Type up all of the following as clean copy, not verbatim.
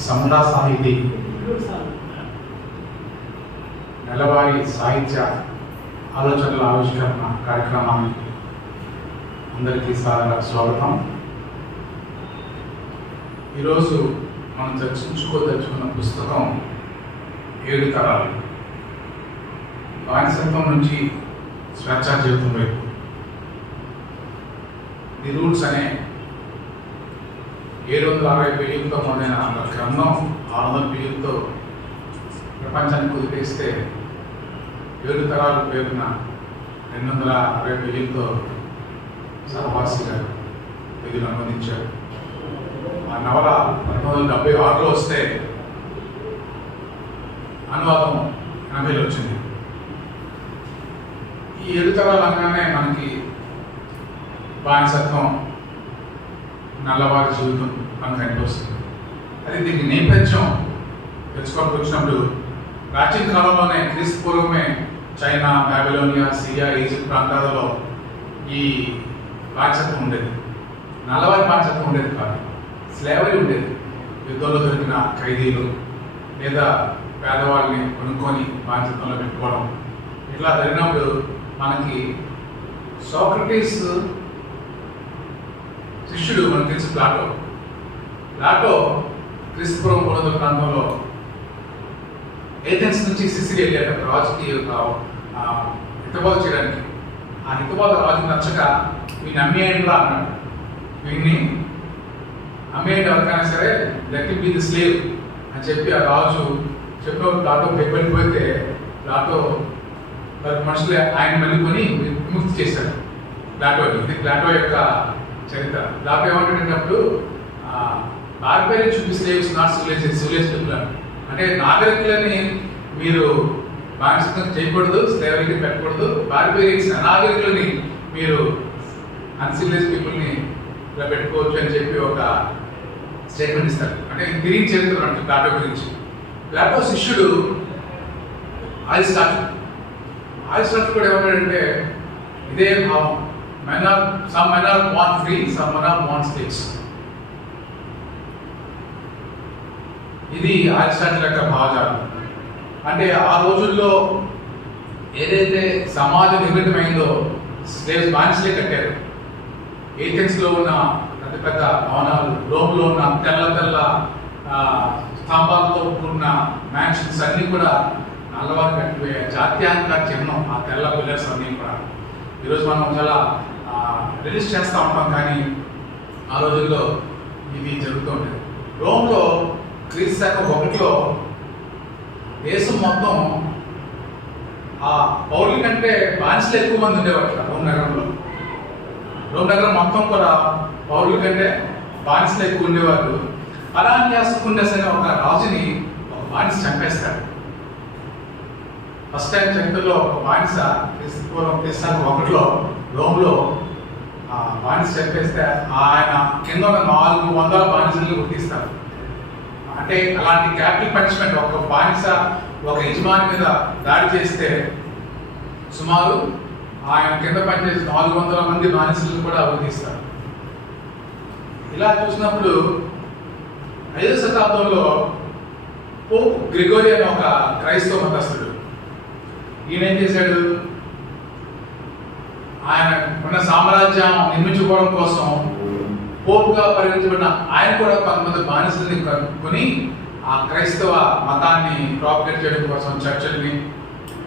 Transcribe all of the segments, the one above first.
సమతా సాహితీ నెలవారీ సాహిత్య ఆలోచనల ఆవిష్కరణ కార్యక్రమానికి అందరికీ స్వాగతం. ఈరోజు మనం చర్చించుకోదలుచుకున్న పుస్తకం 7 తరాలు, బానిసత్వం నుంచి స్వేచ్ఛా జీవితం వైపు. ది రూట్స్ అనే 760 పేజీలతో మొదలైన గ్రంథం 600 పేజీలతో ప్రపంచాన్ని కుదిపేస్తే 7 తరాలు పేరున 260 పేజీలతో సహవాసి గారు పేజీలు అనువదించారు. ఆ నవల 1976లో వస్తే అనువాదం 80లో వచ్చింది. ఈ 7 తరాలు అనగానే మనకి బానిసత్వం, నల్లవారి జీవితం మనకు అనిపిస్తుంది. అది దీనికి నేపథ్యం తెలుసుకోవడానికి వచ్చినప్పుడు ప్రాచీన కాలంలోనే క్రీస్తు పూర్వమే చైనా, బాబిలోనియా, సిరియా, ఈజిప్ట్ ప్రాంతాలలో ఈ బానిసత్వం ఉండేది. నల్లవారి బానిసత్వం ఉండేది కాదు, స్లేవరీ ఉండేది. యుద్ధంలో దొరికిన ఖైదీలు లేదా పేదవాళ్ళని కొనుక్కొని బానిసత్వంలో పెట్టుకోవడం ఇట్లా జరిగినప్పుడు మనకి సోక్రటీస్ శిష్యుడు మనకు తెలుసు ప్లాటో క్రీస్తుపురం 300 ప్రాంతంలో ఏథెన్స్ నుంచి సిసిలి వెళ్ళాడు రాజుకి హితబోధ చేయడానికి. ఆ హితబోధ రాజుకి నచ్చక వీడిని అమ్మేయండిరా అన్నాడు. వీడిని అమ్మేయండి ఎవరికైనా సరే, let him be the slave అని చెప్పి ఆ రాజు చెప్పిన ప్లాటో భయపడిపోతే ప్లాటో మనుషులు ఆయన మళ్ళీ విముక్తి చేశాడు ప్లాటోని. ఇది ప్లాటో యొక్క చరిత్ర. ప్లాటో ఏమంటాడంటప్పుడు barbarians should be slaves not civilised people అంటే నాగరికులని మీరు బానిసత్వం చేయకూడదు, స్లేవరీకి పెట్టకూడదు. బార్బేరియన్స్ అనాగరికులని మీరు అన్సివిలైజ్డ్ పీపుల్ని ఇలా పెట్టుకోవచ్చు అని చెప్పి ఒక స్టేట్మెంట్ ఇస్తారు. అంటే తిరిగి చరిత్ర అంటే ప్లాటో గురించి. ప్లాటో శిష్యుడు ఆరిస్టాటిల్ కూడా ఏమన్నాడంటే ఇదే భావం, some men are born free, some men are born slaves. ఇది ఆరిస్టాటిల్ యొక్క భావజాలం. అంటే ఆ రోజుల్లో ఏదైతే సమాజం నిర్మితమైందో స్లేవ్స్ బానిసలే కట్టారు. ఏథెన్స్లో ఉన్న పెద్ద పెద్ద భవనాలు, రోమ్లో ఉన్న తెల్ల స్తంభాలతో కూడిన మ్యాన్షన్స్ అన్నీ కూడా నల్లవారు కట్టిపోయాయి. జాత్యాంక చిహ్నం ఆ తెల్ల పిల్లర్స్ అన్నీ కూడా. ఈరోజు మనం చాలా రిలీజ్ చేస్తూ ఉంటాం, కానీ ఆ రోజుల్లో ఇది జరుగుతూ ఉండేది. రోమ్లో క్రీస్తు శకం 1లో దేశం మొత్తం ఆ పౌరుల కంటే బానిసలు ఎక్కువ మంది ఉండేవారు రోమ్ నగరంలో. రోమ్ నగరం మొత్తం కూడా పౌరుల కంటే బానిసలు ఎక్కువ ఉండేవారు. అరాన్యాసుకుండెస్ అనే ఒక రాజుని ఒక బానిస చంపేస్తాడు. ఫస్ట్ టైం చరిత్రలో ఒక బానిస క్రీస్తు శకం 1లో రోమ్లో బానిస చంపేస్తే ఆయన కింద ఉన్న 400 బానిసలను గుర్తిస్తారు. అంటే అలాంటి క్యాపిటల్ పనిష్మెంట్. ఒక బానిస ఒక యజమాని మీద దాడి చేస్తే సుమారు ఆయన కింద పనిచేసి 400 మంది బానిసలను కూడా గుర్తిస్తారు. ఇలా చూసినప్పుడు 5వ శతాబ్దంలో పోప్ గ్రిగోరీ అనే ఒక క్రైస్తవ మతస్థుడు, ఈయన ఏం చేశాడు, ఆయన ఉన్న సామ్రాజ్యం నిర్మించుకోవడం కోసం పోపుగా పరిగణించబడిన ఆయన కూడా కొంతమంది బానిసల్ని కనుక్కొని ఆ క్రైస్తవ మతాన్ని ప్రాపగేట్ చేయడం కోసం చర్చల్ని,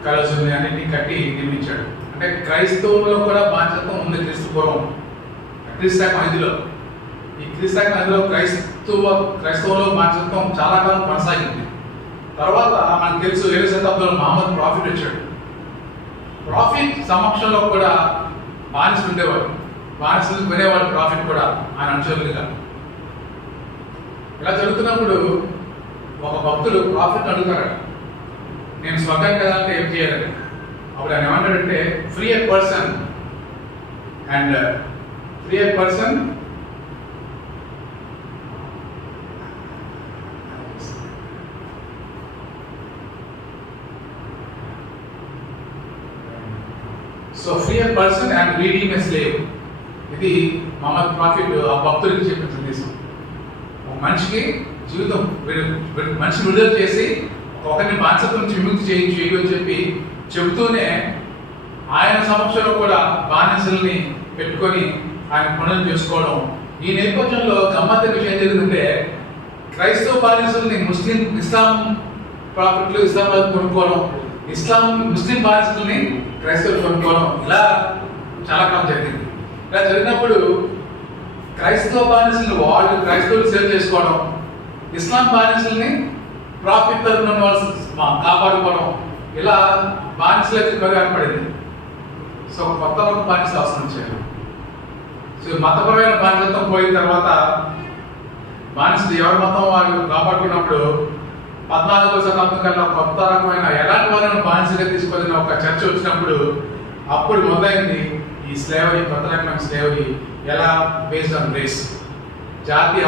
కలసుల్ని అన్నింటినీ కట్టి నిర్మించాడు. అంటే క్రైస్తవుల్లో కూడా బానిసత్వం ఉంది క్రీస్తుపూర్వం, క్రీస్తు శకం 5లో. ఈ క్రీస్తు శకం 5లో క్రైస్తవులో బానిసత్వం చాలా కాలం కొనసాగింది. తర్వాత మనకు తెలుసు 7వ శతాబ్దంలో మహమ్మద్ ప్రాఫిట్ వచ్చాడు. ప్రాఫిట్ సమక్షంలో కూడా బానిసలు ఉండేవారు, బానిసలు కొనేవాడు ప్రాఫిట్ కూడా ఆయన అనుచరులుగా. ఇలా జరుగుతున్నప్పుడు ఒక భక్తుడు ప్రాఫిట్ అడుగుతాడు, నేను స్వర్గానికి వెళ్ళాలంటే ఏం చేయాలని. అప్పుడు ఆయన ఏమంటాడంటే free a person and redeem a slave. ఇది మహమ్మద్ ప్రాఫిట్ ఆ భక్తుడికి చెప్పిన సందేశం. ఒక మనిషికి జీవితం మనిషి విడుదల చేసి ఒకరిని బానిసత్వం నుంచి విముక్తి చేయని చెప్పి చెబుతూనే ఆయన సమక్షంలో కూడా బానిసల్ని పెట్టుకొని ఆయన పనులు చేసుకోవడం. ఈ నేపథ్యంలో గమ్మత్తైన విషయం ఏం జరిగిందంటే క్రైస్తవ బానిసల్ని ఇస్లాం ప్రాఫిట్లు ఇస్లాం కొనుక్కోవడం, ముస్లిం బానిసల్ని క్రైస్తవులు కొనుక్కోవడం, ఇలా చాలా కాలం జరిగింది. ఇలా జరిగినప్పుడు క్రైస్తవ బానిసల్ని వాళ్ళు క్రైస్తవులు సేవ్ చేసుకోవడం, ఇస్లాం బానిసల్ని ప్రాఫిట్ తరఫున వాళ్ళు కాపాడుకోవడం, ఇలా బానిసలకి ఏర్పడింది. సో కొత్త బానిస అవసరం వచ్చారు. సో మతపరమైన బానిసత్వం పోయిన తర్వాత బానిసలు ఎవరి మతం వాళ్ళు కాపాడుకున్నప్పుడు 14వ శతాబ్దం కల్లా కొత్త రకమైన ఎలాంటి వాళ్ళని బానిసగా తీసుకొని ఒక చర్చ వచ్చినప్పుడు అప్పుడు మొదలైంది ఈ స్లేవరీ, కొత్త రకమైన స్లేవరీ. ఎలా? బేస్డ్ ఆన్ రేస్, జాతి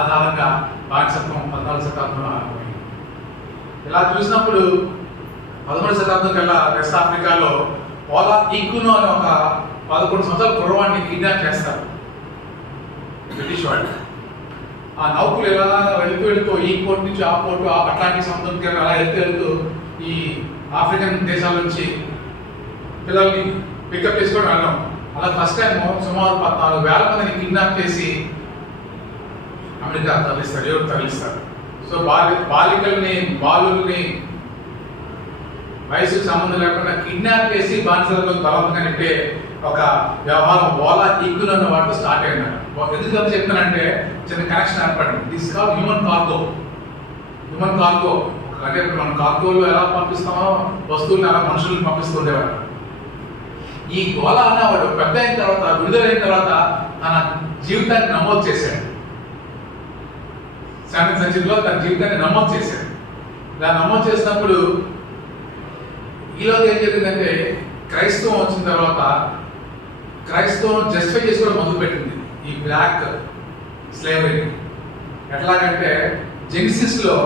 ఆధారంగా బానిసత్వం 14వ శతాబ్దంలో ఆరంభమైంది. ఇలా చూసినప్పుడు 13వ శతాబ్దం కల్లా వెస్ట్ ఆఫ్రికాలో ఓలా ఈకునో అనే ఒక 11 సంవత్సరాల కుర్రవాడిని కిడ్నాప్ చేస్తారు బ్రిటిష్ వాళ్ళు. ఆ నౌకలు ఎలా వెళ్తూ ఈ పోర్ట్ నుంచి ఆ పోర్టు, ఆ అట్లాంటిక్ సముద్రంకి అలా వెళ్తూ ఈ ఆఫ్రికన్ దేశాల నుంచి పిల్లల్ని పికప్ చేసుకొని వెళ్ళడం. అలా ఫస్ట్ టైం సుమారు 14,000 మందిని కిడ్నాప్ చేసి అమెరికా తరలిస్తారు, యూరోప్ తరలిస్తారు. సో బాలికల్ని, బాలుల్ని వయసుకు సంబంధం లేకుండా కిడ్నాప్ చేసి బానిసలకు బలవంతంగా నింపే ఒక వ్యవహారం ఓలా ఈక్వల్ అన్న వాటితో స్టార్ట్ అయినాడు. ఎందుకు చెప్తానంటే చిన్న కనెక్షన్ ఏర్పడింది. This call human cargo. అంటే మనం కార్గోలు ఎలా పంపిస్తామో వస్తువులను అలా మనుషులను పంపిస్తుండేవాడు. ఈ ఓలా అన్నవాడు పెద్ద అయిన తర్వాత, విడుదలైన తర్వాత తన జీవితాన్ని నమోదు చేశాడు. శాంతి సంచిలో తన జీవితాన్ని నమోదు చేశాడు. ఇలా నమోదు చేసినప్పుడు ఈలోగా ఏం జరిగిందంటే క్రైస్తవం వచ్చిన తర్వాత క్రైస్తవం జస్టిఫై చేసుకోవడం మొదలుపెట్టింది ఈ బ్లాక్ స్లేవరీ. ఎట్లాగంటే జెనిసిస్లో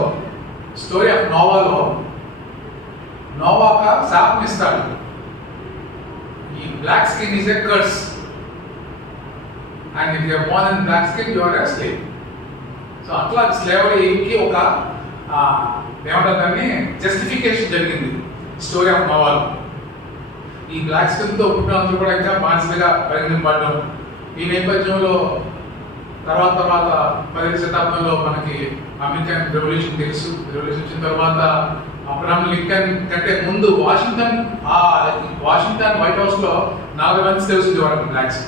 స్టోరీ ఆఫ్ నోవాలో నోవాక శాపం ఇస్తాడు, ఈ black skin is a curse and if you are born in black skin you are a slave. So అట్లా స్లేవరీకి ఒక ఏమంటారు దాన్ని జస్టిఫికేషన్ జరిగింది స్టోరీ ఆఫ్ నోవాలో. ఈ బ్లాక్ స్కిన్ తో పుట్టినందుకు కూడా ఇంకా బానిసలుగా పరిగణింపబడడం. ఈ నేపథ్యంలో తర్వాత 10వ శతాబ్దంలో మనకి అమెరికన్ రెవల్యూషన్ తెలుసు. రెవల్యూషన్ వచ్చిన తర్వాత అబ్రహాం లింకన్ కంటే ముందు వాషింగ్టన్ వైట్ హౌస్ లో 40 మంది తెలుసు వాళ్ళకి బ్లాక్స్.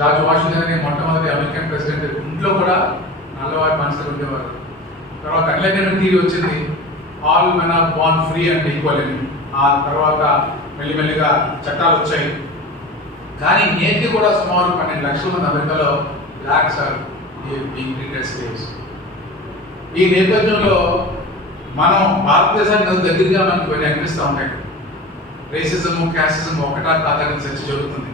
జార్జ్ వాషింగ్టన్ అనే మొట్టమొదటి అమెరికన్ ప్రెసిడెంట్ ఇంట్లో కూడా నల్లవారి మనుషులు ఉండేవారు. తర్వాత ఎన్లైట్మెంట్ థియరీ వచ్చింది, all men are born free and equal అని. ఆ తర్వాత మెల్లిమెల్లిగా చట్టాలు వచ్చాయి. కానీ నేటికి కూడా సుమారు 12 లక్షల మంది అమెరికాలో blacks are being treated slaves. ఈ నేపథ్యంలో మనం భారతదేశానికి దగ్గరగా మనకి కొన్ని అనిపిస్తూ ఉంటాయి. రేసిజము, క్యాస్టిజం ఒకటా కాదని చర్చ జరుగుతుంది.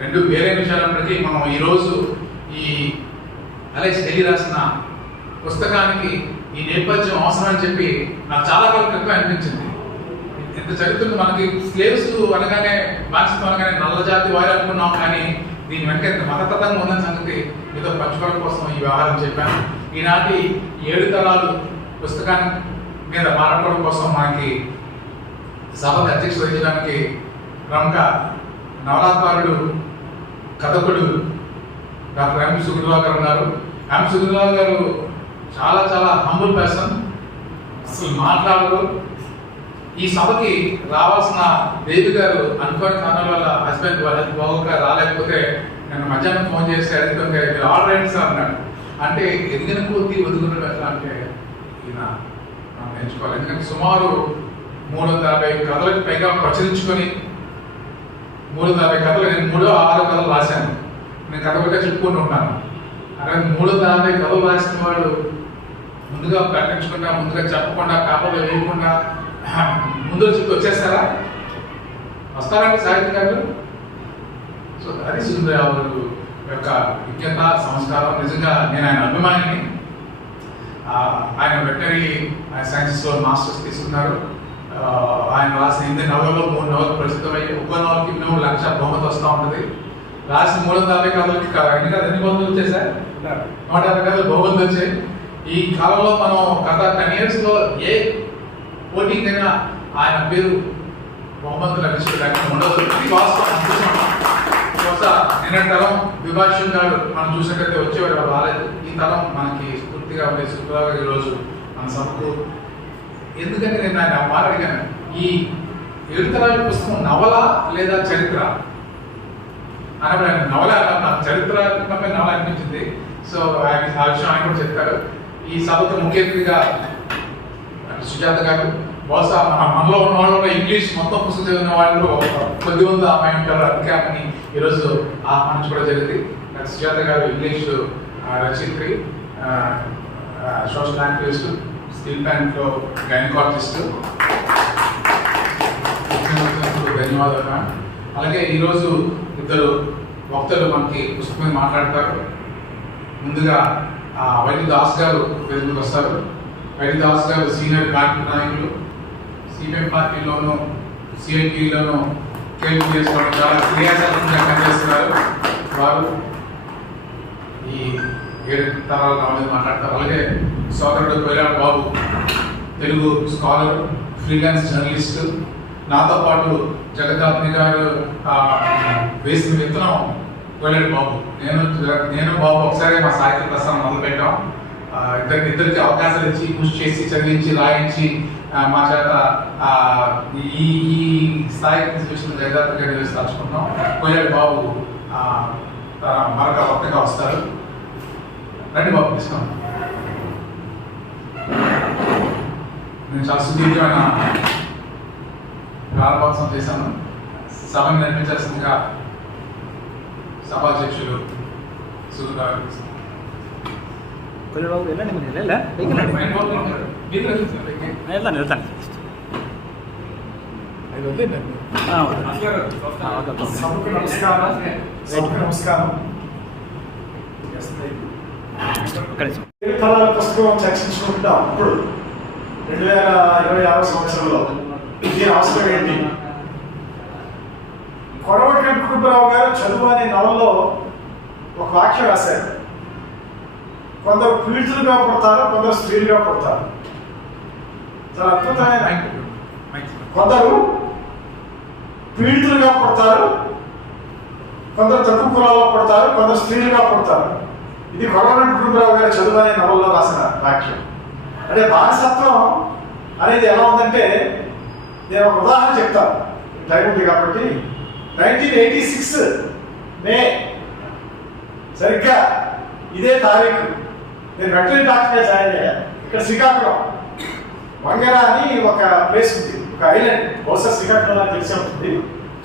రెండు వేరే విషయాలప్పటికీ మనం ఈరోజు ఈ అలెక్స్ హెలీ రాసిన పుస్తకానికి ఈ నేపథ్యం అవసరం అని చెప్పి నాకు చాలా కాలం క్రితం అనిపించింది. ఇంత చరిత్రను మనకి స్లేవ్స్ అనగానే, బానిసత్వం అనగానే నల్ల జాతి వారు అనుకున్నాం, కానీ దీని వెంట ఇంత మతతత్వంగా ఉందని సంగతి మీతో పంచుకోవడం కోసం ఈ వ్యవహారం చెప్పాను. ఈనాటి 7 తరాలు పుస్తకాన్ని మీద మాట్లాడడం కోసం మనకి సభకు అధ్యక్షత వహించడానికి ప్రముఖ నవలాకారుడు, కథకుడు డాక్టర్ ఎం సుగుణరావు గారు ఉన్నారు. ఎం సుగుణరావు గారు చాలా చాలా హంబుల్ పర్సన్, అసలు మాట్లాడరు. ఈ సభకి రావాల్సిన దేవి గారు అనుకోని కారణాల వల్ల హస్బెండ్ బాగుగా రాలేకపోతే నేను మధ్యాహ్నం ఫోన్ చేసి అడుగుతుంటే మీరు ఆల్ రైట్ సార్ అన్నాడు. అంటే ఎదిగిన కొద్దీ ఒదుగున్నాడు ఎట్లా అంటే ఈయన మనం నేర్చుకోవాలి. ఎందుకంటే సుమారు 350 కథలకు పైగా ప్రచురించుకొని 350 కథలు, నేను 3-6 కథలు రాశాను. నేను కథ కూడా చెప్పుకుంటూ ఉంటాను. అక్కడ 350 కథలు రాసిన వాడు ముందుగా ప్రకటించకుండా, ముందుగా చెప్పకుండా, పేపర్లో వేయకుండా ముందు చెప్తూ వచ్చేస్తారా? వస్తారండి సాహిత్యకారులు? సో అది సుందరరావు గారు యొక్క విజ్ఞత, సంస్కారం. నిజంగా నేను ఆయన అభిమానిని. ఆయన వెటనరీ సైన్సెస్లో మాస్టర్స్ తీసుకున్నారు. ఆయన రాసిన 8 నవలలో 3 నవలు ప్రసిద్ధమయ్యి, ఒక్కో నవలకి 3 లక్షల బహుమతి వస్తూ ఉంటుంది. రాసిన 350 కథలకి ఎన్ని బహుమతులు వచ్చేసారు? 150 కథలు బహుమతి వచ్చాయి. ఈ కాలంలో మనం గత 10 years లో ఏ పోటీకైనా ఆయన పేరు బహుమతులు లభించడానికి ఉండదు. ఇది వాస్తవం. బహుశా నిన్నటి తరం విభాషం గారు మనం చూసినట్లయితే వచ్చేవారు రాలేదు. ఈ తరం మనకి స్ఫూర్తిగా ఉండే సుబ్బారావు గారు ఈరోజు మన సభకు. ఎందుకంటే నేను ఆయన మాట అడిగాను, ఈ 7 తరాల పుస్తకం నవల లేదా చరిత్ర అని. నవల నాకు చరిత్ర నవల అనిపించింది. సో ఆ విషయం ఆయన కూడా చెప్తారు. ఈ సభకు ముఖ్య అతిథిగా సుజాత గారు, బహుశా మనలో ఉన్న వాళ్ళు ఇంగ్లీష్ మొత్తం పుస్తకం చదివిన వాళ్ళు కొద్ది మంది అమ్మాయి ఉంటారు. అందుకే ఆమెని ఈరోజు ఆహ్వానించుకోవడం జరిగింది. సుజాత గారు ఇంగ్లీష్ రచయిత్రి, సోషల్ యాక్టివిస్ట్, స్టీల్ ప్లాంట్లో గైనకాలజిస్ట్. ధన్యవాదాలు. అలాగే ఈరోజు ఇద్దరు వక్తలు మనకి పుస్తకం మాట్లాడతారు. ముందుగా వైద్య దాస్ గారు వెలుగుకు వస్తారు. వైద్య దాస్ గారు సీనియర్ కార్మిక నాయకులు, సిపిఎం పార్టీలోను సిఐటిలోను కేంద్రం చేసుకోవడం చాలా క్రియాశీలకంగా పనిచేస్తున్నారు. వారు ఈ 7 తరాల మీద మాట్లాడతారు. అలాగే సోదరుడు కొయిలాడ బాబు, తెలుగు స్కాలర్, ఫ్రీలాన్స్ జర్నలిస్ట్. నాతో పాటు జగదాత్ని గారు వేసిన విత్తనం కొయిలాడ బాబు. నేను బాబు ఒకసారి మా సాహిత్య ప్రస్థానం మొదలుపెట్టాం. ఇద్దరికి అవకాశాలు ఇచ్చి కృషి చేసి చదివించి రాయించి మా చేత ఈ స్థాయికి తీసుకొచ్చిన జగదాత్రి గారి వేసి తలుచుకుంటాం. కొయిలాడ బాబు మరొక వక్తగా వస్తారు. రండి బాబు, తీసుకోండి. నేను చాలా సుదీర్ఘమైన ప్రారంభోత్సవం చేశాను. సభను నిర్మించాల్సిందిగా సభాధ్యక్షులు సుధాకర్ పుస్తకం చర్చించుకుంటాం. ఇప్పుడు 2026 సంవత్సరంలో దీని అవసరం ఏంటి? కొడవటి వెంకటరావు గారు చదువు అనే నవల్లో ఒక వాక్యం రాశారు. కొందరు పీడితులుగా పుడతారు, కొందరు స్త్రీలుగా పుడతారు. చాలా అద్భుతమైన. కొందరు పీడితులుగా పుడతారు, కొందరు తక్కువ కులాల్లో పుడతారు, కొందరు స్త్రీలుగా పుడతారు. ఇది కొడవటి వెంకటరావు గారు చదువు అనే నవల్లో రాసిన వాక్యం. అంటే బానిసత్వం అనేది ఎలా ఉందంటే, నేను ఒక ఉదాహరణ చెప్తాను, టైం ఉంది కాబట్టి. 1986 మే సరిగ్గా ఇదే తారీఖు నేను వెటరీ డాక్టర్గా జాయిన్ అయ్యాను. ఇక్కడ శ్రీకాకుళం వంగర అని ఒక ప్లేస్ ఉంది, ఒక ఐలాండ్. బహుశా శ్రీకాకుళం తెలిసే ఉంటుంది.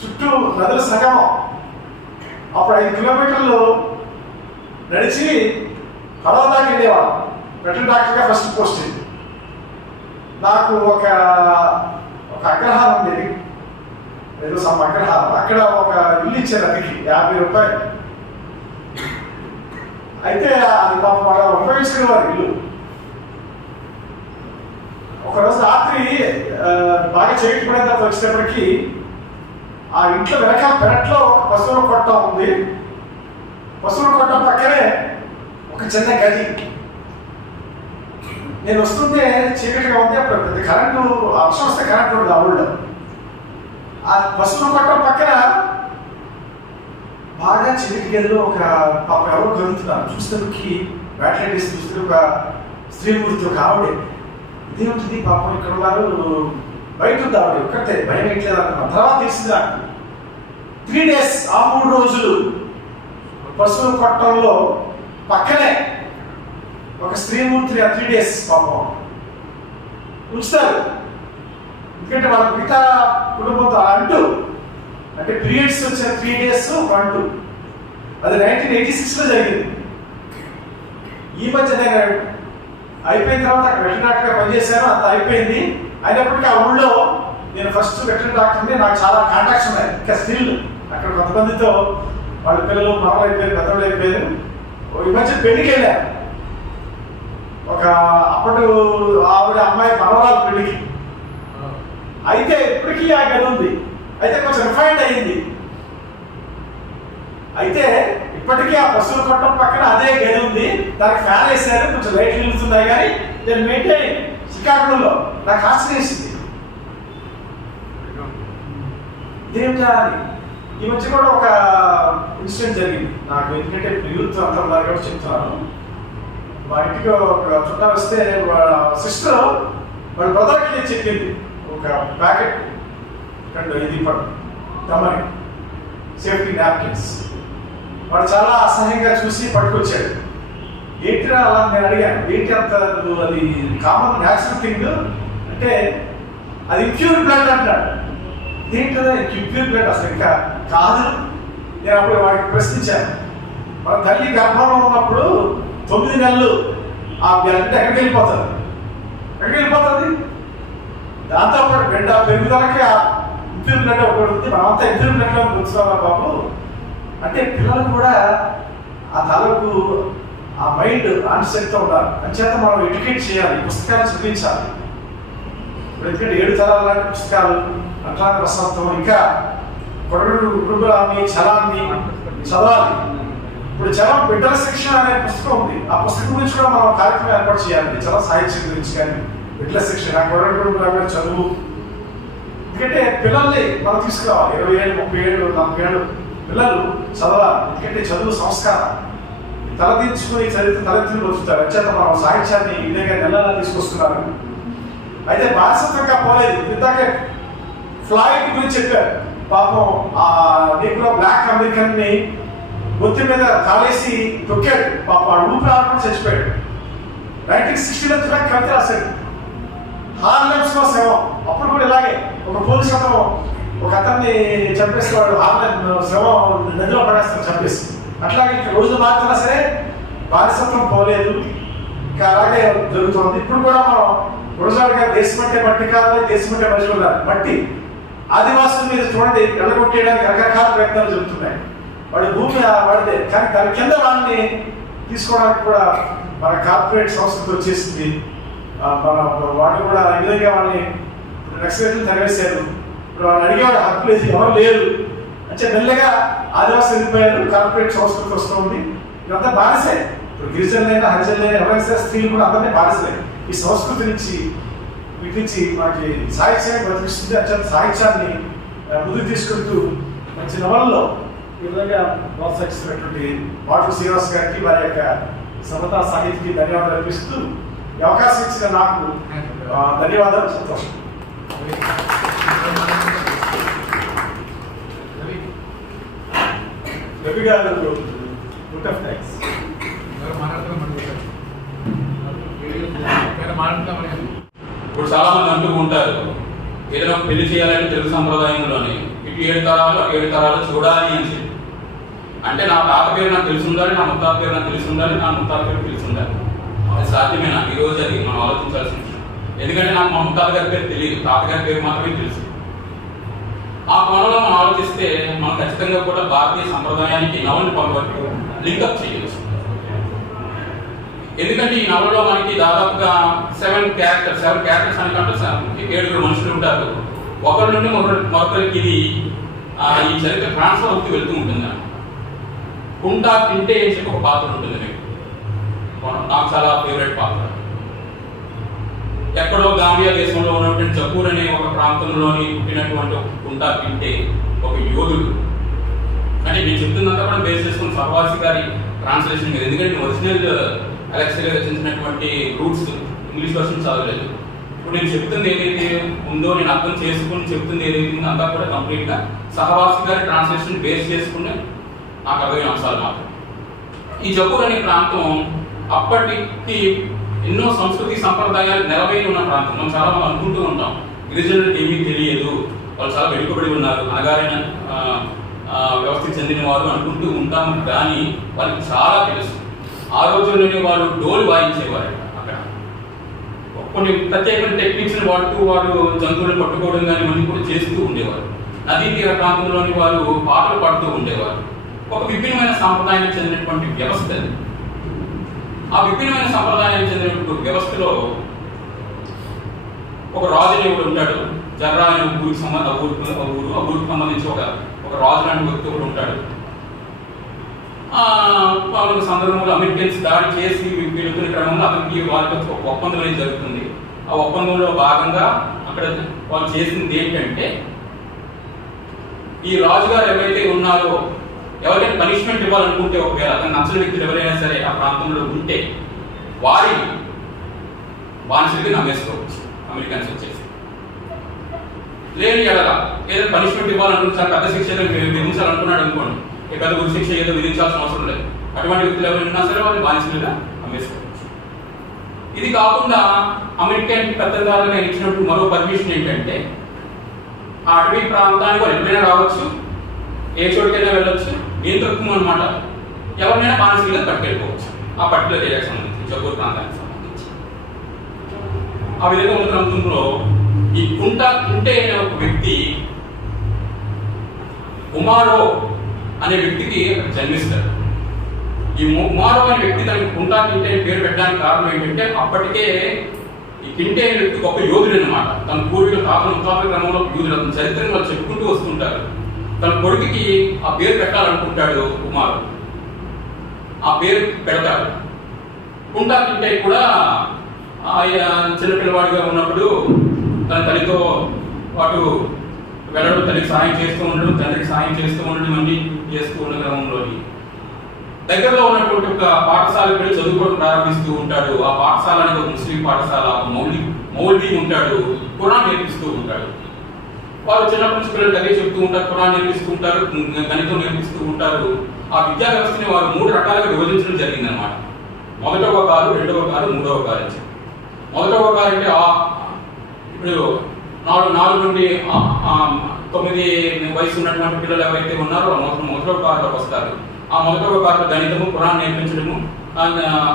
చుట్టూ నదుల సంగమం. అప్పుడు 5 కిలోమీటర్లు నడిచి పడవ దాకా వెళ్ళేవాళ్ళం. వెటరీ డాక్టర్గా ఫస్ట్ పోస్టింగ్. నాకు ఒక అగ్రహారం ఉండేది, ఏదో సమ్ అగ్రహారం. అక్కడ ఒక ఇల్లు ఇచ్చారు అదికి 50 రూపాయలు. అయితే అది పాపం వాళ్ళ ఉపయోగించుకునేవారు ఇల్లు. ఒకరోజు రాత్రి బాగా చేయకపోయిన తర్వాత వచ్చేటప్పటికి ఆ ఇంట్లో వెనకాల పెరట్లో ఒక పశువుల కొట్టం ఉంది. పశువుల కొట్టం పక్కనే ఒక చిన్న గది. నేను వస్తుంటే చీకటిగా ఉంది. అప్పుడు పెద్ద కరెంటు వర్షం వస్తే కరెంటు ఉండదు ఆ ఊళ్ళో. ఆ పశువుల కొట్టం పక్కన బాగా చిలికి గదిలో ఒక పాప ఎవరో కలుగుతున్నారు. చూసేందుకు బ్యాటరీ తీసి చూస్తే ఒక స్త్రీమూర్తి, ఒక ఆవిడే. ఇదేమిటిది పాపం ఇక్కడ ఉన్నారు, బయట ఉంది ఆవిడ ఒక్కటే, భయం వేయట్లేదు అనుకున్నాను. తర్వాత తెలిసింది నాకు 3 days, ఆ 3 రోజులు పశువుల కొట్టంలో పక్కనే ఒక స్త్రీమూర్తిని 3 days పాపం ఉంచుతారు. ఎందుకంటే వాళ్ళ మిగతా కుటుంబంతో అంటూ, అంటే పీరియడ్స్ వచ్చిన 3 days అంటూ. అది 1986లో జరిగింది. ఈ మధ్య నేను అయిపోయిన తర్వాత అక్కడ వెటరీ డాక్టర్గా పనిచేశాను. అంత అయిపోయింది. అయినప్పటికీ ఆ ఊళ్ళో నేను ఫస్ట్ వెటరీ డాక్టర్ని. నాకు చాలా కాంటాక్ట్స్ ఉన్నాయి ఇంకా స్టిల్. అక్కడ కొంతమందితో వాళ్ళ పిల్లలు మనవలు అయిపోయారు, పెద్దవాళ్ళు అయిపోయారు. ఈ మధ్య పెళ్లికి వెళ్ళాను. ఒక అప్పటి ఆవిడ అమ్మాయి మనవరాలు పెళ్లికి. అయితే ఇప్పటికీ ఆ గది ఉంది. అయితే కొంచెం రిఫైండ్ అయ్యింది. అయితే ఇప్పటికీ ఆ పశువుల కొట్టం పక్కన అదే గది ఉంది. దానికి ఫ్యాన్ వేసారు, కొంచెం లైట్లు వెళ్తున్నాయి, కానీ నేను మెయింటైన్ శ్రీకాకుళంలో నాకు ఆశ్చర్యం వేసింది. ఇదేం చేయాలి? ఈ మధ్య కూడా ఒక ఇన్సిడెంట్ జరిగింది నాకు, ఎందుకంటే యూత్ అంతా ఉన్నారు కాబట్టి చెప్తున్నాను. మా ఇంటికి ఒక చుట్టాలు వస్తే వాళ్ళ సిస్టర్ వాళ్ళ బ్రదర్కి చెప్పింది ఒక ప్యాకెట్ ఇది తమ్మని సేఫ్టీ నాప్కిన్స్. వాడు చాలా అసహ్యంగా చూసి పట్టుకొచ్చాడు. ఏంటిరా అలా నేను అడిగాను, ఏంటి అంత అది కామన్ న్యాచురల్ థింగ్ అంటే అది ఇంప్యూర్ బ్లడ్ అంటాడు. ఏంటదా ఇంప్యూర్ బ్లడ్ అసలు ఇంకా కాదు. నేను అప్పుడు వాడికి ప్రశ్నించాను, మన తల్లి గర్భంలో ఉన్నప్పుడు 9 నెలలు ఆ బ్లడ్ ఎక్కడికి వెళ్ళిపోతుంది, ఎక్కడికి వెళ్ళిపోతుంది. దాంతోపాటు బిడ్డ పెరుగుదలకి ఆ ఇంప్యూర్ బ్లడ్ ఒకటి, మనమంతా ఇంప్యూర్ బ్లడ్లో కూర్చున్నామా బాబు అంటే పిల్లలు కూడా ఆ తలకు ఆ మైండ్ ఆన్సెట్తో ఉండాలి. అంచేత మనం ఎడ్యుకేట్ చేయాలి, పుస్తకాలు చదివించాలి. ఇప్పుడు ఎందుకంటే 7 తరాల లాంటి పుస్తకాలు, అట్లాంటి వసంతం, ఇంకా కొడుకుడు కుటుంబాన్ని చలాన్ని చదవాలి. ఇప్పుడు చలం బిడ్డల శిక్షణ అనే పుస్తకం ఉంది, ఆ పుస్తకం గురించి కూడా మనం కార్యక్రమం ఏర్పాటు చేయాలి. చలం సాహిత్యం గురించి కానీ బిడ్డల శిక్షణ, కొడుకు కుటుంబాల చదువు. ఎందుకంటే పిల్లల్ని మనం తీసుకురావాలి. 20 ఏళ్ళు 30 ఏళ్ళు 40 ఏళ్ళు పిల్లలు చదవాలి. ఎందుకంటే చదువు సంస్కారం. తలదించుకుని చరిత్ర తలెత్తులు వచ్చుతారు. అంచేత మనం సాహిత్యాన్ని ఈ విధంగా నెలలా తీసుకొస్తున్నారు. అయితే బానిసత్వంగా పోలేదు. ఇందాకే ఫ్లాయిడ్ గురించి చెప్పారు. పాపం ఆ నీకులో బ్లాక్ అమెరికన్ ని ఒత్తి మీద కాలేసి తొక్కాడు. పాపం ఆ ఊపిరి ఆడుకుని చచ్చిపోయాడు. 1960లో కవిత రాశాడు, హార్లెమ్స్ లో శవం. అప్పుడు కూడా ఇలాగే ఒక పోలీసు అతను ఒక అతన్ని చంపేసి వాడు హార్లెమ్ శవం నదిలో పడేస్తాడు చంపేసి. అట్లాగే ఇక్కడ రోజులు మారుతున్నా సరే బానిసత్వం పోలేదు, ఇంకా అలాగే జరుగుతుంది. ఇప్పుడు కూడా మనం గురజాడుగా దేశం అంటే మట్టి కావాలి, దేశం అంటే మనుషులు కాదు. మట్టి ఆదివాసుల మీద చూడండి వెళ్ళగొట్టేయడానికి రకరకాల ప్రయత్నాలు జరుగుతున్నాయి. వాడి భూమి వాడితే, కానీ దాని కింద వాళ్ళని తీసుకోవడానికి కూడా మన కార్పొరేట్ సంస్కృతి వచ్చేసింది. మన వాళ్ళు కూడా ఈ విధంగా వాళ్ళని నక్సలైట్లు తరివేశారు. ఇప్పుడు వాళ్ళు అడిగేవాడు హక్కు లేదు, ఎవరు లేరు అంటే మెల్లగా ఆదివాసులు వెళ్ళిపోయారు, కార్పొరేట్ సంస్కృతి వస్తుంది. ఇదంతా బానిసే. ఇప్పుడు గిరిజనులైనా హరిజనులైనా ఎవరైనా సరే స్త్రీలు కూడా అందరినీ బానిసలే. ఈ సంస్కృతి నుంచి వీటి నుంచి మనకి సాహిత్యాన్ని బతికిస్తుంది. అంటే సాహిత్యాన్ని ముందుకు తీసుకెళ్తూ మంచి నవలలో ఈ విధంగా ప్రోత్సహిస్తున్నటువంటి వాటర్ శ్రీనివాస్ గారికి, వారి యొక్క సమతా సాహిత్యకి ధన్యవాదాలు అర్పిస్తూ ఈ అవకాశం ఇచ్చిన నాకు ధన్యవాదాలు, సంతోషం. రవి గారు గుడ్ ఆఫ్ థ్యాంక్స్. ఇప్పుడు చాలా మంది అంటూ ఉంటారు, ఏదైనా పెళ్లి చేయాలంటే తెలుగు సంప్రదాయంలోనే ఇటు 7 తరాలు 7 తరాలు చూడాలి అని చెప్పి. అంటే నా తాత పేరు నాకు తెలిసి ఉండాలి, నా ముత్తాత పేరు నాకు తెలిసి ఉండాలి, నా ముత్తాత పేరు తెలిసి ఉండాలి. అది సాధ్యమేనా? ఈ రోజు అది మనం ఆలోచించాల్సిన విషయం. ఎందుకంటే నాకు మా ముత్తాత గారి పేరు తెలియదు, తాతగారి పేరు మాత్రమే తెలుసు. ఆ కోణంలో మనం ఆలోచిస్తే మనం ఖచ్చితంగా కూడా భారతీయ సంప్రదాయానికి నవల్ని పంపట్టు లింకప్ చేయవచ్చు. ఎందుకంటే ఈ నవలలో మనకి దాదాపుగా 7 క్యారెక్టర్స్ అనుకుంటే 7 మనుషులు ఉంటారు. ఒకరి నుండి మరొకరికి ఇది ఈ చరిత్ర ట్రాన్స్ఫర్ అవుతూ వెళ్తూ ఉంటుంది. కుంటా తింటే అని చెప్పి ఒక పాత్ర ఉంటుంది మీకు, నాకు చాలా ఫేవరెట్ పాత్ర. ఎక్కడో గాంబియా దేశంలో ఉన్నటువంటి జపూర్ అనే ఒక ప్రాంతంలోని పుట్టినటువంటి కుంటా తింటే ఒక యోధుడు. అంటే నేను చెప్తున్నంత కూడా బేస్ చేసుకుని సర్వాసి గారి ట్రాన్స్లేషన్ మీద, ఎందుకంటే ఒరిజినల్ అలెక్సీగా రచించినటువంటి రూట్స్ ఇంగ్లీష్ వర్షన్ చదవలేదు. ఇప్పుడు నేను చెప్తుంది ఏదైతే ఉందో, నేను అర్థం చేసుకుని చెప్తుంది ఏదైతే ఉందో అంతా కూడా కంప్లీట్గా సహవాసి గారి ట్రాన్స్లేషన్ బేస్ చేసుకుని నాకు అర్థమైన అంశాలు మాత్రం. ఈ జపూర్ అనే ప్రాంతం అప్పటికి ఎన్నో సంస్కృతి సంప్రదాయాలు నెలవై ఉన్న ప్రాంతం. మనం చాలా మంది అనుకుంటూ ఉంటాం గిరిజనులకు ఏమీ తెలియదు, వాళ్ళు చాలా వెనుకబడి ఉన్నారు, అనగారైన వ్యవస్థకి చెందిన వారు అనుకుంటూ ఉంటాము. కానీ వాళ్ళకి చాలా తెలుసు. ఆ రోజుల్లోనే వాళ్ళు డోలు వాయించేవారు. అక్కడ కొన్ని ప్రత్యేకమైన టెక్నిక్స్ని వాడుతూ వారు జంతువులను పట్టుకోవడం కానీ ఇవన్నీ కూడా చేస్తూ ఉండేవారు. నదీ తీర ప్రాంతంలోని వారు పాటలు పాడుతూ ఉండేవారు. ఒక విభిన్నమైన సాంప్రదాయానికి చెందినటువంటి వ్యవస్థ. ఆ విభిన్నమైన సంప్రదాయానికి చెందినటువంటి వ్యవస్థలో ఒక రాజునేవుడు ఉంటాడు. జర్రా అనే ఊరికి ఊరికి సంబంధించి ఒక రాజు లాంటి వ్యక్తి ఒకడు ఉంటాడు. వాళ్ళ సందర్భంలో అమెరికన్స్ దాడి చేసి వెళుతున్న క్రమంలో అతనికి వాళ్ళకి ఒక ఒప్పందం అనేది జరుగుతుంది. ఆ ఒప్పందంలో భాగంగా అక్కడ వాళ్ళు చేసింది ఏంటంటే, ఈ రాజుగారు ఎవరైతే ఉన్నారో ఎవరికైనా పనిష్మెంట్ ఇవ్వాలనుకుంటే, ఒకవేళ అతను నచ్చని వ్యక్తులు ఎవరైనా సరే ఆ ప్రాంతంలో ఉంటే వారి బానిసలకి నమ్మేసుకోవచ్చు అమెరికన్స్ వచ్చేసి. లేని ఎడల ఏదైనా పనిష్మెంట్ ఇవ్వాలనుకుంటున్నారు, పెద్ద శిక్ష విధించాలనుకున్నాడు అనుకోండి, పెద్ద గురి శిక్ష ఏదో విధించాల్సిన అవసరం లేదు. అటువంటి వ్యక్తులు ఎవరైనా ఉన్నా సరే వాళ్ళు బానిసలుగా అమ్మేసుకోవచ్చు. ఇది కాకుండా అమెరికన్ పెద్దదారులు నేను ఇచ్చినప్పుడు మరో పర్మిషన్ ఏంటంటే, ఆ అటవీ ప్రాంతానికి వాళ్ళు ఎప్పుడైనా రావచ్చు, ఏ చోటుకైనా వెళ్ళొచ్చు, ఏం తక్కువ అనమాట, ఎవరినైనా బానిసలుగా పట్టుకెళ్ళిపోవచ్చు ఆ పర్టికులర్ ఏరియాకి సంబంధించి, జబ్బూరు ప్రాంతానికి సంబంధించి. ఆ విధంగా ఉన్న ప్రాంతంలో ఈ కుంటే అనే ఒక వ్యక్తి ఉమారో అనే వ్యక్తికి జన్మిస్తాడు. ఈ ఉమారో అనే వ్యక్తి తనకి కుంటే పేరు పెట్టడానికి కారణం ఏంటంటే, అప్పటికే ఈ కింటే అనే వ్యక్తి గొప్ప యోధుడు అనమాట. తన పూర్వీకుల తాతల క్రమంలో యోధుడు, అతని చరిత్రను వాళ్ళు చెప్పుకుంటూ వస్తుంటారు. తన కొడుకుకి ఆ పేరు పెట్టాలనుకుంటాడు కుమారు, ఆ పేరు పెడతాడు. కింటే కూడా చిన్నపిల్లవాడిగా ఉన్నప్పుడు తన తల్లితో పాటు వెళ్ళడం, తల్లికి సాయం చేస్తూ ఉండడం, తండ్రికి సాయం చేస్తూ ఉండడం అన్ని చేస్తూ ఉన్న క్రమంలోని దగ్గరలో ఉన్నటువంటి ఒక పాఠశాలకు వెళ్ళి చదువుకోవడం ప్రారంభిస్తూ ఉంటాడు. ఆ పాఠశాల అనేది ఒక ముస్లిం పాఠశాల, మౌల్వీ ఉంటాడు, ఖురాన్ నేర్పిస్తూ ఉంటాడు. వాళ్ళు చిన్నప్పటి నుంచి పిల్లలు అదే చెప్తూ ఉంటారు, ఖురాన్ నేర్పిస్తూ ఉంటారు, గణితం నేర్పిస్తూ ఉంటారు. ఆ విద్యా వ్యవస్థని వారు 3 రకాలుగా విభజించడం జరిగిందనమాట. మొదటవ కారు, రెండవ కారు, మూడవ కారు అని చెప్పి. మొదటవ కారు అంటే ఇప్పుడు 4 నుండి 9 వయసు ఉన్నటువంటి పిల్లలు ఎవరైతే ఉన్నారో మొదటవ కారులోకి వస్తారు. ఆ మొదటవ కారులో గణితము, ఖురాన్ నేర్పించడము,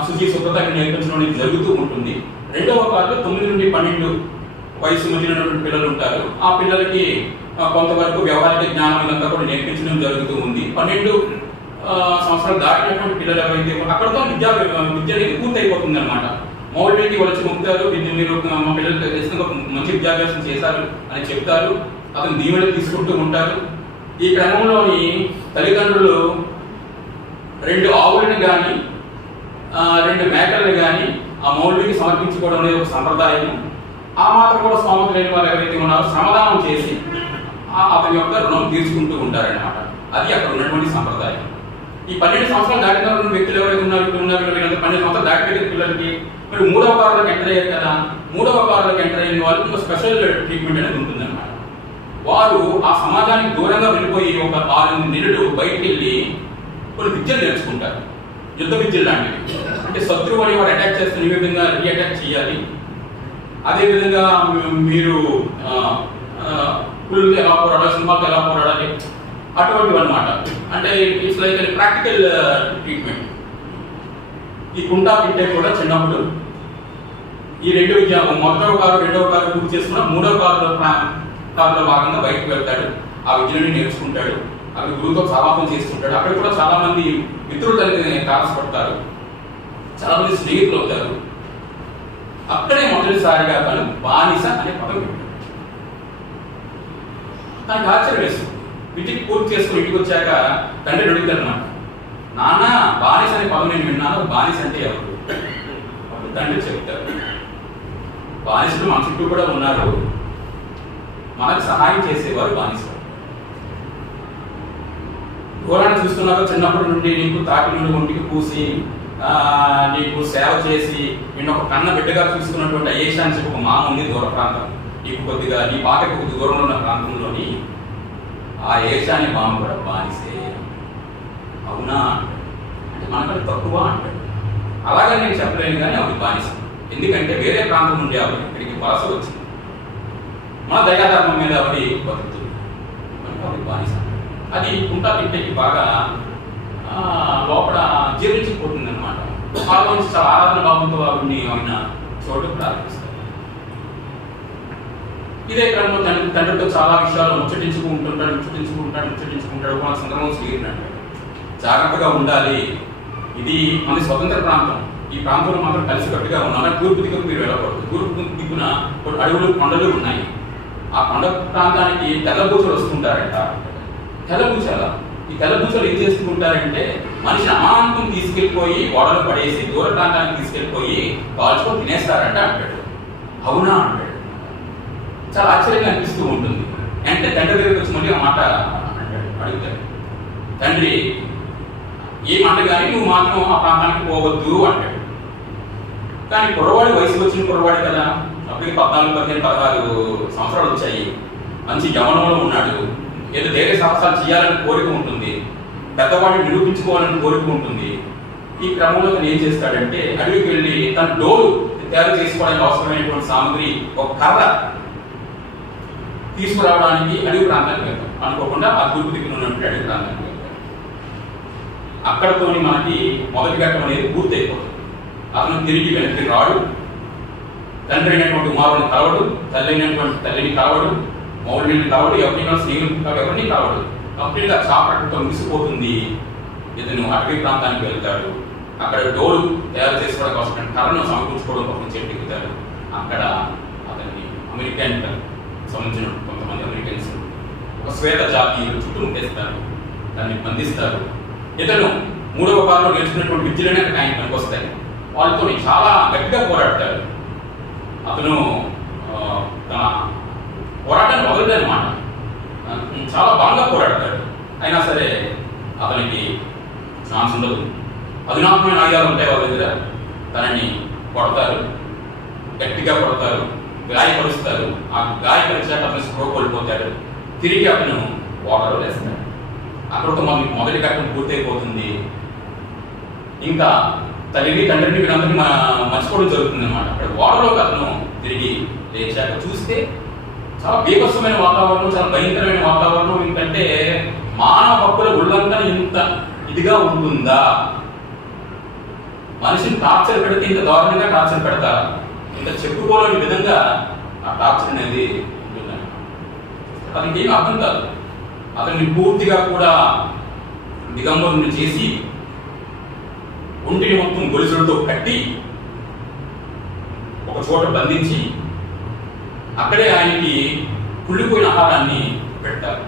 శుచి శుభ్రత నేర్పించడం అనేది జరుగుతూ ఉంటుంది. రెండవ కారులో 9 నుండి 12 వయసు మధ్యనటువంటి పిల్లలు ఉంటారు. ఆ పిల్లలకి కొంతవరకు వ్యవహారిక జ్ఞానం ఇదంతా కూడా నేర్పించడం జరుగుతూ ఉంది. 12 సంవత్సరాలు దాటినటువంటి పిల్లలు ఎవరైతే అక్కడతో విద్య అనేది పూర్తి అయిపోతుంది అనమాట. మౌల్వీకి వచ్చి మొక్కుతారు, మీరు మా పిల్లలు ఖచ్చితంగా మంచి విద్యాభ్యాసం చేశారు అని చెప్తారు. అతను దీవెనలు తీసుకుంటూ ఉంటారు. ఈ క్రమంలోని తల్లిదండ్రులు 2 ఆవులను కానీ 2 మేకలను కానీ ఆ మౌల్వీకి సమర్పించుకోవడం అనేది ఒక సంప్రదాయం. ఆ మాత్రం కూడా స్తోమత లేని వారు ఎవరైతే ఉన్నారో శ్రమదానం చేసి అతని యొక్క రుణం తీర్చుకుంటూ ఉంటారన్నమాట. అది అక్కడ ఉన్నటువంటి సంప్రదాయం. ఈ 12 సంవత్సరాలు దాటిన వ్యక్తులు ఎవరైతే ఉన్నారు 12 సంవత్సరాలు దాటిపోయిన పిల్లలకి మరి 3వ కారులోకి ఎంటర్ అయ్యారు కదా, 3వ కారులోకి ఎంటర్ అయిన వాళ్ళకి ఒక స్పెషల్ ట్రీట్మెంట్ అనేది ఉంటుందన్నమాట. వారు ఆ సమాజానికి దూరంగా వెళ్ళిపోయి ఒక 6 నెలలు బయటికి వెళ్ళి కొన్ని విద్యలు నేర్చుకుంటారు, యుద్ధ విద్యలు లాంటివి. అంటే శత్రువు అని వారు అటాక్ చేస్తున్న ఈ విధంగా రీఅటాక్ చేయాలి, అదేవిధంగా మీరు పులులతో ఎలా పోరాడాలి, సింహాలతో ఎలా పోరాడాలి, అటువంటివి అనమాట. అంటే ఇట్స్ లైక్ ప్రాక్టికల్ ట్రీట్మెంట్. ఈ కింటే కూడా చిన్నప్పుడు ఈ 2 విద్య మొదటవ కారు, రెండవ కారు పూర్తి చేసుకున్న 3వ కారులో భాగంగా బయటకు వెళ్తాడు. ఆ విద్యలని నేర్చుకుంటాడు, అక్కడ గురువుతో సహవాసం చేస్తుంటాడు. అక్కడ కూడా చాలా మంది మిత్రులు తనకి తారసపడతారు, చాలా మంది స్నేహితులు అవుతారు. అక్కడే మొదటిసారిగా తను బానిస అనే పదం వింటాడు. తనకు ఆశ్చర్యం వేస్తుంది. వీటికి పూర్తి చేసుకుని ఇంటికి వచ్చాక తండ్రి అడుగుతాడు అన్నమాట, నాన్న బానిస అనే పదం నేను విన్నాను, బానిస అంటే ఎవరు? అప్పుడు తండ్రి చెప్తారు, బానిసలు మన చుట్టూ కూడా ఉన్నారు, మనకు సహాయం చేసేవారు బానిసలు. ఘోరాన్ని చూస్తున్నారు, చిన్నప్పటి నుండి నీకు తాటి నుండి ఒంటికి పూసి నీకు సేవ చేసి నేను ఒక కన్న బిడ్డగా చూసుకున్నటువంటి ఏషా అని చెప్పి ఒక మామ ఉంది దూర ప్రాంతం, నీకు కొద్దిగా నీ పాటకు కొద్ది దూరంలో ఉన్న ప్రాంతంలోని ఆ ఏషా అనే మామ కూడా బానిసే. అవునా అంటే మనకంటే తక్కువ అంటాడు. అలాగే నేను చెప్పలేను కానీ ఆవిడ బానిస, ఎందుకంటే వేరే ప్రాంతం నుండి ఆవిడ ఇక్కడికి వలస వచ్చింది, మన దయాధర్మం మీద ఆవిడ బతుకుతుంది, ఆవిడ బానిస. అది కింటకి బాగా లోపల జీర్ణించిపోతుంది అనమాట. వాళ్ళ నుంచి చాలా ఆరాధన భావంతో ఆవిడ్ని ఆయన చోటు ప్రారంభిస్తారు. ఇదే క్రమంలో తండ్రితో చాలా విషయాలు ముచ్చటించుకుంటాడు. ఒక సందర్భం స్వీకరించాడు, జాగ్రత్తగా ఉండాలి, ఇది మన స్వతంత్ర ప్రాంతం, ఈ ప్రాంతంలో మాత్రం కలిసికట్టుగా ఉన్నాం. తూర్పు దిక్కుకు మీరు వెళ్ళకూడదు, తూర్పు దిక్కున అడవులు కొండలు ఉన్నాయి. ఆ కొండ ప్రాంతానికి తెల్లబూచలు వస్తుంటారంట. తెల్లబూచల ఈ తెల్లబూచలు ఏం చేస్తుంటారంటే మనిషిని అమాంతం తీసుకెళ్ళిపోయి ఓడలు పడేసి దూర ప్రాంతానికి తీసుకెళ్ళిపోయి కాల్చుకొని తినేస్తారంట అంటాడు. అవునా అంటాడు. చాలా ఆశ్చర్యంగా అనిపిస్తూ ఉంటుంది. అంటే తండ్రి దగ్గరికి వచ్చి మళ్ళీ ఆ మాట అంటాడు, అడుగుతాడు. తండ్రి ఏమంట కానీ నువ్వు మాత్రం ఆ ప్రాంతానికి పోవద్దు అంటాడు. కానీ కుర్రవాడి వయసు వచ్చిన కుర్రవాడు కదా, అప్పటికి 14, 15, 16 సంవత్సరాలు వచ్చాయి. మంచి యవనంలో ఉన్నాడు. ఏదో ధైర్య సాహసాలు చేయాలని కోరిక ఉంటుంది, పెద్దవాడిని నిరూపించుకోవాలని కోరిక ఉంటుంది. ఈ క్రమంలో తను ఏం చేస్తాడంటే అడవికి వెళ్ళి తన డోలు తయారు చేసుకోవడానికి అవసరమైనటువంటి సామగ్రి ఒక కర్ర తీసుకురావడానికి అడవి ప్రాంతానికి వెళ్తాం. అనుకోకుండా ఆ తూర్పు దిక్కున ఉన్నటువంటి అడవి ప్రాంతానికి వెళ్తాం. అక్కడతోని మనకి మొదటి ఘట్టం అనేది పూర్తి అయిపోతుంది. అతను తిరిగి వెనక్కి రాడు. తండ్రి అయినటువంటి కుమారుని కలవడు, తల్లి అయినటువంటి తల్లిని కలవడు, మౌలిని కలవడు, ఎవరినైనా స్నేహితులు ఎవరిని కలవడు. కంప్లీట్గా చాపట్టతో ముగిసిపోతుంది. ఇతను అటవీ ప్రాంతానికి వెళ్తాడు. అక్కడ డోలు తయారు చేసుకోవడం కోసం కర్రను సమకూర్చుకోవడం కోసం చెట్టు ఎక్కుతాడు. అక్కడ అతన్ని అమెరికన్ సంబంధించిన కొంతమంది అమెరికన్స్ ఒక శ్వేత జాతీయులు చుట్టుముట్టేస్తారు, దాన్ని బంధిస్తారు. ఇతను 3వ భాగంలో నేర్చుకున్నటువంటి విద్యలనే అక్కడ ఆయన పనికి వస్తాయి. వాళ్ళతో చాలా గట్టిగా పోరాడతాడు. అతను తన పోరాటాన్ని వదలదన్నమాట. చాలా బాగా పోరాడతాడు. అయినా సరే అతనికి ఛాన్స్ ఉండదు. అధునాతమైన ఆయుధాలు ఉంటాయి వాళ్ళ దగ్గర. తనని కొడతారు, గట్టిగా కొడతారు, గాయపరుస్తారు. ఆ గాయపరిచాక అతను స్పృహ కోల్పోతాడు. తిరిగి అతను ఓడలో వేస్తాడు. అక్కడితో మొదటి ఘట్టం పూర్తయిపోతుంది. ఇంకా తల్లిని తండ్రిని వీళ్ళందరినీ మర్చిపోవడం జరుగుతుంది అనమాట. అక్కడ ఓడలోకి అతను తిరిగి లేచాక చూస్తే చాలా బీభత్సమైన వాతావరణం, చాలా భయంకరమైన వాతావరణం. ఎందుకంటే మానవ హక్కుల ఒళ్ళంతా ఇంత ఇదిగా ఉంటుందా? మనిషిని టార్చర్ పెడితే ఇంత దారుణంగా టార్చర్ పెడతారా? ఇంత చెప్పుకోలేని విధంగా ఆ టార్చర్ అనేది ఉంటుందని అతనికి ఏం అర్థం కాదు. అతన్ని పూర్తిగా కూడా దిగంబరుని చేసి ఒంటిని మొత్తం గొలుసులతో కట్టి ఒక చోట బంధించి అక్కడే ఆయనకి కుళ్ళిపోయిన ఆహారాన్ని పెడతారు.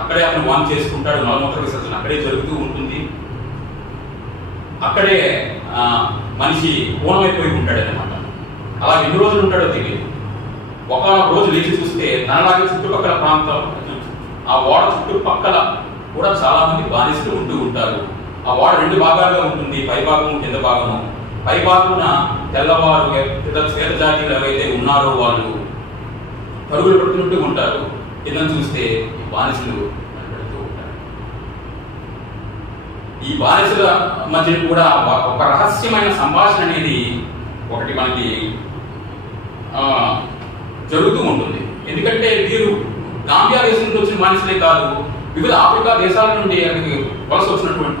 అక్కడే అతను వాన్ చేసుకుంటాడు. మలమూత్ర విసర్జన అక్కడే జరుగుతూ ఉంటుంది. అక్కడే మనిషి పూర్ణమైపోయి ఉంటాడనమాట. అలా ఎన్ని రోజులు ఉంటాడో తెలియదు. ఒకనొక రోజు లేచి చూస్తే తనలాగే చుట్టుపక్కల ప్రాంతం, ఆ ఓడ చుట్టుపక్కల కూడా చాలా మంది బానిసలు ఉంటూ ఉంటారు. ఆ ఓడ 2 భాగాలుగా ఉంటుంది, పై భాగము కింద భాగము. పై భాగమున తెల్లవారు శ్వేత జాతీయులు ఎవరైతే ఉన్నారో వాళ్ళు పరుగులు పెడుతుంటూ ఉంటారు. కింద చూస్తే బానిసలు పెడుతూ ఉంటారు. ఈ బానిసల మధ్య కూడా ఒక రహస్యమైన సంభాషణ అనేది ఒకటి మనకి జరుగుతూ ఉంటుంది. ఎందుకంటే వీరు గాంబియా దేశం నుంచి వచ్చిన బానిసలే కాదు, వివిధ ఆఫ్రికా దేశాల నుండి వలస వచ్చినటువంటి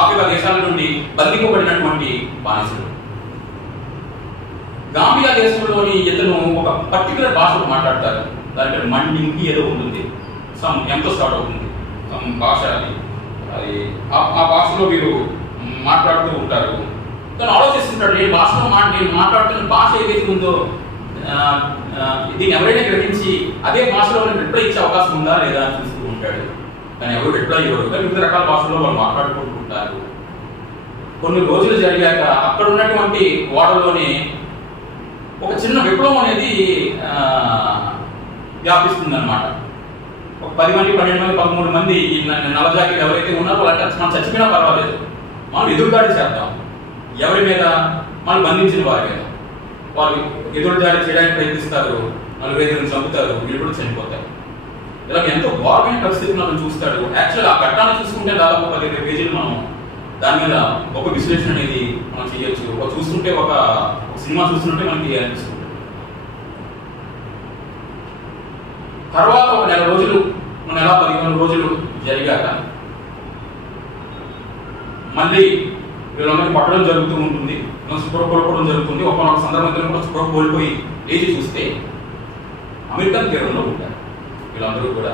ఆఫ్రికా దేశాల నుండి బంధింపబడినటువంటి బానిసలు. గాంబియా దేశంలోని ఇతను ఒక పర్టికులర్ భాషను మాట్లాడతారు. దానికి మండింకి ఏదో ఉంటుంది, ఎంతో స్టార్ట్ అవుతుంది భాష. అది ఆ భాషలో వీరు మాట్లాడుతూ ఉంటారు. తను ఆలోచిస్తుంటాడు, నేను మాట్లాడుతున్న భాష ఏదైతే ఉందో దీన్ని ఎవరైనా గ్రహించి అదే భాషలో రిప్లై ఇచ్చే అవకాశం ఉందా లేదా అని చూస్తూ ఉంటాడు. కానీ ఎవరు రిప్లై ఇవ్వరు. కానీ వివిధ రకాల భాషల్లో వాళ్ళు మాట్లాడుకుంటూ ఉంటారు. కొన్ని రోజులు జరిగాక అక్కడ ఉన్నటువంటి ఓడలోనే ఒక చిన్న విప్లవం అనేది వ్యాపిస్తుంది అనమాట. ఒక 10 మంది, 12 మంది, 13 మంది ఈ నల్లజాకెట్ ఎవరైతే ఉన్నారో వాళ్ళంటే మనం చచ్చిపోయినా పర్వాలేదు, మనం ఎదురుదాడి చేద్దాం. ఎవరి మీద? మనం బంధించిన వారి మీద. వాళ్ళు ఎదురుదాడి చేయడానికి ప్రయత్నిస్తారు, 45 చంపుతారు, వీళ్ళు కూడా చనిపోతారు. ఇలా ఎంతో ఘోరమైన పరిస్థితి మనం చూస్తాడు. యాక్చువల్గా ఆ ఘట్టాన్ని చూసుకుంటే దాదాపు 15 పేజీలు మనం దాని మీద ఒక విశ్లేషణ అనేది మనం చేయొచ్చు. చూస్తుంటే ఒక సినిమా చూస్తుంటే మనకి అనిపిస్తుంది. తర్వాత ఒక 11 రోజులు, 15 రోజులు జరిగాక మళ్ళీ వీళ్ళందరినీ పట్టడం జరుగుతూ ఉంటుంది, స్పృహ కోల్పోవడం జరుగుతుంది. ఒకనొక సందర్భంలో కూడా స్పృహ కోల్పోయి లేచి చూస్తే అమెరికన్ తీరంలో ఉంటారు. వీళ్ళందరూ కూడా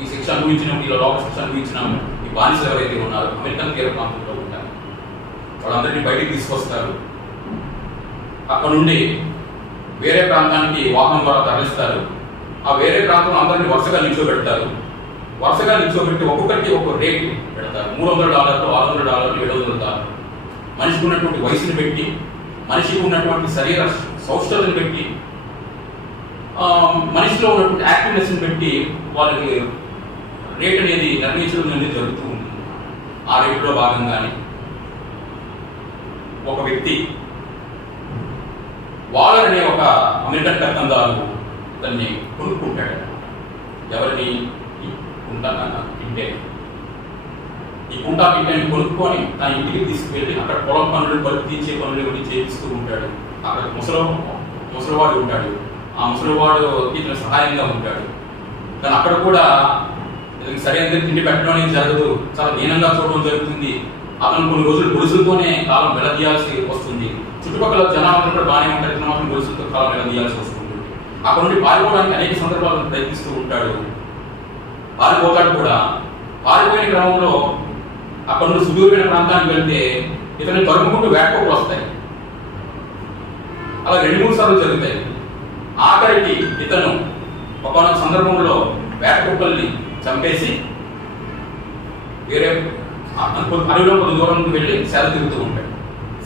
ఈ శిక్ష అనుభవించిన, వీళ్ళ లోపల శిక్ష అనుభవించిన ఈ బానిసలు ఎవరైతే ఉన్నారో అమెరికన్ తీర ప్రాంతంలో ఉంటారు. వాళ్ళందరినీ బయటికి తీసుకొస్తారు. అక్కడ నుండి వేరే ప్రాంతానికి వాహనం ద్వారా తరలిస్తారు. ఆ వేరే ప్రాంతంలో అందరినీ వరుసగా నిల్చోబెడతారు. వరుసగా నిల్చోబెట్టి ఒక్కొక్కరికి ఒక్కొక్క రేట్ పెడతారు. $300, $600, $700. మనిషికి ఉన్నటువంటి వయసుని పెట్టి, మనిషికి ఉన్నటువంటి శరీర సౌష్ఠతను పెట్టి, మనిషిలో ఉన్నటువంటి యాక్టివ్నెస్ని పెట్టి వాళ్ళకి రేట్ అనేది నిర్ణయించడం అనేది జరుగుతూ ఉంటుంది. ఆ రేట్లో భాగంగానే ఒక వ్యక్తి వాలర్ అనే ఒక అమెరికన్ పెత్తందారు దాన్ని కొనుక్కుంటాడు. ఎవరిని? ఈ కుంటా పింటే. ఈ కుంటా పింటేని కొనుక్కొని తన ఇంటికి తీసుకువెళ్ళి అక్కడ పొలం పనులు, బరువు తీర్చే పనులు ఇవన్నీ చేపిస్తూ ఉంటాడు. అక్కడ ముసలివాడు ఉంటాడు. ఆ ముసలివాడు ఇతను సహాయంగా ఉంటాడు. కానీ అక్కడ కూడా ఇతనికి సరైన తిండి పెట్టడం అనేది జరగదు, చాలా దీనంగా చూడడం జరుగుతుంది. అతను కొన్ని రోజులు గొలుసులతోనే కాలం వెళ్లదీయాల్సి వస్తుంది. చుట్టుపక్కల జనాలు కూడా బాగానే ఉంటారు, ఇతను మాత్రం గొలుసులతో కాలం వెళ్లదీయాల్సి వస్తుంది. అక్కడ నుండి పారిపోవడానికి అనేక సందర్భాలను ప్రయత్నిస్తూ ఉంటాడు. పారిపోతాడు కూడా. పారిపోయిన క్రమంలో అక్కడ నుండి సుదూరమైన ప్రాంతానికి వెళ్తే ఇతను తరుముకుంటూ వేటకుక్కలు వస్తాయి. అలా 2-3 సార్లు జరుగుతాయి. ఆఖరికి ఇతను ఒకనొక సందర్భంలో వేటకుక్కల్ని చంపేసి వేరే అడవిలో కొంత దూరం వెళ్ళి సేద తిరుగుతూ ఉంటాడు.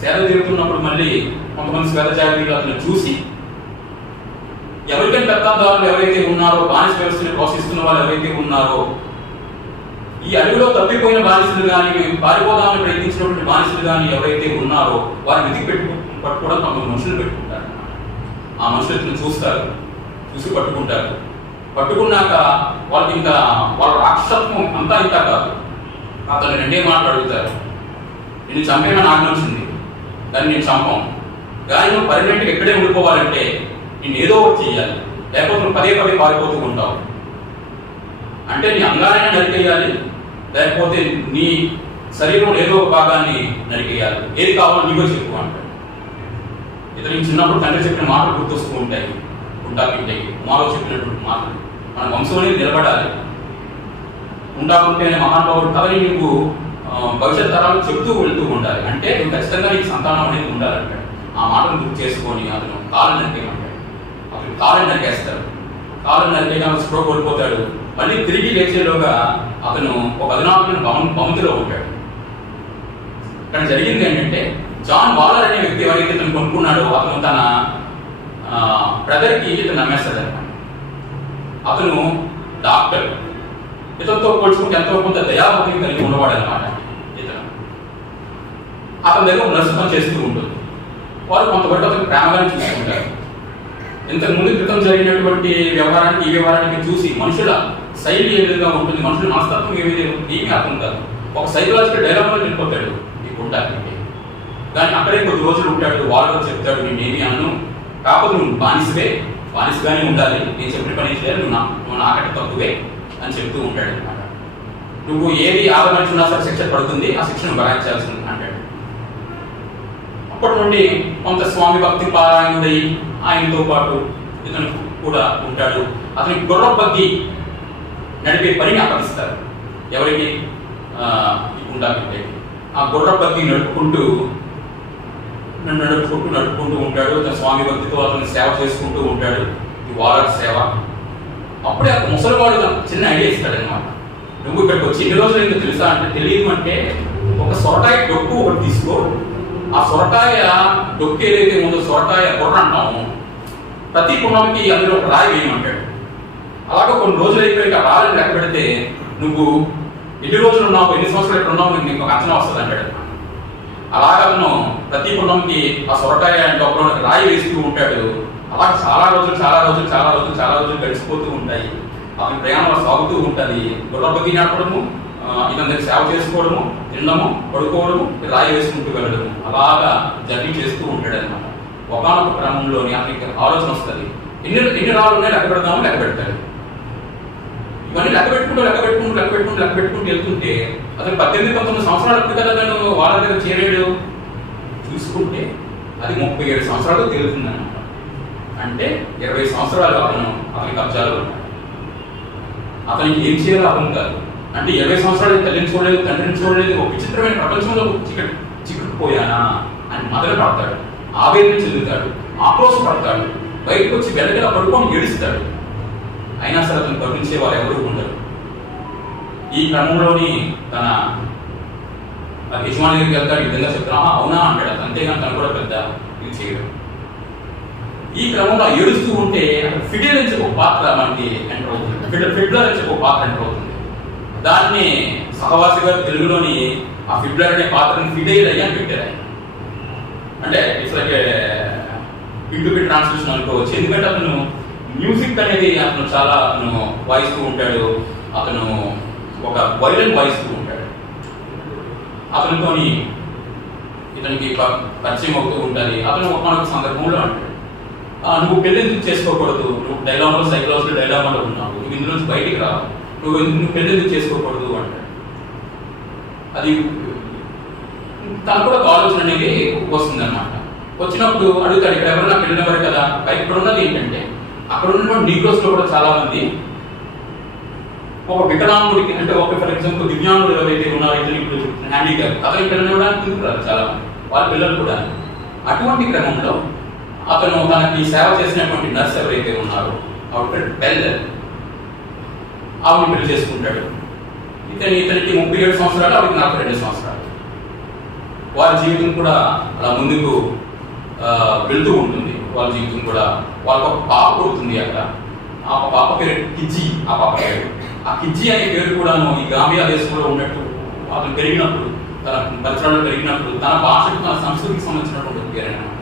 సేద తిరుగుతున్నప్పుడు మళ్ళీ కొంతమంది స్వేద జాగ్రత్తలు అతను చూసి, అమెరికన్ పెత్తందారులు ఎవరైతే ఉన్నారో, బానిస వ్యవస్థని ప్రోత్సహిస్తున్న వాళ్ళు ఎవరైతే ఉన్నారో, ఈ అడవిలో తప్పిపోయిన బానిసలు కానీ, పారిపోదామని ప్రయత్నించినటువంటి బానిసలు కానీ ఎవరైతే ఉన్నారో వారిని వెతికి పట్టుకోవడం కొంతమంది మనుషులు పెట్టుకుంటారు. ఆ మనుషులు చూస్తారు, చూసి పట్టుకుంటారు. పట్టుకున్నాక వాళ్ళకి ఇంకా వాళ్ళ రాక్షసత్వం అంతా ఇంకా కాదు. అతను 2 మాటలు అడుగుతారు. నేను చంపేమని నాకు వచ్చింది, దాన్ని నేను చంపం, కానీ నువ్వు పర్మనెంట్గా ఎక్కడే ఉండిపోవాలంటే నేను ఏదో ఒకటి చెయ్యాలి, లేకపోతే నువ్వు పదే పారిపోతూ ఉంటావు. అంటే నీ అంగాలైనా నరికేయాలి, లేకపోతే నీ శరీరంలో ఏదో ఒక భాగాన్ని నరికేయాలి, ఏది కావాలో నీవో చెప్పు అంటాడు. ఇతనికి చిన్నప్పుడు తండ్రి చెప్పిన మాటలు గుర్తొస్తూ ఉంటాయి. ఉంటాకింటకి మాలో చెప్పినటువంటి మాటలు, మన వంశం అనేది నిలబడాలి. ఉంటాకుంటే అనే మహానుభావుడు కథని నీకు భవిష్యత్ తరాలు చెప్తూ వెళ్తూ ఉండాలి. అంటే నువ్వు ఖచ్చితంగా నీకు సంతానం అనేది ఉండాలంటాడు. ఆ మాటను గుర్తు చేసుకొని అతను కాళ్ళని నరికేయమంటాడు. అతను కాళ్ళని నరికేస్తాడు. కాళ్ళని నరికేగా స్ట్రోక్ కోల్పోతాడు. మళ్ళీ తిరిగి లేచేలోగా అతను ఒక అధునాతమైన బహుమతిలో ఉంటాడు. ఇక్కడ జరిగింది ఏంటంటే, జాన్ వాలర్ అనే వ్యక్తి ఎవరైతే ఇతను కొనుక్కున్నాడో అతను తన బ్రదర్కి ఇతను నమ్మేస్తాడు అనమాట. అతను డాక్టర్. ఇతనితో పోల్చుకుంటే ఎంతో కొంత దయాభక్తిని కలిగి ఉన్నవాడు అనమాట. ఇతను అతని దగ్గర నర్సు పని చేస్తూ ఉంటుంది. వారు కొంతవరకు అతను ప్రేమగానే చూసుకుంటారు. ఇంతకు ముందు క్రితం జరిగినటువంటి వ్యవహారానికి ఈ వ్యవహారానికి చూసి మనుషుల శైలి ఏ విధంగా ఉంటుంది, మనుషుల మనస్తత్వం ఏ విధంగా ఏమీ అర్థం కాదు. ఒక సైకలాజికల్ డైలాగ్లో వెళ్ళిపోతాడు ఈ కుంటాకి. కానీ అక్కడే కొద్ది రోజులు ఉంటాడు. వాళ్ళు చెప్తాడు, నేనేమి అను, కాకపోతే నువ్వు బానిసగానే ఉండాలి, నేను చెప్పిన పని చేయాలి, నువ్వు నాకంటే తక్కువే అని చెప్తూ ఉంటాడు అనమాట. నువ్వు ఏది ఆదరించినా సరే శిక్ష పడుతుంది, ఆ శిక్షను భరించాల్సి ఉంది అంటాడు. అప్పటి నుండి కొంత స్వామి భక్తి పారాయణుడై ఆయనతో పాటు ఇతను కూడా ఉంటాడు. అతనికి గుర్ర బగ్గి నడిపే పనిని అప్పగిస్తారు. ఎవరికి? ఉంటాకి. ఆ గుర్ర బగ్గి నడుపుకుంటూ ఉంటాడు. తన స్వామి భక్తితో అతను సేవ చేసుకుంటూ ఉంటాడు. ఈ వాలర్ సేవ. అప్పుడే ఆ ముసలివాడు చిన్న ఐడియా ఇస్తాడనమాట. నువ్వు ఇక్కడికి వచ్చి ఎన్ని రోజులు ఏంటో తెలుసా అంటే, తెలియదు అంటే ఒక సొరకాయ డొక్కు ఒకటి తీసుకో, ఆ సొరకాయ డొక్కు ఏదైతే ఉందో సొరకాయ బుర్ర అంటాము, ప్రతి కుండంకి అందులో ఒక రాయి వేయమంటాడు. అలాగే కొన్ని రోజులు అయిపోయి ఆ రాయిని లెక్క పెడితే నువ్వు ఎన్ని రోజులు ఉన్నావు, ఎన్ని సంవత్సరాలు ఎక్కడ ఉన్నావు నీకు ఒక అంచనా వస్తుంది అంటాడు. అలాగే అతను ప్రతి కుండంకి ఆ సొరకాయ డొక్కలో రాయి వేస్తూ ఉంటాడు. అలా చాలా రోజులు గడిచిపోతూ ఉంటాయి. అతని ప్రయాణం సాగుతూ ఉంటుంది. గుర్రబగ్గి నడపడము, ఇతని దగ్గర సేవ చేసుకోవడము, తినడము, పడుకోవడము, రాయి వేసుకుంటూ వెళ్ళడము, అలాగా జర్నీ చేస్తూ ఉంటాడు అనమాట. ఒకనొక క్రమంలోని అతనికి ఆలోచన వస్తుంది, ఎన్ని రాళ్ళు ఉన్నాయి లెక్క పెడతాడు. ఇవన్నీ లెక్క పెట్టుకుంటూ వెళ్తుంటే అతను 18-19 సంవత్సరాలు కదా తను వాళ్ళ దగ్గర చేరాడు. చూసుకుంటే అది 37 సంవత్సరాలు తేలుతుంది అనమాట. అంటే 20 సంవత్సరాలు అతని కబ్జాలో ఉన్నాడు. అతనికి ఏం చేయాలో అర్థం కాదు. అంటే 20 సంవత్సరాలు తల్లిని చూడలేదు, తండ్రిని చూడలేదు, ఒక విచిత్రమైన ప్రపంచంలో చిక్కుకుపోయానా అని మొదలు పడతాడు. ఆవేదన చెందుతాడు, ఆక్రోశం పడతాడు, బయటకు వచ్చి వెళ్ళగల పడుకొని ఏడుస్తాడు. అయినా సరే అతను కరుణించే వారు ఎవరు ఉండరు. ఈ క్రమంలోని తన యజమాని దగ్గరికి వెళ్తాడు, ఈ విధంగా చెప్తున్నా అవునా అంటాడు. అంతేగాని తను కూడా పెద్ద ఇది చేయడు. ఈ క్రమంలో ఏడుస్తూ ఉంటే ఫిడెల్ నుంచి ఒక పాత్ర మనకి ఎంటర్ అవుతుంది. ఫిడ్లర్ నుంచి ఒక పాత్ర ఎంటర్ అవుతుంది. దాన్ని సహవాసి గారు తెలుగులోని ఆ ఫిడ్లర్ అనే పాత్రని ఫిడెల్ అయ్యి అని పెట్టారు ఆయన. అంటే ఇట్స్ లైక్ యూట్యూబ్ ట్రాన్స్లేషన్ అనుకోవచ్చు. ఎందుకంటే అతను మ్యూజిక్ అనేది అతను చాలా అతను వాయిస్తూ ఉంటాడు. అతను ఒక వైలెన్ వాయిస్తూ ఉంటాడు. అతనితోని ఇతనికి పరిచయం అవుతూ ఉంటుంది. అతను ఒక సందర్భంలో అంటాడు, నువ్వు పెళ్లి ఎందుకు చేసుకోకూడదు, నువ్వు డైలామాలో సైకలాజికల్ డైలామాలో ఉన్నావు, నువ్వు ఇందులో నుంచి బయటికి రావు, నువ్వు పెళ్లి ఎందుకు చేసుకోకూడదు అంటాడు. అది తను కూడా ఆలోచన అనేది వస్తుంది అనమాట. వచ్చినప్పుడు అడుగుతాడు, ఇక్కడ ఎవరైనా పెళ్ళినవారు కదా. ఇక్కడ ఉన్నది ఏంటంటే అక్కడ ఉన్నటువంటి నీకోస్లో కూడా చాలా మంది ఒక వికలాంగుడికి, అంటే ఒక ఫర్ ఎగ్జాంపుల్ దివ్యాంగుడు ఎవరైతే ఉన్నారో ఇతను ఇప్పుడు హ్యాండిక్యాప్, అతనికి పిల్లనివ్వడానికి తిరుగుతారు చాలా మంది, వాళ్ళ పిల్లలు కూడా. అటువంటి క్రమంలో అతను తనకి సేవ చేసినటువంటి నర్స్ ఎవరైతే ఉన్నారో ఆవిడ బెల్, ఆవిడని పెళ్లి చేసుకుంటాడు. ఇతనికి 37 సంవత్సరాలు, ఆవిడకి 42 సంవత్సరాలు. వారి జీవితం కూడా అలా ముందుకు వెళ్తూ ఉంటుంది. వాళ్ళ జీవితం కూడా వాళ్ళకు ఒక పాప పుడుతుంది అక్కడ. ఆ పాప పేరు కిజ్జి. ఆ పాప పేరు ఆ కిజ్జి అనే పేరు కూడాను ఈ గాంబియా దేశంలో ఉన్నట్టు అతను పెరిగినప్పుడు, తన పరిసరాల్లో పెరిగినప్పుడు తన భాషకు, తన సంస్కృతికి సంబంధించినటువంటి పేరు అన్నమాట.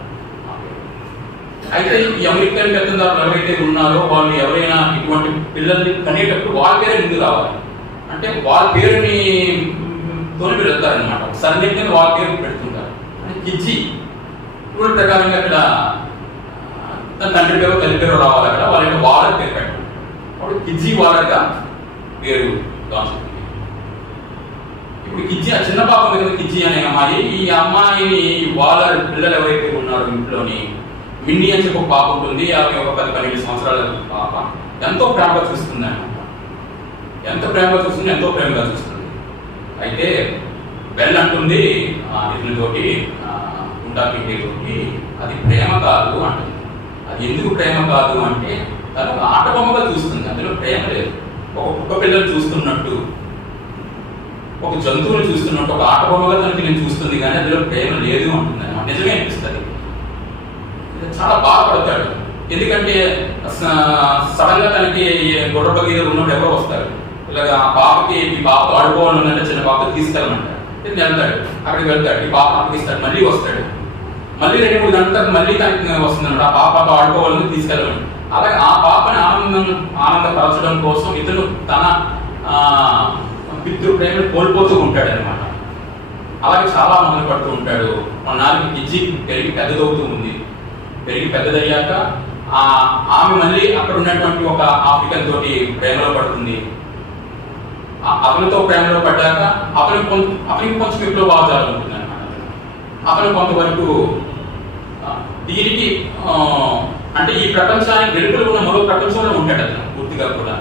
అయితే ఈ అమెరికన్ పెద్దదారులు ఎవరైతే ఉన్నారో వాళ్ళు ఎవరైనా ఇటువంటి పిల్లల్ని కనేటప్పుడు వాళ్ళ పేరే ముందు రావాలి. అంటే వాళ్ళ పేరుని తోని పెడతారనమాట. సర్నేమ్ కింద వాళ్ళ పేరు పెడుతుంటారు. అంటే కిజ్జి రూల్ ప్రకారంగా అక్కడ తన తండ్రి పేరు తల్లి పేరు రావాలి. అక్కడ వాళ్ళ యొక్క వాలర్ పేరు పెట్టారు. అప్పుడు కిజ్జి వాలర్గా పేరు కాన్సెప్ట్. ఇప్పుడు కిజ్జి ఆ చిన్న పాప మీద కిజ్జి అనే అమ్మాయి, ఈ అమ్మాయిని వాలర్ పిల్లలు ఎవరైతే ఉన్నారో ఇంట్లోని మిన్ని అని చెప్పి ఒక పాప ఉంటుంది. ఆమె ఒక 10-12 సంవత్సరాల పాప. ఎంతో ప్రేమగా చూస్తుంది అనమాట. ఎంత ప్రేమగా చూస్తుంది, ఎంతో ప్రేమగా చూస్తుంది. అయితే బెల్ అంటుంది ఇతనితోటి ఉంటాకి, అది ప్రేమ కాదు అంటుంది. అది ఎందుకు ప్రేమ కాదు అంటే తను ఒక ఆట బొమ్మగా చూస్తుంది, అందులో ప్రేమ లేదు. ఒక కుక్క పిల్లలు చూస్తున్నట్టు, ఒక జంతువుని చూస్తున్నట్టు, ఒక ఆట బొమ్మగా తనకి నేను చూస్తుంది, కానీ అందులో ప్రేమ లేదు అంటుంది అనమాట. నిజమే అనిపిస్తుంది. చాలా బాధపడతాడు. ఎందుకంటే సడన్ గా తనకి గొడవ గీదలు ఉన్నప్పుడు ఎవరో వస్తారు, ఇలాగ ఆ పాపకి ఈ పాప ఆడుకోవాలి ఉందంటే చిన్న పాప తీసుకెళ్ళమంటారు. వెళ్తాడు, అక్కడికి వెళ్తాడు, ఈ పాప తీస్తాడు, మళ్ళీ వస్తాడు, మళ్ళీ 2-3 గంటలకు మళ్ళీ తనకి వస్తుంది ఆ పాప ఆడుకోవాలని తీసుకెళ్ళమని. అలాగే ఆ పాపని ఆనందపరచడం కోసం ఇతను తన పితృ ప్రేమను కోల్పోతూ ఉంటాడు అనమాట. అలాగే చాలా మంది పడుతూ ఉంటాడు. కొన్నాళ్ళకి కిజ్జి పెరిగి పెద్దదవుతూ ఉంది. పెరిగి పెద్దదయ్యాక ఆమె మళ్ళీ అక్కడ ఉన్నటువంటి ఒక ఆఫ్రికన్ తోటి ప్రేమలో పడుతుంది. అతనితో ప్రేమలో పడ్డాక అతనికి కొంచెం ఎక్కువ భావజాలం ఉంటుంది అనమాట. అతను కొంతవరకు దీనికి అంటే ఈ ప్రపంచానికి వెలుపల ఉన్న మరో ప్రపంచంలో ఉంటాడు అతను పూర్తిగా కూడా.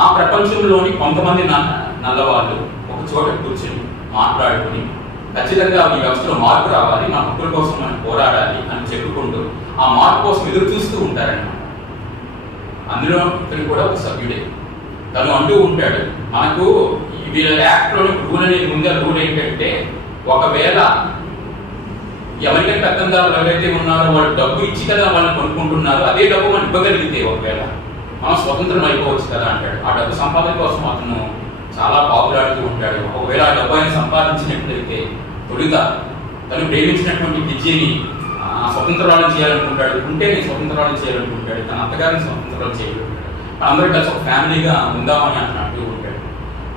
ఆ ప్రపంచంలోని కొంతమంది నల్లవాళ్ళు ఒక చోట కూర్చొని మాట్లాడుకుని ఖచ్చితంగా ఈ వ్యవస్థలో మార్పు రావాలి, మన హక్కుల కోసం మనం పోరాడాలి అని చెప్పుకుంటూ ఆ మార్పు కోసం ఎదురు చూస్తూ ఉంటారన్నమాట. అందులో ఇతను కూడా ఒక సభ్యుడే. తను అంటూ ఉంటాడు, మనకు వీళ్ళ యాక్ట్లోని రూల్ అనేది ఉంది. ఆ రూల్ ఏంటంటే ఒకవేళ అమెరికన్ పెత్తందారులు ఎవరైతే ఉన్నారో వాళ్ళు డబ్బు ఇచ్చి కదా వాళ్ళని కొనుక్కుంటున్నారు, అదే డబ్బు మనం ఇవ్వగలిగితే ఒకవేళ మనం స్వతంత్రం అయిపోవచ్చు కదా అంటాడు. ఆ డబ్బు సంపాదన కోసం అతను చాలా పాపులాడుతూ ఉంటాడు. ఒకవేళ ఆ డబ్బు ఆయన సంపాదించినట్లయితే తొలిగా తను ప్రేమించినటువంటి కిజ్జిని స్వతంత్రాలను చేయాలనుకుంటాడు. ఉంటేనే స్వతంత్రాలను చేయాలనుకుంటాడు. తన అత్తగారిని స్వతంత్రాలు చేయాలనుకుంటాడు. అందరూ కలిసి ఒక ఫ్యామిలీగా ఉందామని అంటూ ఉంటాడు.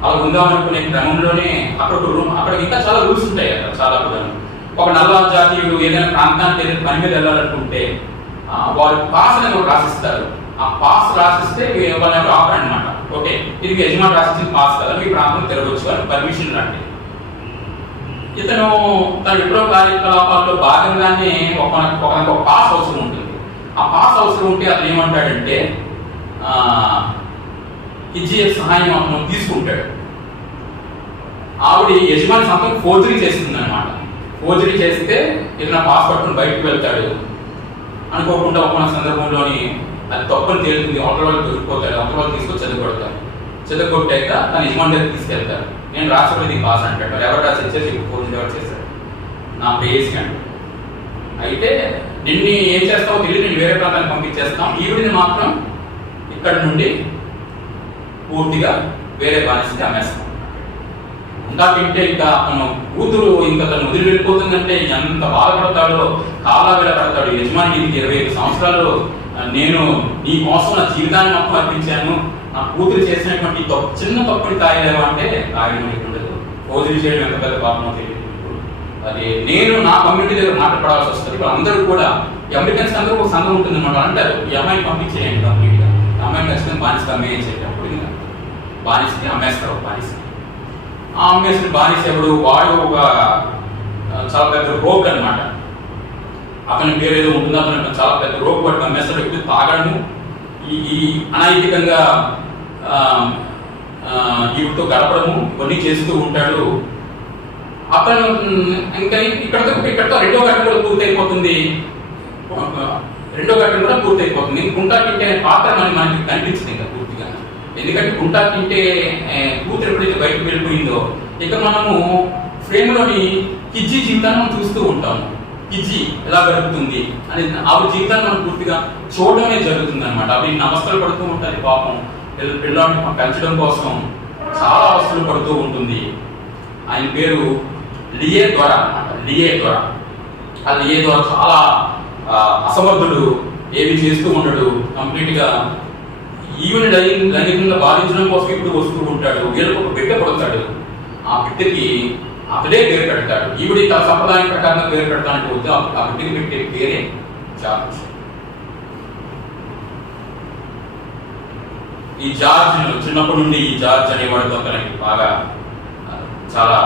అలా ఉందామనుకునే క్రమంలోనే అక్కడ ఇంకా చాలా రూల్స్ ఉంటాయి. అక్కడ చాలా కూడా ఒక నల్ల జాతీయుడు ఏదైనా ప్రాంతానికి ఏదైనా పని మీద వెళ్ళాలనుకుంటే వారు పాస్ అనేది ఒకటి రాసిస్తారు. ఆ పాస్ రాసిస్తే వాళ్ళని ఆఫర్ అనమాట. ఓకే, ఇది యజమాని రాసించిన పాస్ కదా, మీ ప్రాంతం తిరగవచ్చు అని పర్మిషన్ లాంటిది. ఇతను తన విప్లవ కార్యకలాపాల్లో భాగంగానే ఒక పాస్ అవసరం ఉంటుంది. ఆ పాస్ అవసరం ఉంటే అతను ఏమంటాడంటే కిజ్జిఎఫ్ సహాయం అతను తీసుకుంటాడు. ఆవిడ యజమాని సంతకం ఫోర్జరీ చేస్తుంది అనమాట. ఫోర్జరీ చేస్తే ఇతను పాస్ పట్టుకుని బయటకు వెళ్తాడు. అనుకోకుండా ఒక సందర్భంలోని అది తప్పని తేలుతుంది. అవతల వాళ్ళు దొరికిపోతాడు. అవతల వాళ్ళు తీసుకొని చదువుకొడతారు. చెదగొట్టాక తన యజమాని దగ్గర తీసుకెళ్తారు. నేను రాష్ట్రపతి పాస్ అంటాడు. ఎవరు రాసి ఇచ్చేసి ఫోన్ ఎవరు చేశారు, నా ప్రేయసి అంటాడు. అయితే నిన్ను ఏం చేస్తావో తెలియదు, నేను వేరే ప్రాంతానికి పంపించేస్తాం, ఈవిడిని మాత్రం ఇక్కడ నుండి పూర్తిగా వేరే బానిసకి అమ్మేస్తాం. ఇంకా తింటే ఇంకా అతను కూతురు ఇంకా తను వదిలి వెళ్ళిపోతుందంటే ఎంత బాధపడతాడో, కాలా వెళ్ళబడతాడు. యజమాని నీకు 25 సంవత్సరాలు నేను నీ కోసం నా జీవితాన్ని మొత్తం అర్పించాను, నా కూతురు చేసినటువంటి చిన్న తప్పుని తాగలేవా అంటే తాగడం ఉండదు. ఫోజులు చేయడం ఎంత పెద్ద పాపమో తెలియదు. అది నేను నా కమ్యూనిటీ దగ్గర మాట్లాడాల్సి వస్తుంది. ఇప్పుడు అందరూ కూడా అమెరికన్స్ అందరూ ఒక సంఘం ఉంటుంది అన్నమాట. అంటారు ఈ అమ్మాయిని పంపించేయండి కంప్లీట్గా, అమ్మాయిని ఖచ్చితంగా బానిసకి అమ్మేసేటప్పుడు ఇంకా బానిసకి అమ్మేస్తారు. బానిసకి ఆ అమ్మేసిన బానిస ఎవడు, వాడు ఒక చాలా పెద్ద రోగ్ అనమాట. అతని పేరు ఏదో ఉంటుంది, అతను చాలా పెద్ద రోగ్ పట్టుకు అమ్మేస్తాడు. ఎక్కువ తాగడము, ఈ అనైతికంగా వీటితో గడపడము ఇవన్నీ చేస్తూ ఉంటాడు. అతను ఇంకా ఇక్కడతో రెండో ఘట్టం కూడా పూర్తయిపోతుంది. గుంటా కింటే అనే పాత్ర మనకి కనిపించింది ఇంకా పూర్తిగా. ఎందుకంటే గుంటా కింటే కూతురు ఎప్పుడైతే బయటకు వెళ్ళిపోయిందో ఇక మనము ఫ్రేమ్లోని కిజ్జి జీవితాన్ని మనం చూస్తూ ఉంటాము. కిజ్జి ఎలా గడుపుతుంది అని ఆవిడ జీవితాన్ని మనం పూర్తిగా చూడడమే జరుగుతుంది అనమాట. అవి అవస్థలు పడుతూ ఉంటుంది పాపం. పిల్లాడిని పెంచడం కోసం చాలా అవస్థలు పడుతూ ఉంటుంది. ఆయన పేరు లియే ద్వారా అనమాట. లియే ద్వారా చాలా అసమర్థుడు, ఏవి చేస్తూ ఉండడు. కంప్లీట్గా ఈవెన్ లైంగికంగా బాధించడం కోసం ఇప్పుడు వస్తూ ఉంటాడు. వీళ్ళకి ఒక బిడ్డ పడతాడు. ఆ బిడ్డకి అతడే పేరు పెడతాడు. ఈవిడి సంప్రదాయం ప్రకారంగా పేరు పెడతానంటే వద్దు, ఆ బిడ్డకి పెట్టే పేరే జార్జ్. ఈ జార్జ్ చిన్నప్పటి నుండి ఈ జార్జ్ అనేవాడితో తనకి బాగా చాలా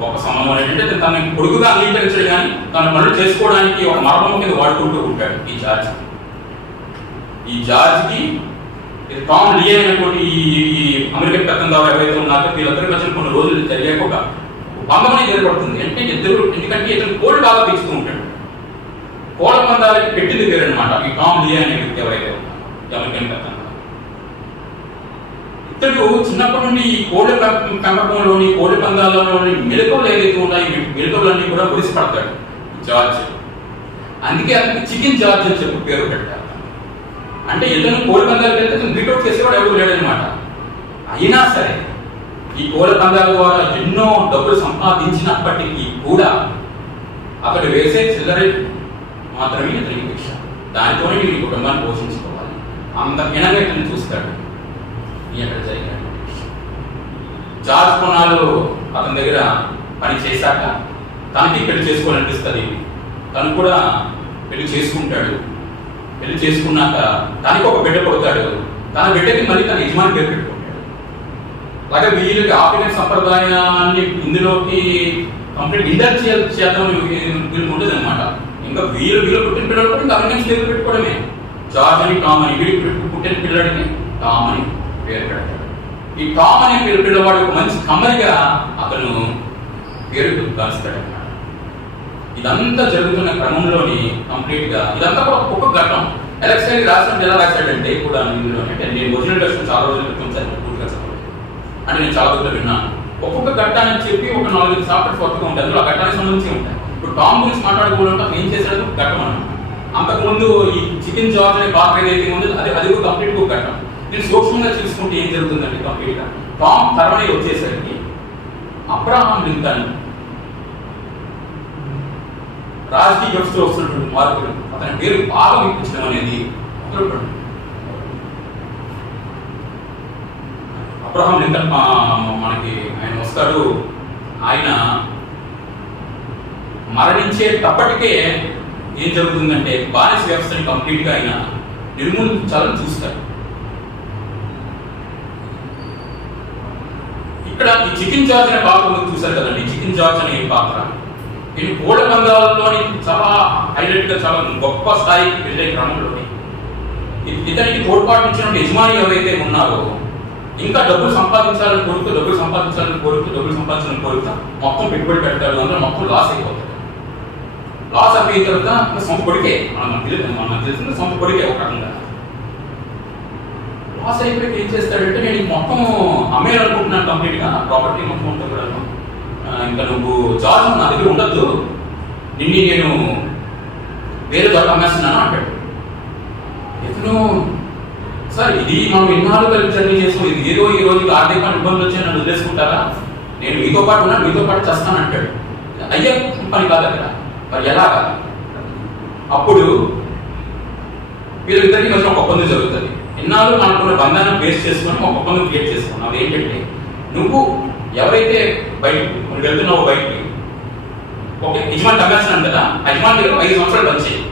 గొప్ప సంబంధం ఏంటంటే తనకి కొడుకుగా అంగీకరించడు, కానీ తన పనులు చేసుకోవడానికి ఒక మర్మం కింద వాడుకుంటూ ఉంటాడు ఈ జార్జ్కి టామ్ లియే అనేటువంటి ఈ అమెరికన్ పెత్తందారు ఎవరైతే ఉన్నారో వీళ్ళందరి మధ్య కొన్ని రోజులు జరిగాక ఒక బంధం అనేది ఏర్పడుతుంది. అంటే ఎందుకంటే ఇతను కోళ్ళు బాగా పెంచుతూ ఉంటాడు. కోళ్ళ పందాలకి పెట్టింది పేరు అనమాట ఈ టామ్ లియే అనే వ్యక్తి ఎవరైతే ఉన్నారో అమెరికన్ పెత్తందారు. ఇతడు చిన్నప్పటి నుండి ఈ కోళ్ళ పెంపకంలోని కోళ్ళ పందాలలోని మెలకువలు ఏదైతే ఉన్నాయో ఈ మెలకువలన్నీ కూడా ఒడిసి పడతాడు జార్జ్. అందుకే అతనికి చికెన్ జార్జ్ అని చెప్పి పేరు పెట్టారు. అంటే ఇతను కోళ్ళ పందాలకు వెళ్తే బీటౌట్ చేసేవాడు ఎవరు లేడనమాట. అయినా సరే ఈ కోళ్ళ పందాల ద్వారా ఎన్నో డబ్బులు సంపాదించినప్పటికీ కూడా అతడు వేసే చిల్లర మాత్రమే ఇతనికి భిక్ష. దానితోనే వీరి కుటుంబాన్ని పోషించుకోవాలి. అంత హీనంగా ఇతను చూస్తాడు. అక్కడ జరిగినటువంటి జార్జ్ కొన్నాళ్ళు అతని దగ్గర పని చేశాక తనకి పెళ్లి చేసుకోవాలనిపిస్తుంది. తను కూడా పెళ్లి చేసుకుంటాడు. పెళ్లి చేసుకున్నాక తనకి ఒక బిడ్డ పుడతాడు. తన బిడ్డకి మళ్ళీ తన యజమాని పేరు పెట్టుకుంటాడు. అలాగే వీళ్ళకి ఆపిన సంప్రదాయాన్ని ఇందులోకి కంప్లీట్ ఇండస్ట్రియల్ చేద్దాం వీళ్ళు ఉండదు అనమాట. ఇంకా వీళ్ళు పుట్టిన పిల్లలు కూడా ఇంకా అమెరికన్స్ పేరు పెట్టుకోవడమే. జార్జ్ అని టామ్ అని, వీడికి పుట్టిన పిల్లడికి టామ్ అని పేరు పెడతాడు. ఈ టామ్ అనే పేరు పిల్లవాడు ఒక మంచి కమ్మరిగా అతను పేరు కలుస్తాడు అన్నమాట. ఇదంతా జరుగుతున్న క్రమంలోని కంప్లీట్ గా ఇదంతా కూడా ఒక్కొక్క ఘట్టం. ఎలక్షన్ రాసినట్టు ఎలా రాశాడంటే కూడా ఇందులో అంటే నేను ఒరిజినల్ వర్షన్ చాలా రోజుల క్రితం చదివాను, పూర్తిగా చదవలేదు. అంటే నేను చాలా రోజులు విన్నాను. ఒక్కొక్క ఘట్టాన్ని చెప్పి ఒక 4-5 చాప్టర్స్ కొత్తగా ఉంటాయి. అందులో ఆ ఘట్టానికి సంబంధించి ఉంటాయి. ఇప్పుడు టామ్ గురించి మాట్లాడుకోవడం ఏం చేశాడు ఘట్టం అన్నమాట. అంతకుముందు ఈ చికెన్ జార్జ్ అనే పాత్ర ఏదైతే ఉందో అది కూడా కంప్లీట్ ఒక ఘట్టం. నేను సూక్ష్మంగా చూసుకుంటే ఏం జరుగుతుందంటే కంప్లీట్ గా టామ్ తరవని వచ్చేసరికి అబ్రహాం లింకన్ రాజకీయ వ్యవస్థలో వస్తున్నటువంటి మార్పులు అతని పేరు బాగా వినిపించడం అనేది మొదలుపడింది. అబ్రహాం లింకన్ మనకి ఆయన వస్తాడు. ఆయన మరణించేటప్పటికే ఏం జరుగుతుందంటే బానిస వ్యవస్థని కంప్లీట్ గా ఆయన నిర్మూలించాలని చూస్తాడు. ఇక్కడ ఈ చికెన్ జార్జ్ అనే పాత్ర చూశారు కదండి. చికెన్ జార్జ్ అనే పాత్ర ఈ కోళ్ళ పందాలలోని చాలా హైలైట్ గా చాలా గొప్ప స్థాయికి వెళ్ళే క్రమంలోని ఇతనికి తోడ్పాటించిన యజమాని ఎవరైతే ఉన్నారో ఇంకా డబ్బులు సంపాదించాలని కోరుతూ మొత్తం పెట్టుబడి పెడతాడు. అందులో మొత్తం లాస్ అయిపోతాడు. లాస్ అయిపోయిన తర్వాత సొంత కొడికే మనకు తెలిసిన సొంత కొడికే ఒక రకంగా పాస్ అయిపోయి ఏం చేస్తాడంటే, నేను ఈ మొత్తం అమ్మేయాలనుకుంటున్నాను కంప్లీట్గా, ప్రాపర్టీ మొత్తం ఉంటుంది కూడా, ఇంకా నువ్వు జార్జ్ నా దగ్గర ఉండద్దు, నిన్ను నేను వేరే చోట అమ్మేస్తున్నాను అంటాడు. ఇతను సార్ ఇది మనం ఎన్నాళ్ళు కలిపి జర్నీ చేస్తాం, ఇది ఏదో ఈ రోజు ఆర్థిక ఇబ్బందులు వచ్చి నన్ను వదిలేసుకుంటారా, నేను మీతో పాటు ఉన్నాను, మీతో పాటు చేస్తాను అంటాడు. అయ్యే పని కాదు అక్కడ, మరి ఎలాగా? అప్పుడు వీళ్ళిద్దరికి మధ్య ఒక ఒప్పందం జరుగుతుంది. ఎన్నాళ్ళు మనకున్న బంధాన్ని బేస్ చేసుకొని ఒక ఒప్పందం క్రియేట్ చేసుకున్నాం. అది ఏంటంటే, నువ్వు ఎవరైతే బయటకు వెళ్తున్నావో బయటికి, ఓకే యజమాని అమ్మేస్తున్నాను కదా, యజమాని దగ్గర 5 సంవత్సరాలు పనిచేయి,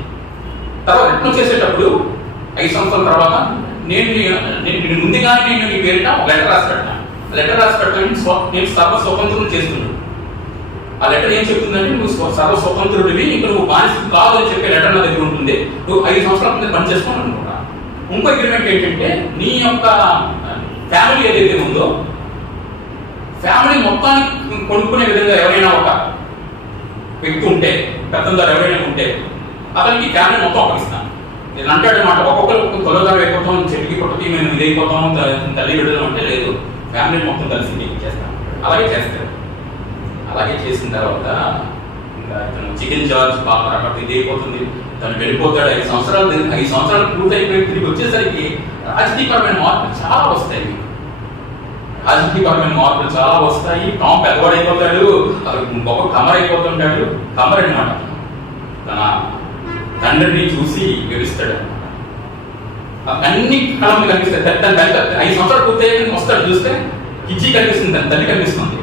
తర్వాత రిటర్న్ చేసేటప్పుడు 5 సంవత్సరాల తర్వాత నేను ముందుగానే నేను నీ పేరిట లెటర్ రాసి పెట్టాను. లెటర్ రాసి పెట్టాలని నేను సర్వ స్వతంత్రం చేస్తున్నాను. ఆ లెటర్ ఏం చెప్తుందంటే, నువ్వు సర్వ స్వతంత్రుడివి, ఇంకా నువ్వు బానిస కాదు అని చెప్పే లెటర్ నా దగ్గర ఉంటుంది. నువ్వు 5 సంవత్సరాల ముందు పని చేసుకోవాలి అనుకుంటా. ఇంకో అగ్రిమెంట్ ఏంటంటే, నీ యొక్క ఫ్యామిలీ ఏదైతే ఉందో, ఫ్యామిలీ మొత్తాన్ని కొనుక్కునే విధంగా ఎవరైనా ఒక వ్యక్తి ఉంటే, పెద్దందారు ఎవరైనా ఉంటే, అతనికి ఫ్యామిలీ మొత్తం అప్పగిస్తాను. నేను అంటాడు అనమాట, ఒక్కొక్కరు తొలగారు అయిపోతాం, చెట్టుకి పుట్టకి మేము ఇదైపోతాం, తల్లి బిడ్డలు అంటే లేదు, ఫ్యామిలీ మొత్తం కలిసి నీకు చేస్తాను. అలాగే చేస్తాడు. అలాగే చేసిన తర్వాత ఇంకా ఇతను చికెన్ జార్జ్ బాగా అక్కడ ఇదైపోతుంది, తను వెళ్ళిపోతాడు. 5 సంవత్సరాలు పూర్తయిపోయి తిరిగి వచ్చేసరికి రాజకీయపరమైన మార్పులు చాలా వస్తాయి. రాజకీయపరమైన మార్పులు చాలా వస్తాయి. టామ్ పెద్దవాడైపోతాడు, గొప్ప కమర్ అయిపోతుంటాడు. కమర్ అనమాట, తన తండ్రిని చూసి గెలుస్తాడు అనమాట. అన్ని కళ కనిపిస్తాయి. 5 సంవత్సరాలు పూర్తయ్యాక వస్తాడు, చూస్తే కిజ్జి కనిపిస్తుంది, తన తల్లి కనిపిస్తుంది,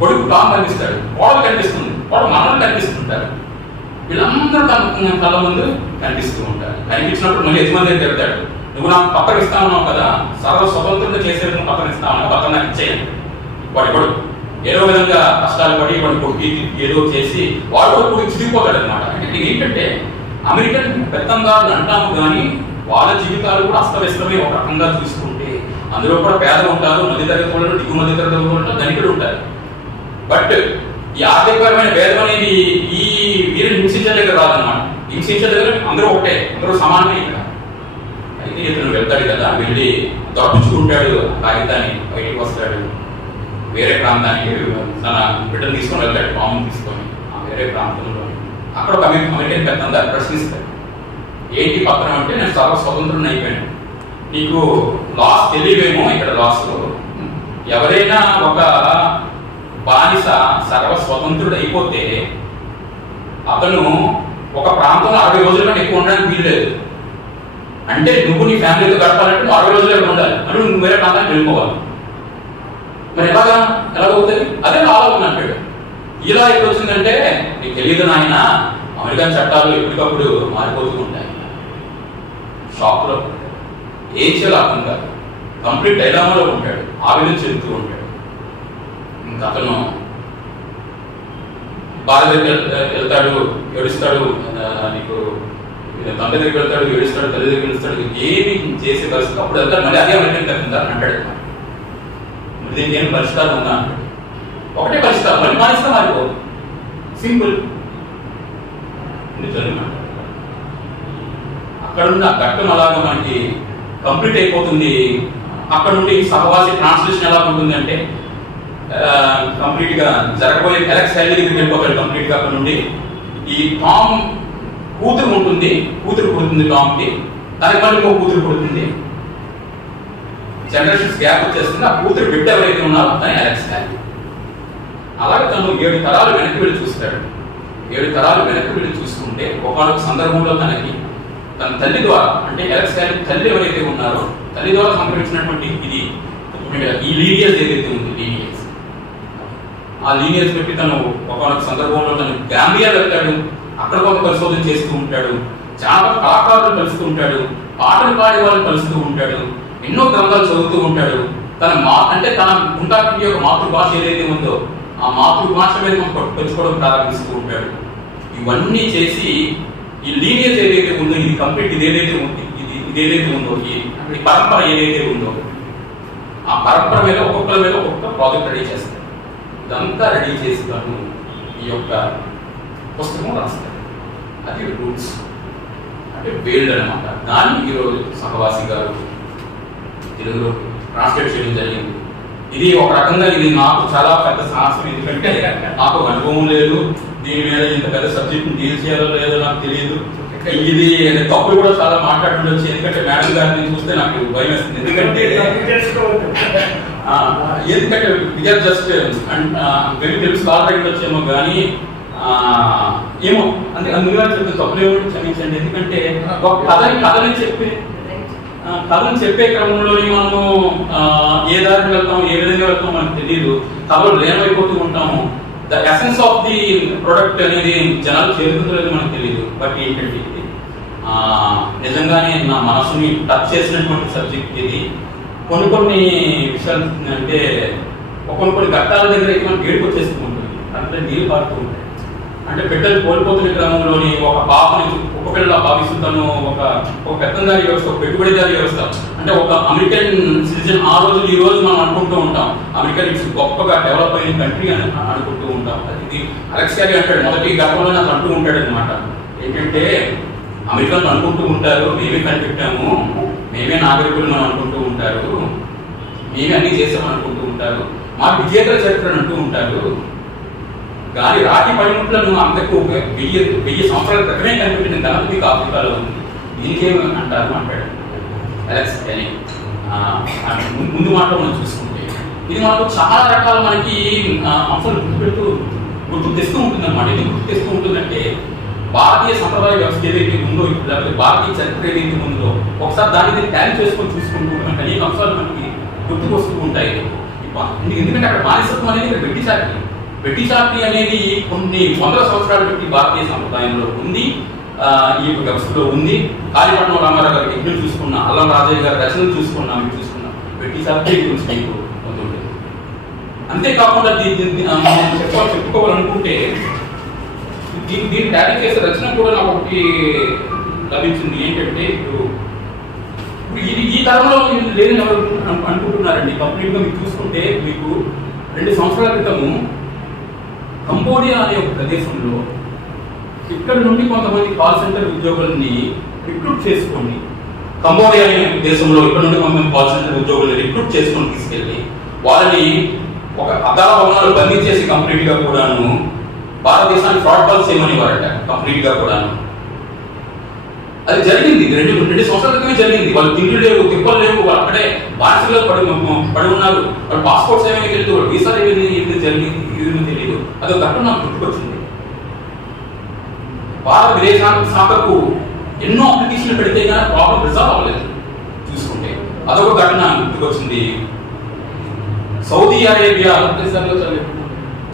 కొడుకు టామ్ కనిపిస్తాడు, కోడలు కనిపిస్తుంది, కోడలు మనలు కనిపిస్తుంటారు. వీళ్ళందరూ తన కళ్ళ ముందు కనిపిస్తూ ఉంటారు. కనిపించినప్పుడు మళ్ళీ యజమాని దగ్గర వెళ్తాడు, నువ్వు నాకు పక్కన ఇస్తా ఉన్నావు కదా, సర్వ స్వతంత్రంగా చేసే విధంగా పక్కన ఇస్తా ఉన్నావు, పక్కన నాకు ఇచ్చేయండి. వాడి కొడుకు ఏదో విధంగా కష్టాలు పడి వాడి కొడుకు ఏదో చేసి వాడు కొడుకు చిరిగిపోతాడు అనమాట. అంటే ఏంటంటే, అమెరికన్ పెత్తందారులు అంటాము కానీ వాళ్ళ జీవితాలు కూడా అస్తవ్యస్తమై ఒక రకంగా చూసుకుంటే, అందులో కూడా పేదలు ఉంటారు, మధ్యతరగతి వాళ్ళు, దిగు మధ్యతరగతి వాళ్ళు, ధనికులు ఉంటారు. బట్ ఈ ఆర్థికపరమైన భేదం అనేది ఈ వీరిని హింసించే దగ్గర రాదన్నమాట. హింసించే దగ్గర అందరూ ఒకటే, అందరూ సమానమే ఇక్కడ. అయితే ఇతను వెళ్తాడు కదా, వెళ్ళి దొరకించుకుంటాడు కాగితాన్ని, బయటకు వస్తాడు, వేరే ప్రాంతానికి తన బిడ్డను తీసుకొని వెళ్తాడు, పామును తీసుకొని ఆ వేరే ప్రాంతంలో. అక్కడ ఒక అమెరికన్ పెద్దందారు ప్రశ్నిస్తాడు, ఏంటి పత్రం అంటే, నేను సర్వ స్వతంత్రం అయిపోయాను, నీకు లాస్ తెలియవేమో, ఇక్కడ లాస్లో ఎవరైనా ఒక బానిస సర్వ స్వతంత్రుడు అయిపోతే అతను ఒక ప్రాంతంలో 60 రోజుల కంటే ఎక్కువ ఉండడానికి వీల్లేదు. అంటే నువ్వు నీ ఫ్యామిలీతో గడపాలంటే 60 రోజులు ఉండాలి, అని నువ్వు వేరే ప్రాంతానికి వెళ్ళిపోవాలి. మరి ఎలాగవుతుంది? అదే ఆలోచన అంటాడు. ఇలా ఎప్పుడు వచ్చిందంటే, నీకు తెలియదు నాయన, అమెరికన్ చట్టాలు ఎప్పటికప్పుడు మారిపోతూ ఉంటాయి. షాప్లో ఏం చేయాలో అర్థం కాదు, కంప్లీట్ డైలామాలో ఉంటాడు, ఆవేదన చెందుతూ ఉంటాడు. ఇంకా అతను బాధ దగ్గరికి వెళ్తాడు, ఏడుస్తాడు, నీకు తండ్రి దగ్గరికి వెళ్తాడు, ఏడుస్తాడు, తల్లి దగ్గరికి వెళ్తాడు, ఏమి చేసే పరిస్థితి. అప్పుడు వెళ్తాడు, మళ్ళీ అదే అమెరికన్ తగ్గుతారు అంటాడు. దీనికి ఏం పరిష్కారం ఉందా అంటాడు. ఒకటే పరిష్కారం, మళ్ళీ మానేస్తే మారిపోదు, సింపుల్. అక్కడ ఉన్న ఘట్టం అలాగా మనకి కంప్లీట్ అయిపోతుంది. అక్కడ నుండి సహవాసి ట్రాన్స్లేషన్ ఎలా ఉంటుంది అంటే, కంప్లీట్ గా జరగబోయే ఎలక్స్ హైలీ దగ్గరికి వెళ్ళిపోతాడు. కంప్లీట్ గా అక్కడ నుండి ఈ టామ్ కూతురు ఉంటుంది, కూతురు పుడుతుంది టామ్కి, దానికి మళ్ళీ ఇంకో కూతురు పుడుతుంది, జనరేషన్స్ గ్యాప్ వచ్చేస్తుంది. ఆ కూతురు బిడ్డ ఎవరైతే ఉన్నారో తనే ఎలక్స్ హైలీ. అలాగే తను 7 తరాలు వెనక్కి వెళ్ళి చూస్తాడు. 7 తరాలు వెనక్కి వెళ్ళి చూసుకుంటే ఒకనొక సందర్భంలో తనకి తన తల్లి ద్వారా, అంటే ఎలక్స్ హైలీ తల్లి ఎవరైతే ఉన్నారో తల్లి ద్వారా సంప్రదించినటువంటి ఈ లీనియర్స్ ఏదైతే ఉంది, లీనియర్స్, ఆ లీనియర్స్ పెట్టి తను ఒకనొక సందర్భంలో తను గాంబియా వెళ్తాడు. అక్కడ కొంత పరిశోధన చేస్తూ ఉంటాడు, చాలా కళాకారులు కలుస్తూ ఉంటాడు, పాటలు పాడే వాళ్ళని కలుస్తూ ఉంటాడు, ఎన్నో గ్రంథాలు చదువుతూ ఉంటాడు. అంటే తన గుంటాకి యొక్క మాతృభాష ఏదైతే ఉందో ఆ మాతృభాష మీద పెంచుకోవడం ప్రారంభిస్తూ ఉంటాడు. ఇవన్నీ చేసి ఈ లీనియర్స్ ఏదైతే ఉందో, ఇది కంప్లీట్ ఇదేదైతే ఉందో, ఈ పరంపర ఏదైతే ఉందో, ఆ పరంపర మీద ఒక్కొక్క ప్రాజెక్ట్ రెడీ చేస్తాడు. ఇదంతా రెడీ చేసి తను ఈ యొక్క పుస్తకం రాస్తాడు. అది రూట్స్ అంటే వేల్డ్ అనమాట. దాన్ని ఈరోజు సహవాసి గారు తెలుగులో ట్రాన్స్లేట్ చేయడం జరిగింది. ఇది ఒక రకంగా ఇది నాకు చాలా పెద్ద సాహసం, ఎందుకంటే నాకు అనుభవం లేదు, దీని మీద ఇంత పెద్ద సబ్జెక్ట్ డీల్ చేయాలో లేదో నాకు తెలియదు. ఇది తప్పులు కూడా చాలా మాట్లాడుతుండొచ్చు, ఎందుకంటే మేడం గారిని చూస్తే నాకు భయం వేస్తుంది. ఎందుకంటే జస్ట్ వెరీ తెలుసు ఆల్రెడీ వచ్చేమో కానీ ఏమో అందుగా చెప్తే తప్పులు ఏమో క్షమించండి. ఎందుకంటే ఒక కథను చెప్పే క్రమంలోని మనము ఏ దారిని వెళ్తాం, ఏ విధంగా వెళ్తాం మనకు తెలియదు. కథలో లీనమైపోతూ ఉంటాము. The essence of the product అనేది జనాలు చేరుతుందో లేదో మనకు తెలియదు. బట్ ఏంటంటే నిజంగానే నా మనసుని టచ్ చేసినటువంటి సబ్జెక్ట్ ఇది. కొన్ని విషయాలు అంటే కొన్ని ఘట్టాల దగ్గర అయితే మనకి ఏడుపు వచ్చేస్తూ ఉంటుంది, అంటే నీళ్ళు పారుతూ ఉంటాయి. అంటే బిడ్డలు కోల్పోతున్న క్రమంలోని ఒక పాపని ఒక పిల్లల భావిస్తుంటాను, ఒక పెత్తందారి వ్యవస్థ, ఒక పెట్టుబడిదారి వ్యవస్థ, అంటే ఒక అమెరికన్ సిటిజన్ ఆ రోజు ఈ రోజు మనం అనుకుంటూ ఉంటాం అమెరికన్ ఇట్స్ గొప్పగా డెవలప్ అయిన కంట్రీ అని అనుకుంటూ ఉంటాం. ఇది అలెక్స్ క్యారీ అంటాడు, మొదటి గర్భంలో నాకు అంటూ ఉంటాడు అనమాట. ఏంటంటే అమెరికన్లు అనుకుంటూ ఉంటారు మేమే కనిపెట్టాము, మేమే నాగరికులు మనం అనుకుంటూ ఉంటారు, మేమే అన్ని చేసామని అనుకుంటూ ఉంటారు, మా విజేతల చరిత్రను అంటూ ఉంటారు, కానీ రాతి పనిముట్లను అంతకు 1000 సంవత్సరాల క్రితమే కనిపెట్టిన ఘనత మీకు ఆఫ్రికాలో ఉంది, దీనికేమి అంటారు అంటాడు అలెక్స్ క్యారీ. ముందు మాట మనం చూసుకుంటే ఇది మనకు చాలా రకాల మనకి అంశాలు గుర్తు తెస్తూ ఉంటుంది అన్నమాట. ఇది గుర్తు తెస్తూ ఉంటుందంటే భారతీయ సంప్రదాయ వ్యవస్థ ఏదైతే ఉందో, లేకపోతే భారతీయ చరిత్ర ఏదైతే ఉందో ఒకసారి దాన్ని ట్యాలీ చేసుకొని చూసుకుంటూ ఉంటాం. అనేక అంశాలు మనకి గుర్తుకొస్తూ ఉంటాయి. ఎందుకంటే అక్కడ బానిసత్వం అనేది ఇక్కడ బ్రిటిషార్టీ అనేది కొన్ని వందల సంవత్సరాల బట్టి భారతీయ సంప్రదాయంలో ఉంది, ఈ యొక్క వ్యవస్థలో ఉంది. కాళీపట్నం రామారావు గారి యజ్ఞం చూసుకున్నా, అల్లం రాజయ్య గారి రచనలు చూసుకున్నా, మీకు చూసుకున్నా బ్రిటిషార్టీ గురించి మీకు ఉంటుంది. అంతేకాకుండా చెప్పుకోవాలనుకుంటే దీన్ని ట్యాలీ చేసే రచన కూడా నాకు ఒకటి లభించింది. ఏంటంటే ఇప్పుడు ఈ తరంలో లేని ఎవరు అనుకుంటున్నారండి. కంప్లీట్గా మీకు చూసుకుంటే మీకు 2 సంవత్సరాల క్రితము కంబోడియా అనే ఒక ప్రదేశంలో ఇక్కడ నుండి కొంతమంది కాల్ సెంటర్ ఉద్యోగుల్ని రిక్రూట్ చేసుకోండి. కంబోడియా అనే దేశంలో ఇక్కడ నుండి కొంతమంది కాల్ సెంటర్ ఉద్యోగుల్ని రిక్రూట్ చేసుకొని తీసుకెళ్ళి వాళ్ళని ఒక అదాల భవనాలు బంధించేసి కంప్లీట్గా కూడాను భారతదేశాన్ని ఫ్రాడ్ కాల్స్ చేయమనేవారట కంప్లీట్గా కూడాను. అది జరిగింది, 2 సంవత్సరాల క్రితమే జరిగింది. వాళ్ళు తిండి లేవు, తిప్పలు లేవు, వాళ్ళు అక్కడే బానిసలో పడి ఉన్నారు. వాళ్ళు పాస్పోర్ట్స్ ఏమీ తెలియదు, వాళ్ళు వీసాలు ఏమి జరిగింది తెలియదు. అదొక ఘటన నాకు గుర్తుకొచ్చింది. భారత విదేశాంగ శాఖకు ఎన్నో అప్లికేషన్లు పెడితే కానీ ప్రాబ్లం రిజాల్వ్ అవ్వలేదు. చూసుకుంటే అదొక ఘటన గుర్తుకొచ్చింది. సౌదీ అరేబియా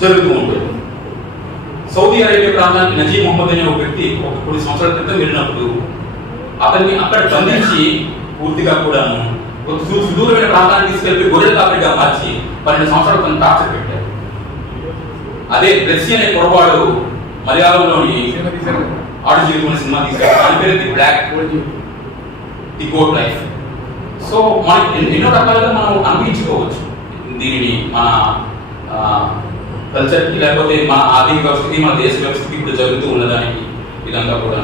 జరుగుతూ ఉంటుంది. సౌదీ అరేబియా ప్రాంతానికి నజీబ్ మొహమ్మద్ అనే ఒక వ్యక్తి కొన్ని సంవత్సరాల క్రితం వెళ్ళినప్పుడు అతన్ని అక్కడ బంధించి పూర్తిగా కూడాను సుదూరమైన ప్రాంతానికి తీసుకెళ్లి గొర్రెల కాపరిగా మార్చి 12 సంవత్సరాలు తను టార్చర్ పెట్టారు. అదే బ్లెస్సీ అనే పొరపాటు మలయాళంలోని ఆడు జీవితం అనే సినిమా తీశారు. దాని పేరు the black the goat life. So మనకి ఎన్నో రకాలుగా మనం అన్వయించుకోవచ్చు దీనిని మన కల్చర్కి, లేకపోతే మన ఆర్థిక వ్యవస్థకి, మన దేశ వ్యవస్థకి ఇప్పుడు జరుగుతూ ఉన్నదానికి ఇదంతా కూడా.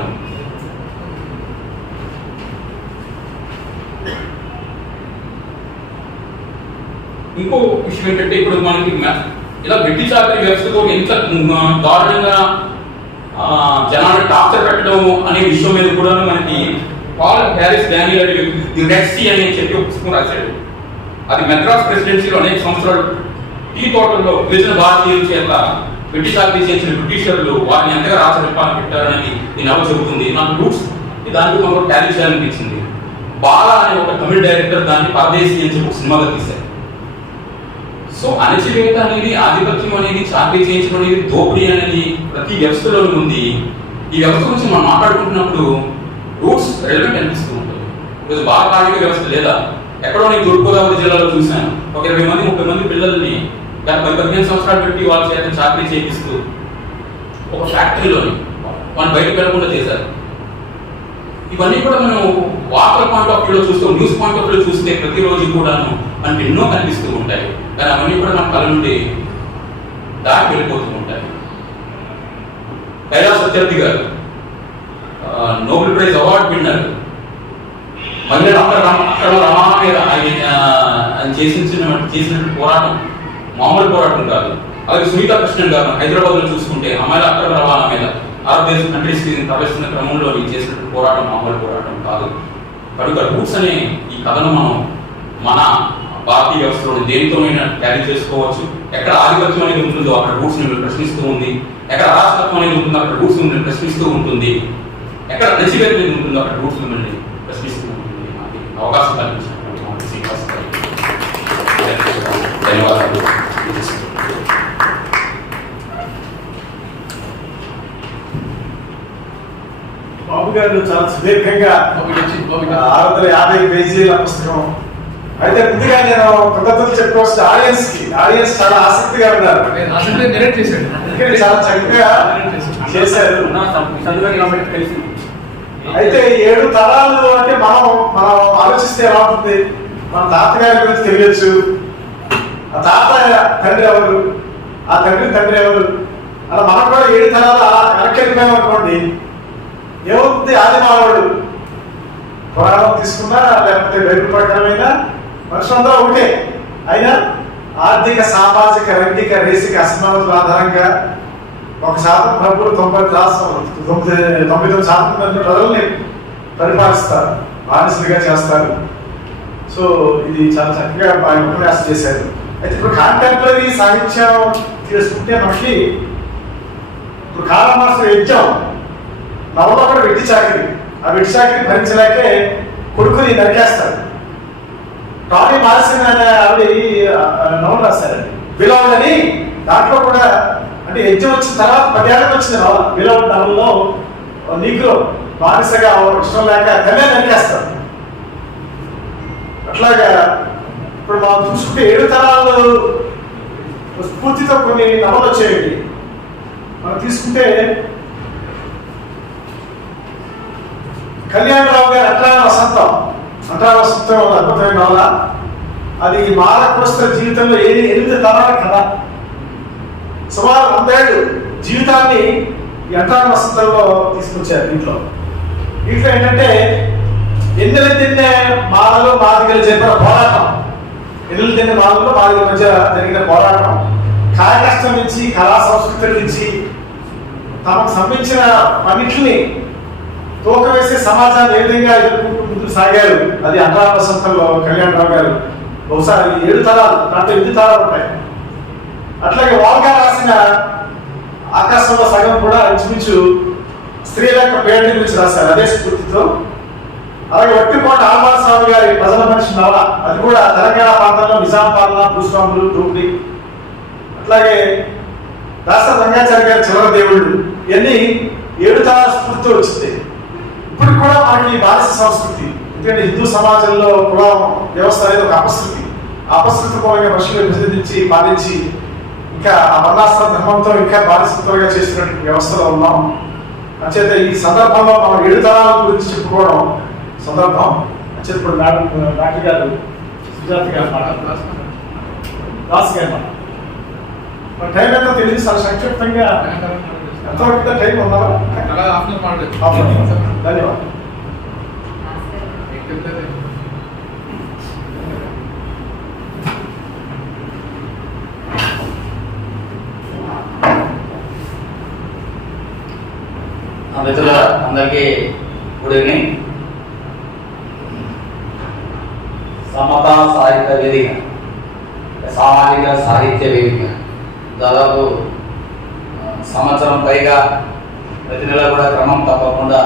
ఇంకో విషయం ఏంటంటే ఇప్పుడు మనకి ఇలా బ్రిటిషార్టీ వ్యవస్థతో ఎంత దారుణంగా జనాన్ని టార్చర్ పెట్టడం అనే విషయం మీద కూడా మనకి Paul Harris Daniel the Red Sea అని చెప్పి ఒక పుస్తకం రాశాడు. అది మెడ్రాస్ ప్రెసిడెన్సీలో అనేక సంవత్సరాలు టీ తోటల్లో గిరిజన భారతీయుల చేత బ్రిటిషార్టీ చేసిన బ్రిటిషర్లు వారిని ఎంతగా రాచరిపాన్ని పెట్టారనేది ఈ నవల చెబుతుంది. నాకు రూట్స్ దానికి మనకు ట్యాలీ చేయాలనిపించింది. బాలా అనే ఒక తమిళ డైరెక్టర్ దాన్ని పరదేశీ అని చెప్పి ఒక సినిమాగా తీశారు. సో అణచివేత అనేది, ఆధిపత్యం అనేది, చాకరీ చేయించడం అనేది, దోపిడీ అనేది ప్రతి వ్యవస్థలోనూ ఉంది. ఈ వ్యవస్థ గురించి మనం మాట్లాడుకుంటున్నప్పుడు రూట్స్ రెలవెంట్ అనిపిస్తూ ఉంటుంది. ఈరోజు బాల కార్మిక వ్యవస్థ లేదా ఎక్కడో నేను తూర్పుగోదావరి జిల్లాలో చూశాను. ఒక 20 మంది 30 మంది పిల్లల్ని గత 15 సంవత్సరాలు పెట్టి వాళ్ళ చేత చాకరీ చేపిస్తూ ఒక ఫ్యాక్టరీలోని వాళ్ళు బయటకు వెళ్లకుండా చేశారు. ఇవన్నీ కూడా మనం వార్తల పాయింట్ ఆఫ్ వ్యూలో చూస్తే, న్యూస్ పాయింట్ ఆఫ్ వ్యూలో చూస్తే ప్రతిరోజు కూడాను మనకి ఎన్నో కనిపిస్తూ ఉంటాయి. కానీ అవన్నీ కూడా మన కళ నుండి దాటి వెళ్ళిపోతూ ఉంటాయి. కైలాస్ సత్యార్థి గారు నోబెల్ ప్రైజ్ అవార్డు విన్నర్. మహిళలు అక్కడ రమా మీద ఆయన చేసిన పోరాటం మామూలు పోరాటం కాదు. అలాగే సునీత కృష్ణన్ గారు హైదరాబాద్ లో చూసుకుంటే అమ్మాయిల అక్రమ రవాణా మీద భారతదేశ కంట్రీస్ ప్రవేశిస్తున్న క్రమంలో చేసినట్టు పోరాటం మామూలు పోరాటం కాదు. కనుక రూట్స్ అనే ఈ కథను మనం మన భారతీయ వ్యవస్థలో దేనితోనైనా క్యారీ చేసుకోవచ్చు. ఎక్కడ ఆధిపత్యం అనేది ఉంటుందో అక్కడ రూట్స్ మిమ్మల్ని ప్రశ్నిస్తూ ఉంది, ఎక్కడ అరాచకత్వం అనేది ఉంటుందో అక్కడ రూట్స్ మిమ్మల్ని ప్రశ్నిస్తూ ఉంటుంది, ఎక్కడ నచ్చివేత అనేది ఉంటుందో అక్కడ రూట్స్ మిమ్మల్ని ప్రశ్నిస్తూ ఉంటుంది. నాకు అవకాశం కల్పించినటువంటి శ్రీనివాస్ గారికి ధన్యవాదాలు. బాబు గారు చాలా సుదీర్ఘంగా 650 పేజీల పుస్తకం. అయితే ముందుగా నేను కృతజ్ఞతలు చెప్పుకోవచ్చు ఆడియన్స్ చాలా ఆసక్తిగా ఉన్నారు, చాలా చక్కగా చేశారు. అయితే 7 తరాలు అంటే మనం ఆలోచిస్తే ఎలా ఉంటుంది? మన తాతగారి గురించి తెలియచ్చు, ఆ తాత తండ్రి ఎవరు, ఆ తండ్రి ఎవరు, అలా మనం కూడా 7 తరాలు వెనక్కి వెళ్ళిపోయాం అనుకోండి. ఏమవుతుంది? ఆది మానవుడు పురాణం తీసుకున్నా లేకపోతే బైబిల్ ప్రకారమైనా మనుషులందరూ ఒకటే. అయినా ఆర్థిక సామాజిక రైతిక రేసిక అసమానతల ఆధారంగా 1% ప్రభుత్వం 99% మంది ప్రజల్ని పరిపాలిస్తారు, బానిసలుగా చేస్తారు. సో ఇది చాలా చక్కగా ఆయన ఉపన్యాసం చేశారు. అయితే ఇప్పుడు కాంటెంపరీ సాహిత్యం చేసుకుంటే మనకి ఇప్పుడు కాళమాసం యజ్ఞం నవలో కూడా వెట్టి చాకరి, ఆ వెట్టి చాకరి భరించలేకే కొడుకుని నరికేస్తారు. టానీ మారిసిన అనే ఆవిడ నవల రాశారండి బిలౌడ్ అని. దాంట్లో కూడా అంటే యజ్ఞం వచ్చిన తర్వాత 10 ఏళ్ళకి వచ్చింది నవల. బిలౌడ్ నవల్లో నీగ్రో బానిసగా ఇష్టం లేక తనే నరికేస్తారు. అట్లాగా ఇప్పుడు మనం చూసుకుంటే 7 తరాలు స్ఫూర్తితో కొన్ని నవలు వచ్చేయండి. మనం తీసుకుంటే కళ్యాణరావు గారి అంటరాని వసంతం అద్భుతమైన నవల. అది మాలకోస్త జీవితంలో 8 తరాల కథ. సుమారు 100 ఏళ్ళు జీవితాన్ని అంటరాని వసంతంలో తీసుకొచ్చారు. దీంట్లో ఏంటంటే ఎన్నెలు తిన్నే మాలలు మాదిగలు జరిపిన పోరాటం, ఎన్నెలు తిన్నే మాలలు మాదిగల మధ్య జరిగిన పోరాటం, కాయ కష్టం నుంచి కళా సంస్కృతుల నుంచి తమకు సంబంధించిన అన్నింటిని తోక వేసే సమాజాన్ని ఏ విధంగా ఎదుర్కొంటూ ముందుకు సాగారు. అది అంటరాని వసంతంలో కళ్యాణరావు గారు. బహుశా 7 తరాలు, దాంట్లో 8 తరాలు ఉంటాయి. అట్లాగే వాల్గా రాసిన ఆకాశంలో సగం కూడా ఇంచుమించు స్త్రీల యొక్క పేరు గురించి రాశారు అదే స్ఫూర్తితో. అలాగే వట్టికోట ఆల్వార్ స్వామి గారి ప్రజల మనిషి నవల, అది కూడా తెలంగాణ ప్రాంతంలో నిజాం పాలన, భూస్వాములు, దోపిడీ. అట్లాగే దాసరి రంగాచారి గారి చివరి దేవుళ్ళు, ఇవన్నీ 7 తరాల స్ఫూర్తితో వచ్చింది. ఇప్పుడు కూడా మనకి బానిస సంస్కృతి, ఎందుకంటే హిందూ సమాజంలో కుల వ్యవస్థ అనేది ఒక అపశృతి. అపశృతి మూలంగా మనుషులు విభజించి పాలించి ఇంకా ఆ వర్ణాశ్రమ ధర్మంతో ఇంకా బానిసత్వంగా చేస్తున్నటువంటి వ్యవస్థలో ఉన్నాం. అంచేత ఈ సందర్భంలో మనం 7 తరాల గురించి చెప్పుకోవడం సందర్భం. అంచేత ఇప్పుడు డాక్టర్ గారు సుజాత గారు దాస్ గారు టైం ఎంతో తెలియదు సార్, సంక్షిప్తంగా ఎంతవరకు టైం ఉన్నారా? ధన్యవాదాలు. అందరికీ గుడ్ ఈవినింగ్. సమతా సాహిత్య వేదిక, సామాజిక సాహిత్య వేదిక దాదాపు సంవత్సరం పైగా ప్రతి నెల కూడా క్రమం తప్పకుండా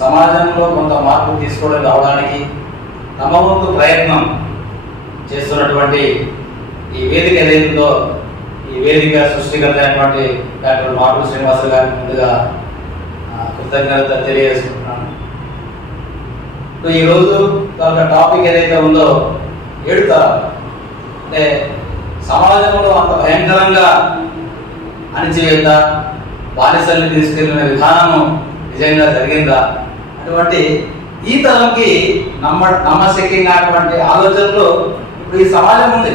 సమాజంలో కొంత మార్పు తీసుకోవడం రావడానికి తమ వంతు ప్రయత్నం చేస్తున్నటువంటి ఈ వేదిక ఏదైతుందో ఈ వేదిక సృష్టికర్త అయినటువంటి డాక్టర్ మాటూరు శ్రీనివాస గారికి ముందుగా కృతజ్ఞత తెలియజేసుకుంటున్నాను. ఈరోజు టాపిక్ ఏదైతే ఉందో 7 తరాలు, అంటే సమాజంలో అంత భయంకరంగా అణిచివేత, బానిసల్ని తీసుకెళ్లిన విధానము నిజంగా జరిగిందా, అటువంటి ఈ తరంకి నమ్మశక్యంగాటువంటి ఆలోచనలు ఇప్పుడు ఈ సమాజం ఉంది.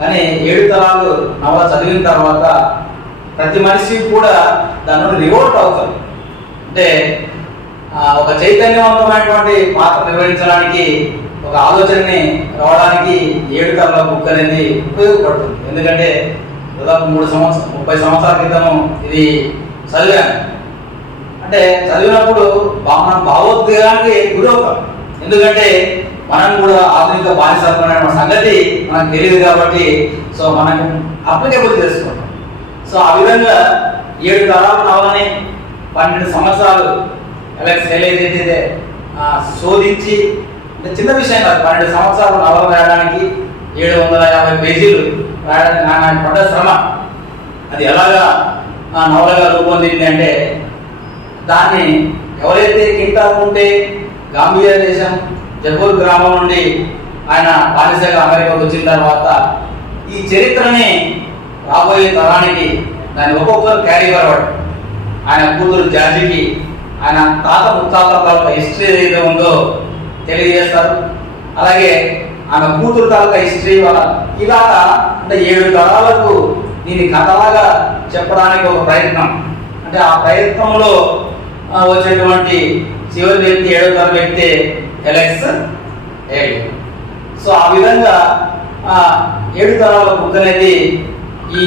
కానీ 7 తరాలు నవల చదివిన తర్వాత ప్రతి మనిషి కూడా దాని నుండి రివోల్ట్ అవుతారు. అంటే ఒక చైతన్యవంతమైనటువంటి పాత్ర నిర్వహించడానికి, ఒక ఆలోచనని రావడానికి 7 తరాల బుక్ అనేది ఉపయోగపడుతుంది. ఎందుకంటే దాదాపు 30 సంవత్సరాల క్రితం ఇది చదివాను. అంటే చదివినప్పుడు మనం భావోద్వేగానికి గురవుతాం. ఎందుకంటే మనం కూడా ఆధునిక బానిసత్వం సంగతి మనకు తెలియదు కాబట్టి సో మనకు అప్లికేబుల్ చేసుకుంటాం. సో ఆ విధంగా 7 తరాల నవలని 12 సంవత్సరాలు ఏదైతే శోధించి, అంటే చిన్న విషయం కాదు, 12 సంవత్సరాలు నవల రాయడానికి 750 పేజీలు రాయడానికి నాకు పడ్డ శ్రమ. అది ఎలాగా నవలగా రూపొందింది అంటే, దాన్ని ఎవరైతే కింటాకుంటే గాంబియా దేశం జబూర్ గ్రామం నుండి ఆయన బానిసగా అమెరికాకు వచ్చిన తర్వాత ఈ చరిత్రని రాబోయే తరానికి దాన్ని ఒక్కొక్కరు క్యారీ ఫార్వర్డ్, ఆయన కూతురు జార్జికి ఆయన తాత ముత్తాతల తాలూకా హిస్టరీ ఏదైతే ఉందో తెలియజేస్తారు. అలాగే ఆమె కూతురు తాలూకా హిస్టరీ ఇలాగా అంటే 7 తరాలకు దీన్ని కథలాగా చెప్పడానికి ఒక ప్రయత్నం. అంటే ఆ ప్రయత్నంలో వచ్చేటువంటి చివరి వ్యక్తి 7వ తరం వ్యక్తి ఎలెక్స్ హేలీ. సో ఆ విధంగా 7 తరాల బుక్ అనేది ఈ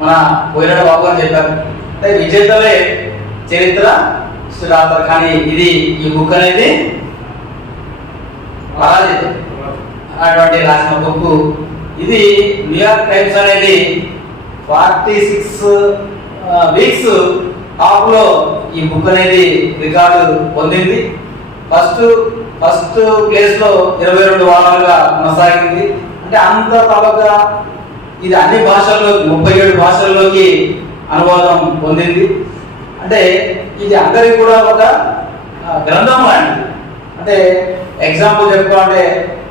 మన పోయినాడు బాబు అని చెప్పారు. అంటే విజేతలే చరిత్ర రాస్తారు, కానీ ఇది ఈ బుక్ అనేది పరాజితం అటువంటి రాసిన బుక్. ఇది న్యూయార్క్ టైమ్స్ అనేది 46 వీక్స్ టాప్ లో ఈ బుక్ అనేది రికార్డు పొందింది. ఫస్ట్ ప్లేస్ లో 22 వారాలుగా కొనసాగింది. అంటే అంత తాలూకా ఇది అన్ని భాషల్లో 37 భాషల్లోకి అనువాదం పొందింది. అంటే ఇది అందరికి కూడా ఒక గ్రంథం లాంటిది. అంటే ఎగ్జాంపుల్ చెప్పుకోవాలంటే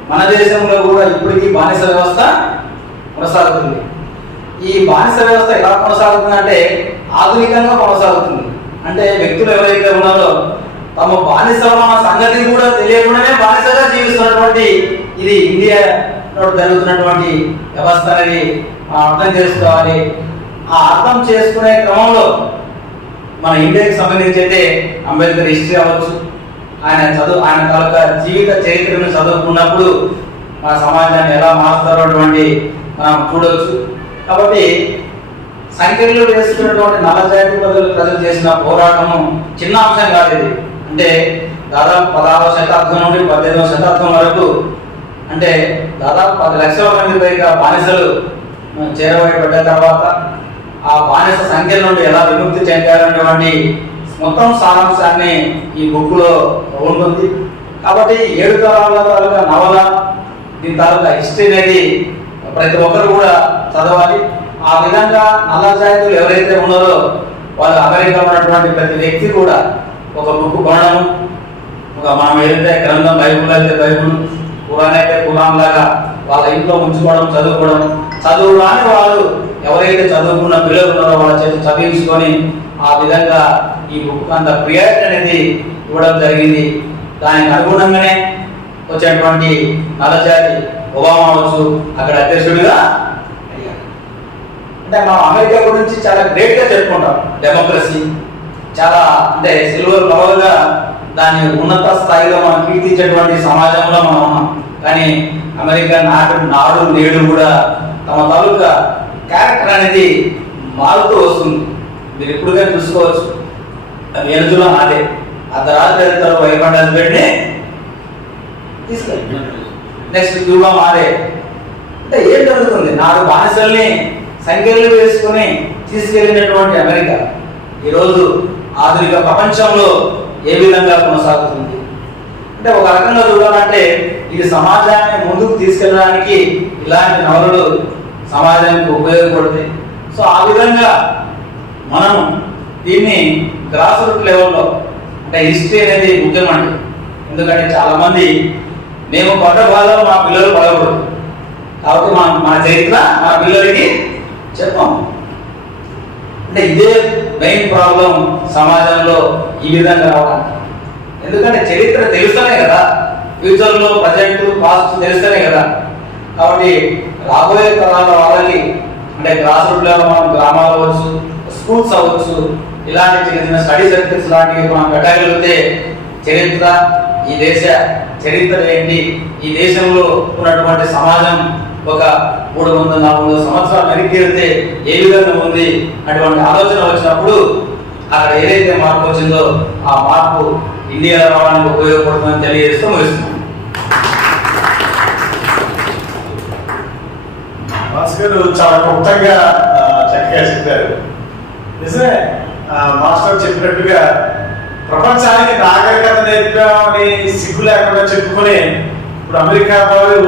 మన దేశంలో కూడా ఇప్పటికీ బానిస వ్యవస్థ కొనసాగుతుంది. ఈ బానిస వ్యవస్థ ఎలా కొనసాగుతుంది అంటే ఆధునికంగా కొనసాగుతుంది. అంటే వ్యక్తులు ఎవరైతే ఉన్నారో తమ బానిసలో మన సంగతి కూడా తెలియకుండానే బానిసగా జీవిస్తున్నటువంటి ఇది ఇండియాలో జరుగుతున్నటువంటి వ్యవస్థ అనేది అర్థం చేసుకోవాలి. ఆ అర్థం చేసుకునే క్రమంలో మన ఇండియాకి సంబంధించి అయితే అంబేద్కర్ హిస్టరీ అవ్వచ్చు, ఆయన తాలూకా జీవిత చరిత్రను చదువుకున్నప్పుడు మన సమాజాన్ని ఎలా మారుతారో అటువంటి మనం చూడవచ్చు. కాబట్టి సంఖ్యలో వేసుకున్నటువంటి నల్లజాతి ప్రజలు చేసిన పోరాటము చిన్న అంశం కాదు ఇది. అంటే దాదాపు 16వ శతాబ్దం నుండి 18వ శతాబ్దం వరకు అంటే దాదాపు 10 లక్షల మంది పైగా బానిసలు చేరవేయబడ్డ తర్వాత ఆ బానిస సంఖ్యల నుండి ఎలా విముక్తి చెందారనేటువంటి మొత్తం సారాంశాన్ని ఈ బుక్ లో ఉంటుంది. కాబట్టి 7 తరాల తాలూకా నవల, దీని తాలూకా హిస్టరీ అనేది ప్రతి ఒక్కరు కూడా చదవాలి. ఆ విధంగా నల్ల జాతులు ఎవరైతే ఉన్నారో వాళ్ళు అమెరికా ఉన్నటువంటి ప్రతి వ్యక్తి కూడా ఒక బుక్ కొనడం, ఒక మనం ఏదైతే గ్రంథం బైబుల్ అయితే బైబుల్, ఖురాన్ అయితే ఖురాన్ లాగా వాళ్ళ ఇంట్లో ఉంచుకోవడం, చదువు రాని వాళ్ళు ఎవరైతే చదువుకున్న పిల్లలు ఉన్నారో వాళ్ళ చేతి చదివించుకొని ఆ విధంగా ఈ బుక్ అంత ప్రియారిటీ అనేది ఇవ్వడం జరిగింది. దానికి అనుగుణంగానే వచ్చేటువంటి నల్లజాతి ఒబామా అవచ్చు అక్కడ అధ్యక్షుడిగా అయ్యారు. అంటే మనం అమెరికా గురించి చాలా గ్రేట్ గా చెప్పుకుంటాం. డెమోక్రసీ చాలా అంటే సిల్వర్ పవర్ గా దాన్ని ఉన్నత స్థాయిలో మనం కీర్తించేటువంటి సమాజంలో మనం ఉన్నాం. కానీ అమెరికా నాడు నేడు కూడా తమ తాలూకా క్యారెక్టర్ అనేది మారుతూ వస్తుంది. మీరు ఇప్పుడుగా చూసుకోవచ్చు. అది ఎనుజులో నాదే అర్ధరాత్రి వెళ్తారు వైఫండ్ హస్బెండ్ ని తీసుకెళ్ళి నెక్స్ట్ క్యూబా మారే. అంటే ఏం జరుగుతుంది? నాడు బానిసల్ని సంఖ్యలు వేసుకుని తీసుకెళ్ళినటువంటి అమెరికా ఈరోజు ఆధునిక ప్రపంచంలో ఏ విధంగా కొనసాగుతుంది అంటే ఒక రకంగా చూడాలంటే ఇది సమాజాన్ని ముందుకు తీసుకెళ్ళడానికి ఇలాంటి నవలలు సమాజానికి ఉపయోగపడతాయి. సో ఆ విధంగా మనం దీన్ని గ్రాస్ రూట్ లెవెల్లో అంటే హిస్టరీ అనేది ముఖ్యమండి. ఎందుకంటే చాలా మంది మేము పడ్డ బాధలు మా పిల్లలు పడకూడదు కాబట్టి మన చరిత్ర మన పిల్లలకి చెప్పాం. అంటే ఇదే మెయిన్ ప్రాబ్లం సమాజంలో ఈ విధంగా రావడానికి. ఎందుకంటే చరిత్ర తెలుస్తేనే కదా ఫ్యూచర్లో ప్రజెంట్ పాస్ట్ తెలుస్తేనే కదా. కాబట్టి రాబోయే తరాల వాళ్ళకి అంటే గ్రాస్ రూట్ లెవెల్ మనం గ్రామాలు అవ్వచ్చు, స్కూల్స్ అవ్వచ్చు, ఇలాంటి చిన్న చిన్న స్టడీ సర్కిల్స్ లాంటివి మనం పెట్టగలిగితే చరిత్ర, ఈ దేశ చరిత్ర ఏంటి, ఈ దేశంలో ఉన్నటువంటి సమాజం ఒక 300-400 సంవత్సరాలు వెనక్కి వెళ్తే ఏ విధంగా ఉంది అటువంటి ఆలోచన వచ్చినప్పుడు అక్కడ ఏదైతే మార్పు వచ్చిందో ఆ మార్పు ఇండియాలో రావడానికి ఉపయోగపడుతుందని తెలియజేస్తూ ముగిస్తున్నాం. భాస్కర్ చాలా క్లుప్తంగా చక్కగా చెప్పారు. నిజమే, మాస్టర్ చెప్పినట్టుగా ప్రపంచానికి నాగరికత నేర్పామని సిగ్గు లేకుండా చెప్పుకుని ఇప్పుడు అమెరికా వారు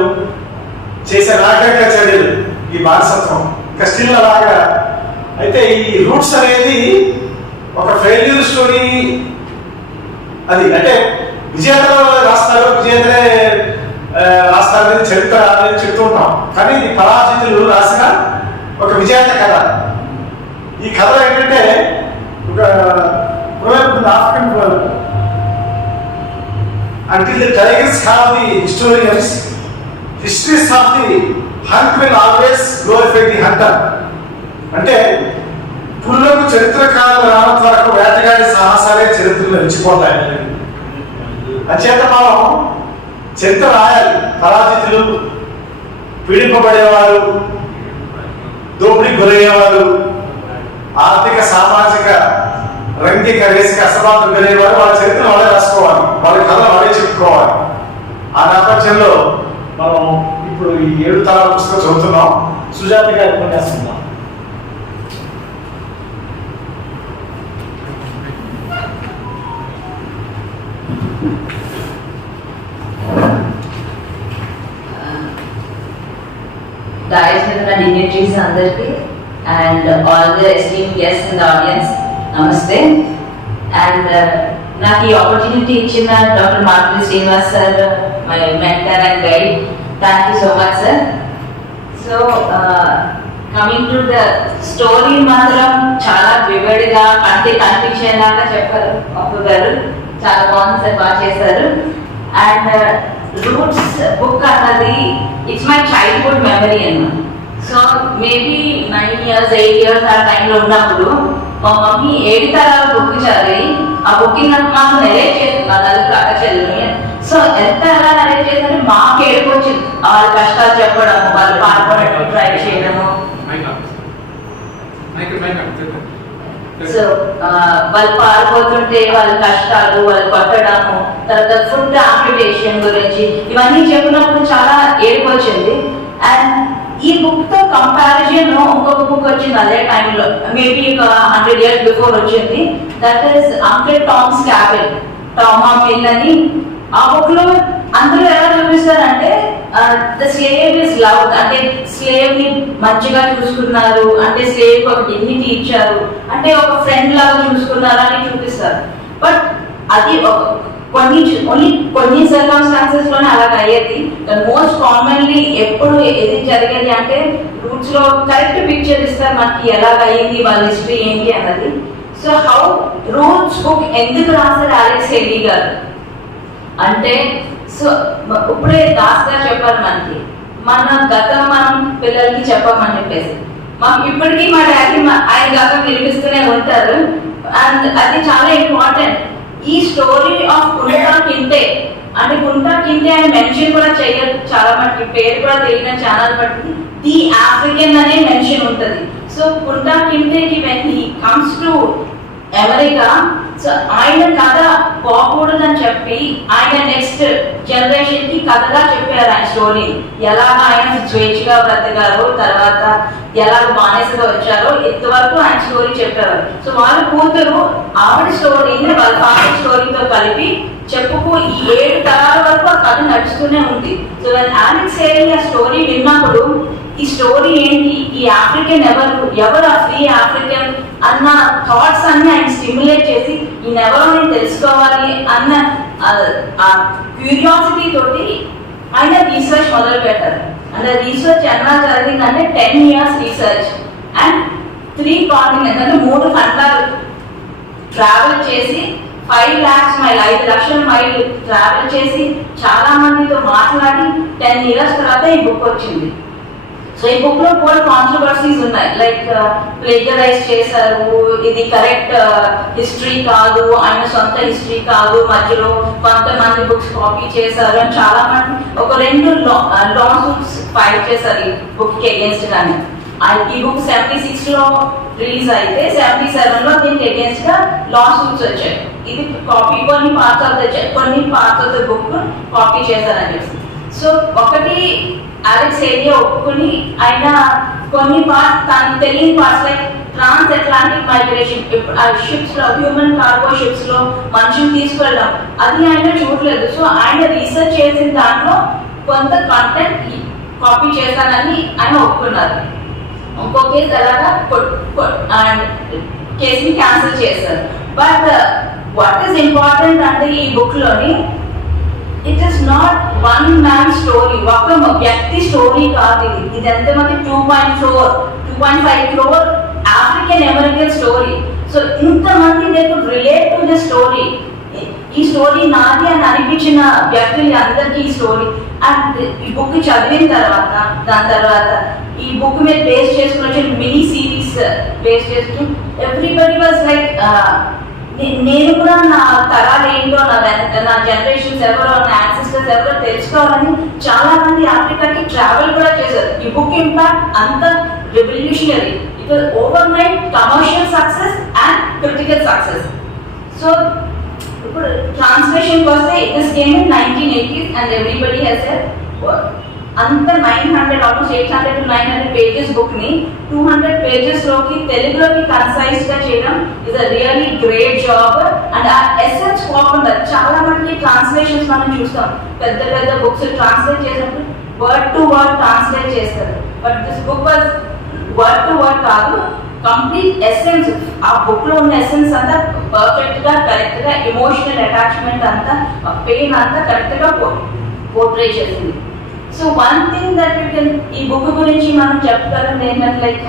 చేసే నాగరిక చర్యలు, ఈ బానిసత్వం ఇంకా స్టిల్ అలాగా. అయితే ఈ రూట్స్ అనేది ఒక ఫెయిల్యూర్ స్టోరీ. అది అంటే విజేతలు రాస్తారు, విజేతలే రాస్తారనేది చరిత్ర అనేది చెప్తూ ఉంటాం. కానీ ఇది పరాజితులు రాసిన ఒక విజేత కథ. ఈ కథ ఏంటంటే ఒక African until the tigers have the historians, histories of the hunt will always glorify the hunter. అంటే పుల్లకు చరిత్రకారుల రానంత వరకు వేటగాడి సాహసాలే చరిత్రలో నిలిచిపోతాయి. అంచేత మనం చరిత్ర రాయాలి. పరాజితులు, పీడింపబడేవారు, దోపిడీ గురయ్యేవారు, ఆర్థిక సామాజిక రంగిక రేసిక అసమానతలు గురయ్యేవారు వాళ్ళ చరిత్ర వాళ్ళే రాసుకోవాలి, వాళ్ళ కథ వాళ్ళే చెప్పుకోవాలి. ఆ నేపథ్యంలో మనం ఇప్పుడు ఈ 7 తరాల పుస్తకం చదువుతున్నాం. సుజాత గారి ఉపన్యాసం. Guys with my dignitaries అందరికి and all the esteemed guests in the audience, namaste. And నాకు ఈ ఆపర్చునిటీ ఇచ్చిన డాక్టర్ మార్పులి Srinivas sir, my mentor and guide, thank you so much sir. So coming to the story మాత్రం చాలా వివడిగా కనిపించేలాగా చెప్పారు అప్పు గారు. చాలా బాగుంది సార్, బాగా చేశారు. అండ్ రూట్స్ బుక్ అన్నది ఇట్స్ మై చైల్డ్హుడ్ మెమరీ అన్నమాట. సో మేబీ 9 years 8 years ఆ టైంలో ఉన్నప్పుడు మా మమ్మీ 7 తరాల బుక్ చదివి ఆ బుక్ నాకు మాకు నెరేట్ చేసింది, మా నలుగురు అక్క చెల్లెలు. సో ఎంత ఎలా నెరేట్ చేశారంటే మాకు ఏడుపు వచ్చింది. వాళ్ళ కష్టాలు చెప్పడం, వాళ్ళు పాడుకోవడం ట్రై చేయడము. సో వాళ్ళు పారిపోతుంటే వాళ్ళ కష్టాలు, వాళ్ళు కొట్టడము, తర్వాత ఫుడ్ ఆంపిటేషన్ గురించి ఇవన్నీ చెప్పినప్పుడు చాలా ఏడుపు వచ్చింది. అండ్ ఈ బుక్ తో కంపారిజన్ ఇంకొక బుక్ వచ్చింది అదే టైంలో, మేబీ ఒక 100 years బిఫోర్ వచ్చింది. That is Uncle Tom's Cabin, టామా మిల్ అని. ఆ బుక్ లో అందులో ఎలా చూపిస్తారంటే ద స్లేవ్ ఇస్ లవ్డ్, అంటే స్లేవ్ ని మంచిగా చూసుకున్నారు, అంటే స్లేవ్ ఒక డిగ్నిటీ ఇచ్చారు, అంటే ఒక ఫ్రెండ్ లాగా చూసుకున్నారు అని చూపిస్తారు. బట్ అది కొన్ని సర్కమ్స్టాన్సెస్ లోనే అలాగ అయ్యేది. మోస్ట్ కామన్లీ ఎప్పుడు ఏది జరిగేది అంటే రూట్స్ లో కరెక్ట్ పిక్చర్ ఇస్తారు మనకి ఎలాగ అయ్యింది, వాళ్ళ హిస్టరీ ఏంటి అన్నది. సో హౌ రూట్స్ బుక్ ఎందుకు రాశారు అలెక్స్ హెలీ గారు అంటే, సో ఇప్పుడే దాస్ గారు చెప్పారు మనకి, మన గతం మనం పిల్లలకి చెప్పమని చెప్పేసి. మాకు ఇప్పటికీ మా డాడీ ఆయన గతం వినిపిస్తూనే ఉంటారు. అండ్ అది చాలా ఇంపార్టెంట్. ఈ స్టోరీ ఆఫ్ కుంటా కింటే, అంటే కుంటా కింటే అని మెన్షన్ కూడా చేయరు చాలా మటుకి, పేరు కూడా తెలియని ఛానల్ బట్టి ది ఆఫ్రికన్ అనే మెన్షన్ ఉంటుంది. సో కుంటా కింటేకి when he comes to America, so ఆయన కథ పోకూడదని చెప్పి ఆయన నెక్స్ట్ జనరేషన్ కి కథగా చెప్పారు ఆయన స్టోరీ. ఎలాగ ఆయన స్వేచ్ఛగా బ్రతకారో, తర్వాత ఎలాగ బానిసగా వచ్చారో ఇంతవరకు ఆయన స్టోరీ చెప్పారు. సో వాళ్ళ కూతురు ఆవిడ స్టోరీని వాళ్ళ ఫాదర్ స్టోరీతో కలిపి చెప్పుకు ఈ 7 తరాల వరకు ఆ కథ నడుస్తూనే ఉంది. సో అలెక్స్ హెలీ ఆ స్టోరీ విన్నప్పుడు ఈ స్టోరీ ఏంటి, ఈ ఆఫ్రికన్ ఎవరు ఆ ఫ్రీ ఆఫ్రికన్ అన్న థాట్స్ అన్ని ఆయన స్టిమ్యులేట్ చేసి ఈయనెవరో నేను తెలుసుకోవాలి అన్న క్యూరియాసిటీ తోటి ఆయన రీసెర్చ్ మొదలు పెట్టారు. అంటే రీసెర్చ్ ఎలా జరిగిందంటే 10 years రీసెర్చ్ అండ్ 3 continents, అంటే 3 ఖండాలు ట్రావెల్ చేసి 5 lakhs మైల్ 5 లక్షల మైళ్ళు ట్రావెల్ చేసి చాలా మందితో మాట్లాడి 10 years తర్వాత ఈ బుక్ వచ్చింది. సో ఈ బుక్ లో కూడా కాంట్రవర్సీస్ ఉన్నాయి, లైక్ ప్లేజరైజ్ చేశారు, ఇది కరెక్ట్ హిస్టరీ కాదు, ఆయన సొంత హిస్టరీ కాదు, మధ్యలో కొంతమంది బుక్స్ కాపీ చేశారు అని చాలా మంది ఒక 2 లా సూట్స్ ఫైల్ చేశారు ఈ బుక్ కి అగేన్స్ట్ గానే. ఈ బుక్ 76 లో రిలీజ్ అయితే 77 లో దీనికి అగేన్స్ట్ గా లా సూట్స్ వచ్చాయి. ఇది కాపీ కొన్ని parts of the book copy చేశారని చెప్పి. సో ఒకటి అలెక్స్ ఏరియా ఒప్పుకుని ఆయన కొన్ని పార్ట్స్ తనకు తెలియని పార్ట్స్ లైక్ ట్రాన్స్ అట్లాంటిక్ మైగ్రేషన్, షిప్స్ లో హ్యూమన్ కార్గో షిప్స్ లో మనుషులు తీసుకెళ్ళడం అది ఆయన చూడలేదు. సో ఆయన రీసెర్చ్ చేసిన దాంట్లో కొంత కంటెంట్ కాపీ చేశానని ఆయన ఒప్పుకున్నారు. ఇంకో కేసు అలాగా కేసుని క్యాన్సిల్ చేశారు. బట్ వాట్ ఈస్ ఇంపార్టెంట్ అంటే ఈ బుక్ లోని it is not one man story, ఒక వ్యక్తి స్టోరీ కాదు ఇది. ఇది ఎంత మంది 2.5 crore African American story. So ఇంతమంది they could relate to the story. ఈ స్టోరీ నాది అని అనిపించిన వ్యక్తులు అందరికీ ఈ స్టోరీ. అండ్ ఈ బుక్ చదివిన తర్వాత దాని తర్వాత ఈ బుక్ మీద బేస్ చేసుకుని వచ్చిన మినీ సిరీస్ బేస్ చేసుకుని ఎవ్రీబడి వాజ్ లైక్ నేను కూడా నా తరాలు ఏంటో, నా జనరేషన్స్ ఎవరో, నా యాన్సిస్టర్స్ ఎవరో తెలుసుకోవాలని చాలా మంది ఆఫ్రికాకి ట్రావెల్ కూడా చేశారు. ఈ బుక్ ఇంపాక్ట్ అంత revolutionary. It was over night commercial success and critical success. So ఇప్పుడు ట్రాన్స్లేషన్కి వస్తే this came in 1980s and everybody has said అంత 900 ఆల్మోస్ట్ 800 to 900 పేజెస్ బుక్ ని 200 పేజెస్ లోకి తెలుగులోకి కన్సైజ్ గా చేయడం is a really great job. And ఆ ఎసెన్స్ పోకుండా చాలా మంది ట్రాన్స్లేషన్స్ మనం చూస్తాం, పెద్ద పెద్ద బుక్స్ ట్రాన్స్లేట్ చేసినప్పుడు వర్డ్ టు వర్డ్ ట్రాన్స్లేట్ చేస్తారు. But this book was word to word కాదు, కంప్లీట్ ఎసెన్స్, ఆ బుక్ లో ఉన్న ఎసెన్స్ అంతా పర్ఫెక్ట్ గా కరెక్ట్ గా ఎమోషనల్ అటాచ్మెంట్ అంతా పెయిన్ అంతా కరెక్ట్ గా పోర్ట్రే చేసింది. So one thing that you can ఈ బుక్ గురించి మనం చెప్పగలం ఏంటంటే లైక్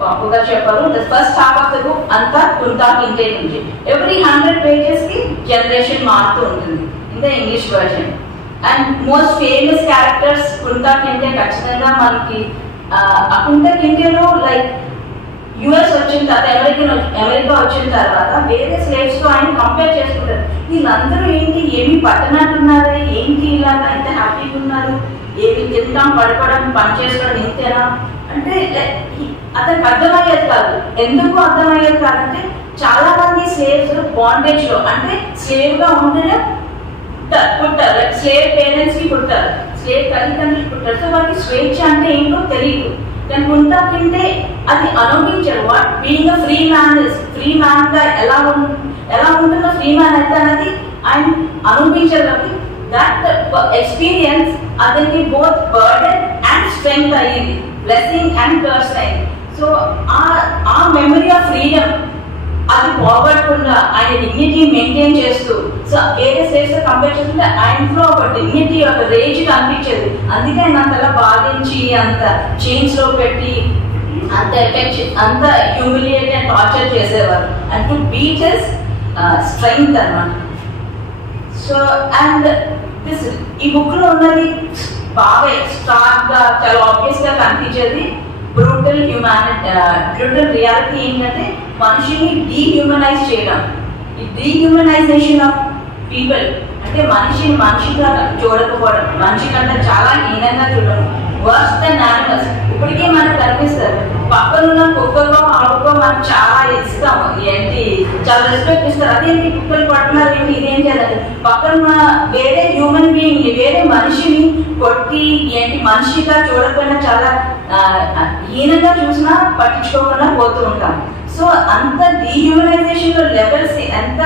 బాపుగా చెప్పారు the first half of the book అంతా కుంతా కింటే నుంచి ఎవ్రీ 100 pages కి జనరేషన్ మారుతూ ఉంటుంది in the English version. And most famous characters Kunta Kinte ఖచ్చితంగా మనకి ఆ కుంతా కింటేలో లైక్ యుఎస్ వచ్చిన తర్వాత అమెరికా వచ్చిన తర్వాత వేరే స్లేవ్స్ తో ఆయన కంపేర్ చేసుకుంటారు. వీళ్ళందరూ ఏంటి ఏమి పట్టనట్టున్నారే, ఏంటి ఇలాగా ఇంత హ్యాపీగా ఉన్నారు, ఏమి తింటాం పడుకోవడం పని చేసుకోవడం ఇంతేనా అంటే అతనికి అర్థమయ్యేది కాదు. ఎందుకు అర్థమయ్యేది కాదంటే చాలా మంది స్లేవ్స్ బాండేజ్ లో అంటే స్లేవ్ గా ఉంటేనే పుట్టారు, స్లేవ్ పేరెంట్స్ కి పుట్టారు, స్లేవ్ తల్లిదండ్రులు పుట్టారు. సో వాళ్ళకి స్వేచ్ఛ అంటే ఏంటో తెలియదు. కానీ కుంటా కింటే అది అనుభవించారు. What being a free man గా ఎలా ఉంటుందో ఫ్రీ మ్యాన్ అయితే అనేది ఆయన అనుభవించారు. కాబట్టి దట్ ఎక్స్పీరియన్స్ అతనికి బోత్ బర్డెన్ అండ్ స్ట్రెంగ్త్ అయ్యింది, బ్లెస్సింగ్ అండ్ కర్స్ అయింది. సో ఆ మెమరీ ఆఫ్ ఫ్రీడమ్ అది పోగొట్టకుండా ఆయన డిగ్నిటీ మెయింటైన్ చేస్తూ, సో వేరే స్టేట్స్ కంపేర్ చేస్తుంటే ఆయనలో ఒక డిగ్నిటీ ఒక రేంజ్ కనిపించేది. అందుకే ఆయన అంతలా బాధించి అంత చైన్స్ లో పెట్టి అంత ఎఫెక్ట్ అంత హ్యూమిలియేట్ అండ్ టార్చర్ చేసేవారు and to beat his strength అన్నమాట. సో అండ్ దిస్ ఈ బుక్ లో ఉన్నది బాగా స్టార్ట్ గా చాలా ఆబ్వియస్ గా కనిపించేది బ్రూటల్ రియాలిటీ ఏంటంటే మనిషిని డీహ్యూమనైజ్ చేయడం. ఈ డీహ్యూమనైజేషన్ ఆఫ్ పీపుల్ అంటే మనిషిగా చూడకపోవడం, మనిషి కంటే చాలా హీనంగా చూడడం, వర్స్ దెన్ యానిమల్స్. ఇప్పటికీ మనకు కనిపిస్తారు పక్కనున్న కుక్కకో ఆవుకో మనం చాలా ఇస్తాం, ఏంటి చాలా రెస్పెక్ట్ ఇస్తారు. అదేంటి కుక్కలు పడుతున్నారు ఏంటి ఇదేం చేయాలి, పక్కన వేరే హ్యూమన్ బీయింగ్ వేరే మనిషిని కొట్టి ఏంటి మనిషిగా చూడకపోయినా చాలా హీనంగా చూసినా పట్టించుకోకుండా పోతూ ఉంటాం. సో అంత డీహ్యూమనైజేషన్ లో లెవెల్స్ ఎంత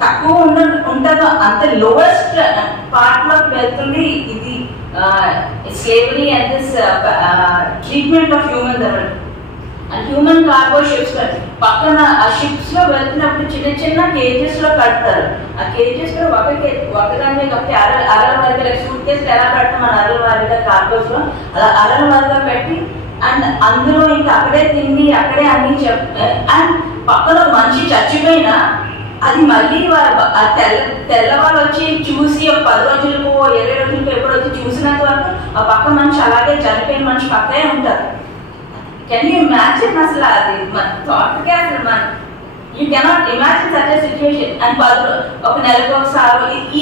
తక్కువ ఉంటుందో అంత లోవెస్ట్ పార్ట్ లోకి వెళ్తుంది ఇది slavery and this treatment of human and human cargo ships పక్కన ఆ షిప్స్ లో వెళ్తున్నప్పుడు చిన్న చిన్న కేజెస్ లో కడతారు. ఆ కేజెస్ లో ఒకదాన్ని కాబట్టి అరల వారిగా సూట్ కేసు ఎలా పెడతాం మన అరల వారిగా కార్గోస్ లో అలా అరల వారిగా పెట్టి అండ్ అందులో ఇంకా అక్కడే తిండి అక్కడే అన్ని అండ్ పక్కన మనిషి చచ్చిపోయినా అది మళ్ళీ తెల్లవారు వచ్చి చూసి ఒక 10 రోజులకు 20 రోజులకు ఎప్పుడు వచ్చి చూసినంత వరకు ఆ పక్క మనిషి అలాగే చనిపోయిన మనిషి పక్కే ఉంటారు. Can you imagine? అసలు అది మన థాట్కే అసలు you cannot imagine such a situation. And ఒక నెలకు ఒకసారి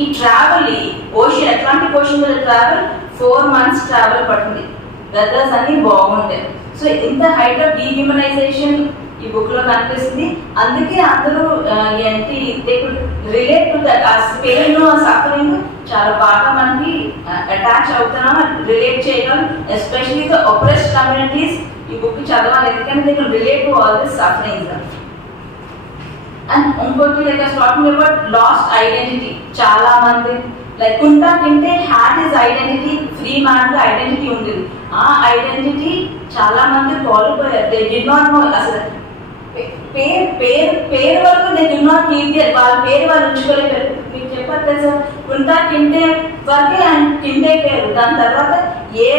ఈ ట్రావెల్, ఈ ఓషన్, అట్లాంటిక్ ఓషన్ మీద ట్రావెల్ 4 months ట్రావెల్ పడుతుంది. వెదర్స్ అన్ని బాగుంటాయి. సో ఇంత హైట్ ఆఫ్ డీహ్యూమనైజేషన్ ఈ బుక్ లో కనిపిస్తుంది. అందుకే అందరూ ఏంటి రిలేట్ టు దట్, ఆ పెయిన్ ఆ సఫరింగ్ చాలా బాగా మనకి అటాచ్ అవుతున్నాం, రిలేట్ చేయగలం. ఎస్పెషలీ ద ఒప్రెస్డ్ కమ్యూనిటీస్ ఈ బుక్ చదవాలి, ఎందుకంటే they can relate to all this suffering. And ఇంకోటి like talking about lost identity. చాలా మంది like Kunta Kinte had his identity, free man గా ఐడెంటిటీ ఉండేది. ఆ ఐడెంటిటీ చాలా మంది కోల్పోయారు. They did not know. అసలు పేరు వరకు they did not keep there, వాళ్ళ పేరు వాళ్ళు ఉంచుకోలేరు. మీకు చెప్పారు కదా సార్, కుంటా కింటే వరకే ఆయన కింటే పేరు. దాని తర్వాత ఏ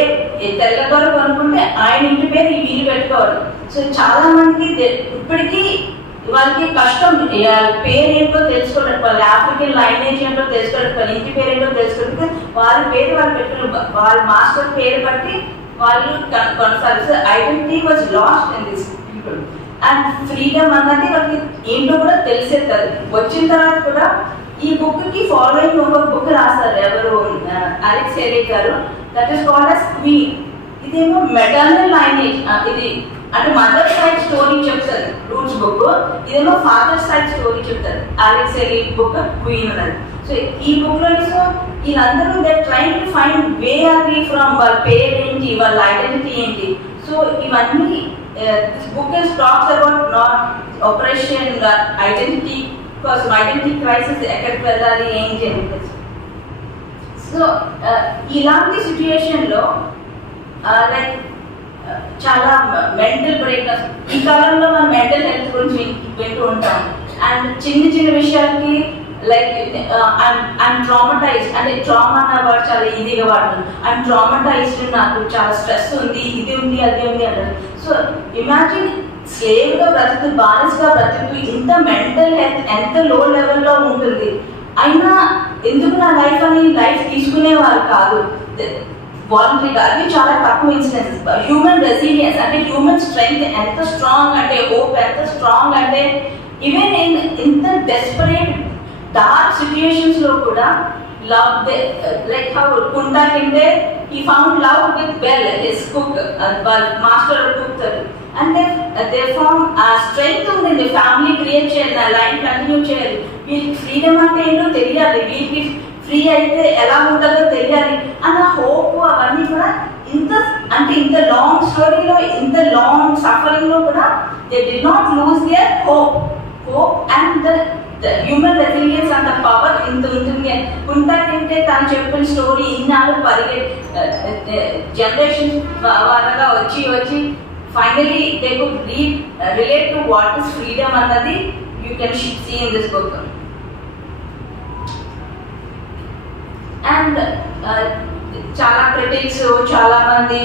తెల్లదొర కొనుక్కుంటే ఆయన ఇంటి పేరు ఈ వీలు పెట్టుకోవాలి. సో చాలా మందికి ఇప్పటికీ వాళ్ళకి కష్టం పేరు ఏంటో తెలుసుకోవడానికి, వాళ్ళ ఆఫ్రికన్ లైనేజ్ ఏంటో తెలుసుకోవడానికి, వాళ్ళ ఇంటి పేరు ఏంటో తెలుసుకోవడానికి వాళ్ళ పేరు వాళ్ళు పెట్టుకున్నారు. వాళ్ళ మాస్టర్ పేరు బట్టి వాళ్ళు కొనసాగిస్తారు. Identity was last in this people. And freedom అన్నది వాళ్ళకి ఏంటో కూడా తెలిసేది కదా. వచ్చిన తర్వాత కూడా ఈ బుక్ కి ఫాలోయింగ్ ఒక బుక్ రాస్తారు ఎవరు, అలెక్స్ హెలీ గారు. That is called as Queen. ఇదేమో మెటర్నల్ లైనేజ్, ఇది అంటే మదర్ సైడ్ స్టోరీ చెప్తారు రూట్స్ బుక్. ఇదేమో ఫాదర్ సైడ్ స్టోరీ చెప్తారు. అలెక్స్ హెలీ బుక్ క్వీన్ అన్నది. సో ఈ బుక్ లో సో వీళ్ళందరూ they trying to find where are we from, వాళ్ళ పేరు ఏంటి, వాళ్ళ ఐడెంటిటీ ఏంటి. సో ఇవన్నీ this book is talks about not operation identity కోసం, ఐడెంటిటీ క్రైసిస్ ఎక్కడికి వెళ్ళాలి ఏంటి అని. సో ఇలాంటి సిచ్యుయేషన్ లో లైక్ చాలా మెంటల్ బ్రేక్. ఈ కాలంలో మనం మెంటల్ హెల్త్ గురించి వింటూ ఉంటాం. అండ్ చిన్న చిన్న విషయాలకి లైక్ ఐఎమ్ ట్రామటైజ్డ్, అంటే ట్రామా అన్న వర్డ్ చాలా ఈజీగా వాడుతుంది. ఐఎమ్ ట్రామటైజ్డ్, నాకు చాలా స్ట్రెస్ ఉంది, ఇది ఉంది అది ఉంది అంటారు. సో ఇమాజిన్ స్లేవ్ గా బ్రతుకు, బానిసగా బ్రతుకు, ఇంత మెంటల్ హెల్త్ ఎంత లో లెవెల్లో ఉంటుంది. అయినా ఎందుకు నా లైఫ్ అని లైఫ్ తీసుకునేవారు కాదు వాలంటరీగా. అవి చాలా తక్కువ ఇన్సిడెంట్స్. హ్యూమన్ రెసిలియన్స్ అంటే హ్యూమన్ స్ట్రెంగ్త్ ఎంత స్ట్రాంగ్ అంటే, హోప్ ఎంత స్ట్రాంగ్ అంటే, ఈవెన్ ఇంత డెస్పరేట్ డార్క్ సిచ్యుయేషన్స్ లో కూడా లవ్, లైక్ హౌ కుంటా కింటే he found love with Bell, his cook, master cook. And they found strength in the family, create చేయాలి, లైన్ కంటిన్యూ చేయాలి. వీళ్ళకి ఫ్రీడమ్ అంటే ఏంటో తెలియాలి, వీళ్ళకి ఫ్రీ అయితే ఎలా ఉంటుందో తెలియాలి అన్న హోప్. అవన్నీ కూడా ఇంత లాంగ్ స్టోరీలో, ఇంత లాంగ్ సఫరింగ్ లో కూడా they did not lose their hope and the human resilience and the power ఇంత ఉంటుంది. కుంటా తింటే తను చెప్పిన స్టోరీ ఇన్నాళ్ళు జనరేషన్ వాళ్ళగా వచ్చి finally they could relate to what is freedom అన్నది you can see in this book. And చాలా క్రిటిక్స్, చాలా మంది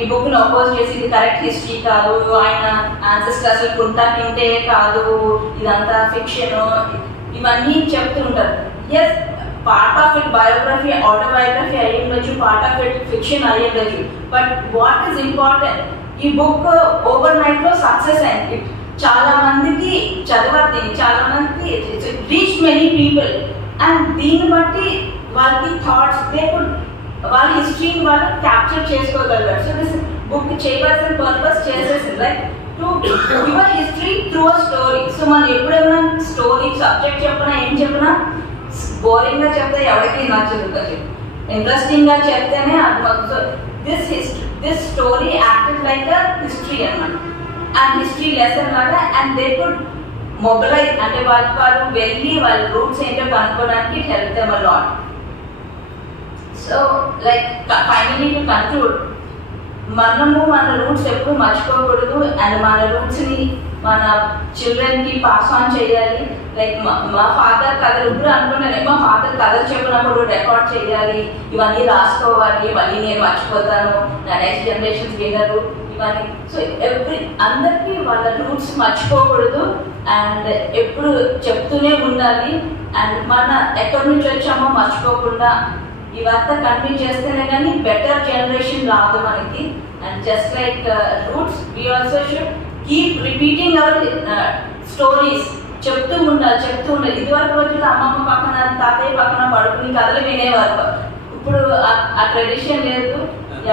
ఈ బుక్ ను అపోజ్ చేసి ఇది కరెక్ట్ హిస్టరీ కాదు, ఆయన ఆన్సెస్టర్ అసలు కుంటా తింటే కాదు, ఇదంతా ఫిక్షన్, ఇవన్నీ చెప్తూ ఉంటారు. Yes, part of it biography, autobiography అయ్యి ఉండొచ్చు, పార్ట్ ఆఫ్ ఇట్ ఫిక్షన్ అయ్యి ఉండొచ్చు. బట్ వాట్ ఈస్ ఇంపార్టెంట్, ఈ బుక్ ఓవర్ నైట్ లో సక్సెస్ అయింది. చాలా మందికి చదవాలి, చాలా మందికి రీచ్ మెనీ పీపుల్. అండ్ దీన్ని బట్టి వాళ్ళకి థాట్స్, దే కుడ్ వాళ్ళ హిస్టరీని వాళ్ళు క్యాప్చర్ చేసుకోగలరు. సో దిస్ బుక్ చేయవలసిన పర్పస్ చేసేసింది, like to your history through a story. So మనం ఎప్పుడైనా స్టోరీ సబ్జెక్ట్ చెప్పినా ఏం చెప్పినా బోరింగ్ గా చెప్తే ఎవరికి నచ్చదు కదా, ఇంట్రెస్టింగ్ గా చెప్తేనే అర్థం. So this story acted like a history అన్నమాట, అండ్ హిస్టరీ లెసన్ లాగా. అండ్ దే కుడ్ మొబిలైజ్, అంటే వాళ్ళు వెళ్ళి వాళ్ళ రూట్స్ ఏంటో కనుక్కోవడానికి help them a lot. So like finally to conclude, మనము మన రూట్స్ ఎప్పుడు మర్చిపోకూడదు. అండ్ మన రూట్స్ ని మన చిల్డ్రన్ కి పాస్ ఆన్ చేయాలి. లైక్ మా ఫాదర్ కథలు, ఇప్పుడు అనుకున్నాను మా ఫాదర్ కథలు చెప్పినప్పుడు రికార్డ్ చేయాలి, ఇవన్నీ రాసుకోవాలి, మళ్ళీ నేను మర్చిపోతాను, నా నెక్స్ట్ జనరేషన్స్ వినరు, ఇవన్నీ. సో అందరికీ వాళ్ళ రూట్స్ మర్చిపోకూడదు అండ్ ఎప్పుడు చెప్తూనే ఉండాలి. అండ్ మన ఎక్కడి నుంచి వచ్చామో మర్చిపోకుండా ఇవంతా కంటిన్యూ చేస్తేనే కానీ బెటర్ జనరేషన్ రాదు మనకి. And just like Roots we also should keep repeating our stories. చెప్తూ ఉండాలి. ఇదివరకు రోజుల్లో అమ్మమ్మ పక్కన తాతయ్య పక్కన పడుకుని కథలు వినేవారు. ఇప్పుడు ఆ ట్రెడిషన్ లేదు.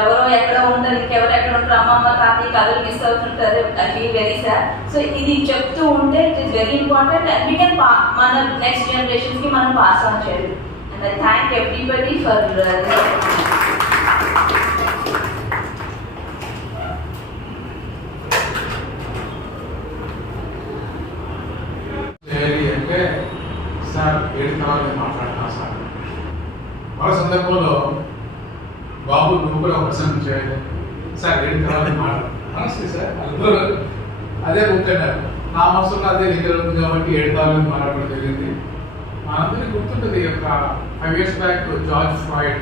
ఎవరో ఎక్కడ ఉంటారు, ఇంకెవరు ఎక్కడ ఉంటారు, అమ్మమ్మ తాతయ్య కథలు మిస్ అవుతుంటారు. I feel very sad. So ఇది చెప్తూ ఉంటే it is very important and we can మన నెక్స్ట్ జనరేషన్స్ కి మనం పాస్ ఆన్ చేయాలి. And I thank everybody for అంటే సార్ 7 తరాలు మాట్లాడుతున్నా సార్. మరో సందర్భంలో బాబు నువ్వు కూడా ఒక ప్రసంగం చేయాలి సార్ 7 తరాలు మాట్లాడు సార్ అందరూ అదే బుక్ అన్నారు. నా మనసులో అదే దగ్గర ఉంది కాబట్టి 7 తరాలు మాట్లాడడం జరిగింది. మనందరికీ గుర్తుంటుంది ఒక 5 years బ్యాక్ జార్జ్ ఫ్రాయిడ్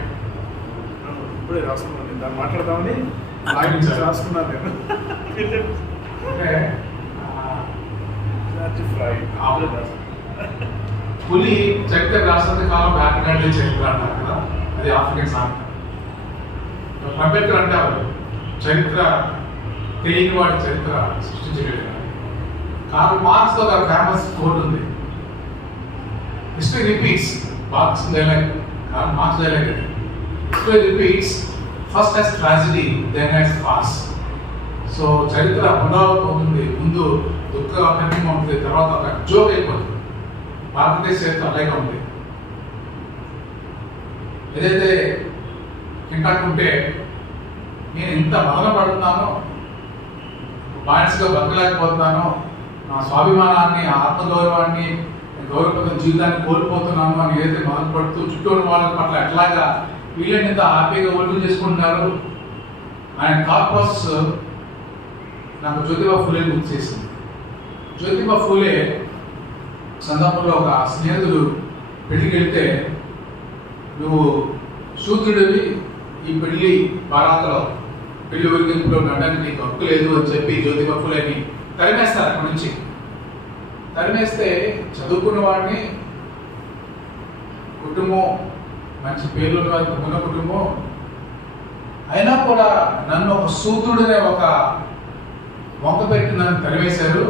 ఇప్పుడే రాసుకున్నాను, దాన్ని మాట్లాడదామని రాసుకున్నాను నేను. అంటే జార్జ్ ఫ్రాయిడ్ పులి చరిత్ర రాసినంత కాలం వేటగాడి చరిత్ర అంటారు కదా, అది ఆఫ్రికన్ సాంగ్. అంబేద్కర్ అంటారు చరిత్ర తెలియని వాడి చరిత్ర సృష్టించగలిగిన. కార్ల్ మార్క్స్ లో ఒక ఫేమస్ కోట్ ఉంది, history repeats. Marx dialogue, Karl Marx dialogue. History repeats first has tragedy then has farce. So చరిత్ర పునరావృతం అవుతుంది, ముందు దుఃఖకరంగా ఉంటుంది, తర్వాత ఒక జోక్ అయిపోతుంది. భారతదేశ చరిత్ర అలాగే ఉంది. ఏదైతే ఇంటాకుంటే నేను ఇంత మదన పడుతున్నానో, బానిసగా బతకలేకపోతున్నానో, నా స్వాభిమానాన్ని, ఆత్మగౌరవాన్ని, గౌరవప్రద జీవితాన్ని కోల్పోతున్నాను అని ఏదైతే మొదలుపడుతూ చుట్టూ ఉన్న వాళ్ళ పట్ల ఎట్లాగా వీళ్ళని ఇంత హ్యాపీగా ఓటు చేసుకుంటున్నారు ఆయన థాట్ ప్రాసెస్ నాకు జ్యోతిబా ఫూలే గుర్తు చేసింది. జ్యోతిబా ఫూలే సందర్భంలో ఒక స్నేహితుడు పెళ్లికి వెళ్తే, నువ్వు శూద్రుడివి, ఈ పెళ్లి బారాతలో పెళ్లి ఊరికింపులో నడడానికి నీకు హక్కు లేదు అని చెప్పి జ్యోతిబా ఫూలేని తరిమేస్తారు. అక్కడి నుంచి తరిమేస్తే చదువుకున్న వాడిని, కుటుంబం మంచి పేర్లున్న వారికి ఉన్న కుటుంబం అయినా కూడా నన్ను ఒక శూద్రుడనే ఒక వంక పెట్టి నన్ను తరివేశారు.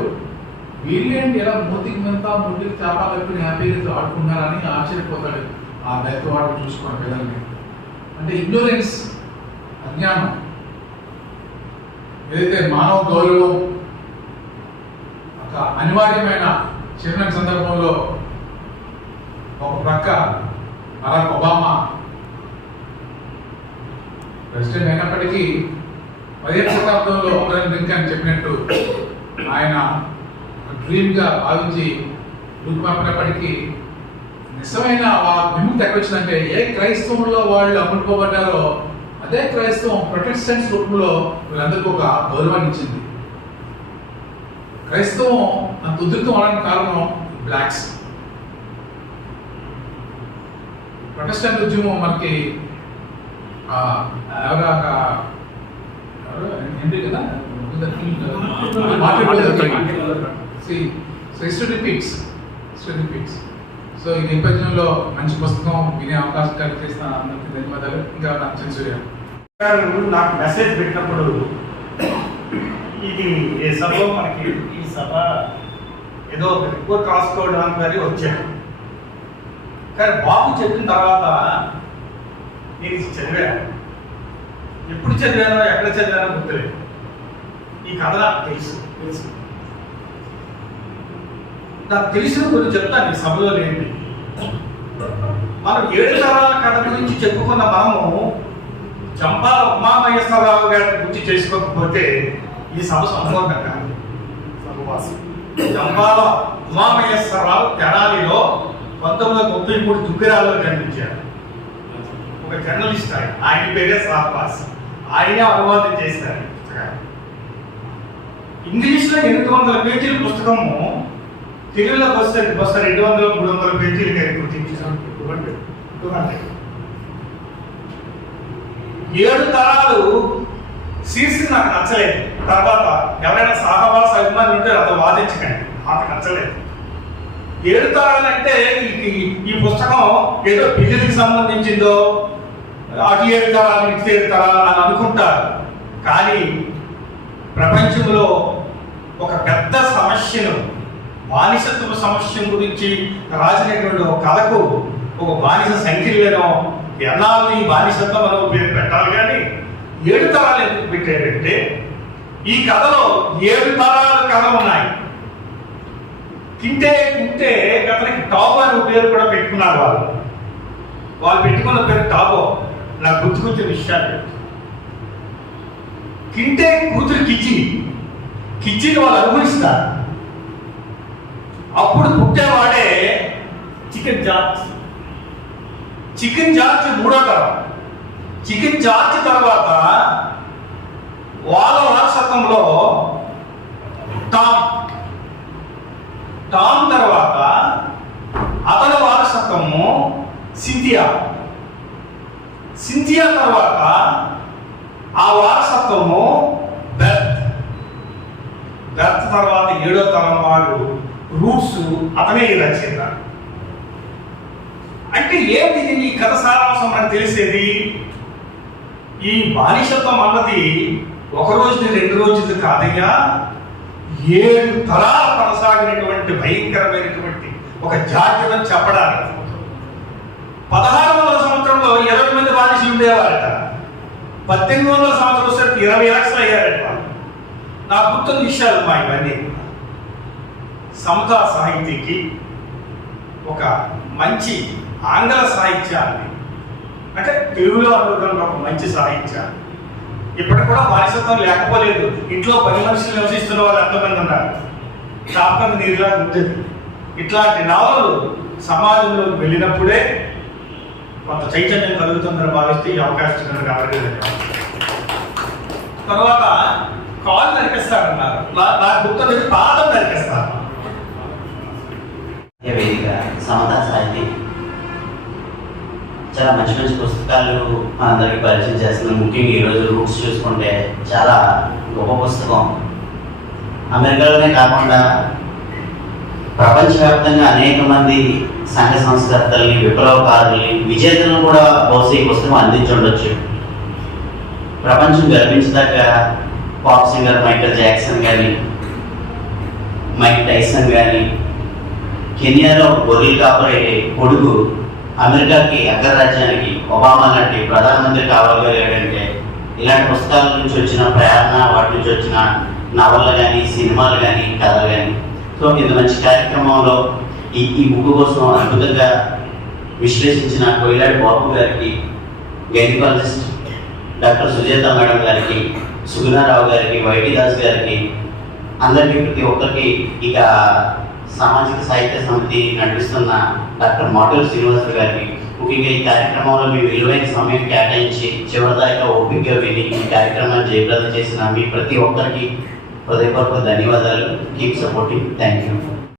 వీళ్ళేంటి ఎలా మూతికి మెంత ముందుకు చేపలు పెట్టుకుని హ్యాపీగా ఆడుకుంటున్నారని ఆశ్చర్యపోతాడు ఆ బెత్తవాడు చూసుకున్న పిల్లల్ని. అంటే ఇగ్నోరెన్స్, అజ్ఞానం. ఏదైతే మానవ గౌరవం ఒక అనివార్యమైన చిన్న సందర్భంలో ఒక ప్రక్క బరాక్ ఒబామా ప్రెసిడెంట్ అయినప్పటికీ 15వ శతాబ్దంలో అబ్రహం లింకన్ చెప్పినట్టు ఆయన డ్రీమ్గా భావించి రూపుమాపినప్పటికీ నిజమైన విముక్తి ఎక్కడ వచ్చిందంటే, ఏ క్రైస్తవంలో వాళ్ళు అమ్ముడుపోబడ్డారో అదే క్రైస్తవం ప్రొటెస్టెంట్స్ రూపంలో వీళ్ళందరికీ ఒక గౌరవాన్ని ఇచ్చింది. క్రైస్తవం అంత ఉధృతం అవడానికి కారణం బ్లాక్స్. ప్రొటెస్టెంట్ ఉద్యమం మనకి సో ఈ నేపథ్యంలో మంచి పుస్తకం వినే అవకాశం కలిగిస్తున్న అందరికీ ధన్యవాదాలు. ఇంకా నాకు చెన్సూర్య నాకు మెసేజ్ పెట్టినప్పుడు, ఇది ఏ సభలో మనకి ఈ సభ ఏదో రిపోర్ట్ రాసుకోవడానికి వచ్చాను. కానీ బాబు చెప్పిన తర్వాత నేను చదివాను. ఎప్పుడు చదివానో ఎక్కడ చదివానో గుర్తులేదు. ఈ కథ నాకు తెలుసు. నాకు తెలిసిన కొన్ని చెప్తాను ఈ సభలో లేని. మనం 7 తరాల కథ గురించి చెప్పుకున్న మనము చంపాల ఉమామహేశ్వరరావు గారి గురించి చేసుకోకపోతే ఈ సభ సంపూర్ణం కాదు. చంపాల ఉమామహేశ్వరరావు తెనాలిలో 1933 దుగ్గిరాల్లో జన్మించారు. ఒక జర్నలిస్ట్ ఆయన పేరే సాహ్వాస్. ఆయనే అనువాదం చేశారు పుస్తకాన్ని. ఇంగ్లీష్లో 800 పేజీల పుస్తకము తెలుగులోకి వస్తే 200-300 పేజీలు గుర్తించారు. 7 తరాలు శీర్షిక నాకు నచ్చలేదు. తర్వాత ఎవరైనా సహవాస అభిమానులు ఉంటే అతను వాదించకండి, నాకు నచ్చలేదు. 7 తరాలంటే ఈ పుస్తకం ఏదో పిల్లలకి సంబంధించిందో, అటు 7 తరాలు ఇటు 7 తరాలు అని అనుకుంటారు. కానీ ప్రపంచంలో ఒక పెద్ద సమస్యను, బానిసత్వ సమస్య గురించి రాసినటువంటి ఒక కథకు ఒక బానిస సంఖ్యలను ఎన్నాళ్ళు ఈ బానిసత్వం మనం పేరు పెట్టాలి. కానీ 7 తరాలు ఎందుకు పెట్టారంటే ఈ కథలో 7 తరాల కథ ఉన్నాయి. కుంటే అతనికి టాబో అనే పేరు కూడా పెట్టుకున్నారు. వాళ్ళు పెట్టుకున్న పేరు టాబో. నాకు గుర్తుకొచ్చే విషయాలు, కింటే కూతురు కిచ్చిని వాళ్ళు అనుభవిస్తారు. అప్పుడు పుట్టేవాడే చికెన్ జార్జ్ 3వ తరం. చికెన్ జార్జ్ తర్వాత వాళ్ళ వారసత్వంలో టామ్ తర్వాత అతని వారసత్వము సింథియా తర్వాత ఆ వారసత్వము బెర్త్ తర్వాత 7వ తరం వాడు రూట్స్ అతనే రచయిత. అంటే ఏంటి ఈ కథ సారాంశం మనకు తెలిసేది? ఈ బానిసత్వం అన్నది 1 రోజుది 2 రోజుది కాదయ్యా, 7 తరాల కొనసాగినటువంటి భయంకరమైనటువంటి ఒక జాగ్రత్తను చెప్పడానికి. 1600 సంవత్సరంలో 20 మంది బానిసలు ఉండేవారట. 1800 సంవత్సరం వస్తే 20 లక్షలు అయ్యారట. నాకు గుర్తున్న విషయాలు మా ఇవన్నీ. సమతా సాహితీకి ఒక మంచి ఆంగ్ల సాహిత్యాన్ని, అంటే తెలుగులో అనుకున్న ఒక మంచి సాహిత్యాన్ని, ఇప్పటికి కూడా బానిసత్వం లేకపోలేదు. ఇంట్లో 10 మనుషులు నివసిస్తున్న వాళ్ళు ఎంతమంది ఉన్నారు? చాపకం నీరులా ఉంటుంది. ఇట్లాంటి నవలలు సమాజంలోకి వెళ్ళినప్పుడే కొంత చైతన్యం కలుగుతుందని భావిస్తే ఈ అవకాశం కాబట్టి. తర్వాత కాలు నరికేస్తారన్నారు. నాకు గుర్తుంది, పాదం నరికేస్తారు. వేదిక సమతా సాహితీ చాలా మంచి మంచి పుస్తకాలు మనందరికీ పరిచయం చేస్తుంది. ముఖ్యంగా ఈరోజు రూట్స్ చూసుకుంటే చాలా గొప్ప పుస్తకం. అమెరికాలోనే కాకుండా ప్రపంచవ్యాప్తంగా అనేక మంది సంఘ సంస్కర్తల్ని, విప్లవకారుల్ని, విజేతలను కూడా బహుశా ఈ పుస్తకం అందించుండొచ్చు. ప్రపంచం గర్వించదగ్గ పాప్ సింగర్ మైకేల్ జాక్సన్ కానీ, మైక్ టైసన్ కానీ, కెన్యాలో గొర్రెలు కాపరే కొడుకు అమెరికాకి అగ్రరాజ్యానికి ఒబామా లాంటి ప్రధానమంత్రి కావాలంటే ఇలాంటి పుస్తకాల నుంచి వచ్చిన ప్రేరణ, వాటి నుంచి వచ్చిన నవళ్ళు కానీ, సినిమాలు కానీ, కథలు కానీ. సో ఇంత మంచి కార్యక్రమంలో ఈ బుక్ కోసం అద్భుతంగా విశ్లేషించిన కోయిలాడి బాబు గారికి, గైనకాలజిస్ట్ డాక్టర్ సుజాత మేడం గారికి, సుగుణారావు గారికి, వైటి దాస్ గారికి, అందరికీ ప్రతి ఒక్కరికి, ఇక సామాజిక సాహిత్య సమితి నడిపిస్తున్న డాక్టర్ మాటూరు శ్రీనివాసరావు గారికి, ముఖ్యంగా ఈ కార్యక్రమంలో మీ విలువైన సమయం కేటాయించి చివరిదాకా ఓపికగా విని ఈ కార్యక్రమాన్ని జయప్రదం చేసిన మీ ప్రతి ఒక్కరికి హృదయపూర్వక ధన్యవాదాలు. Keep supporting. Thank you.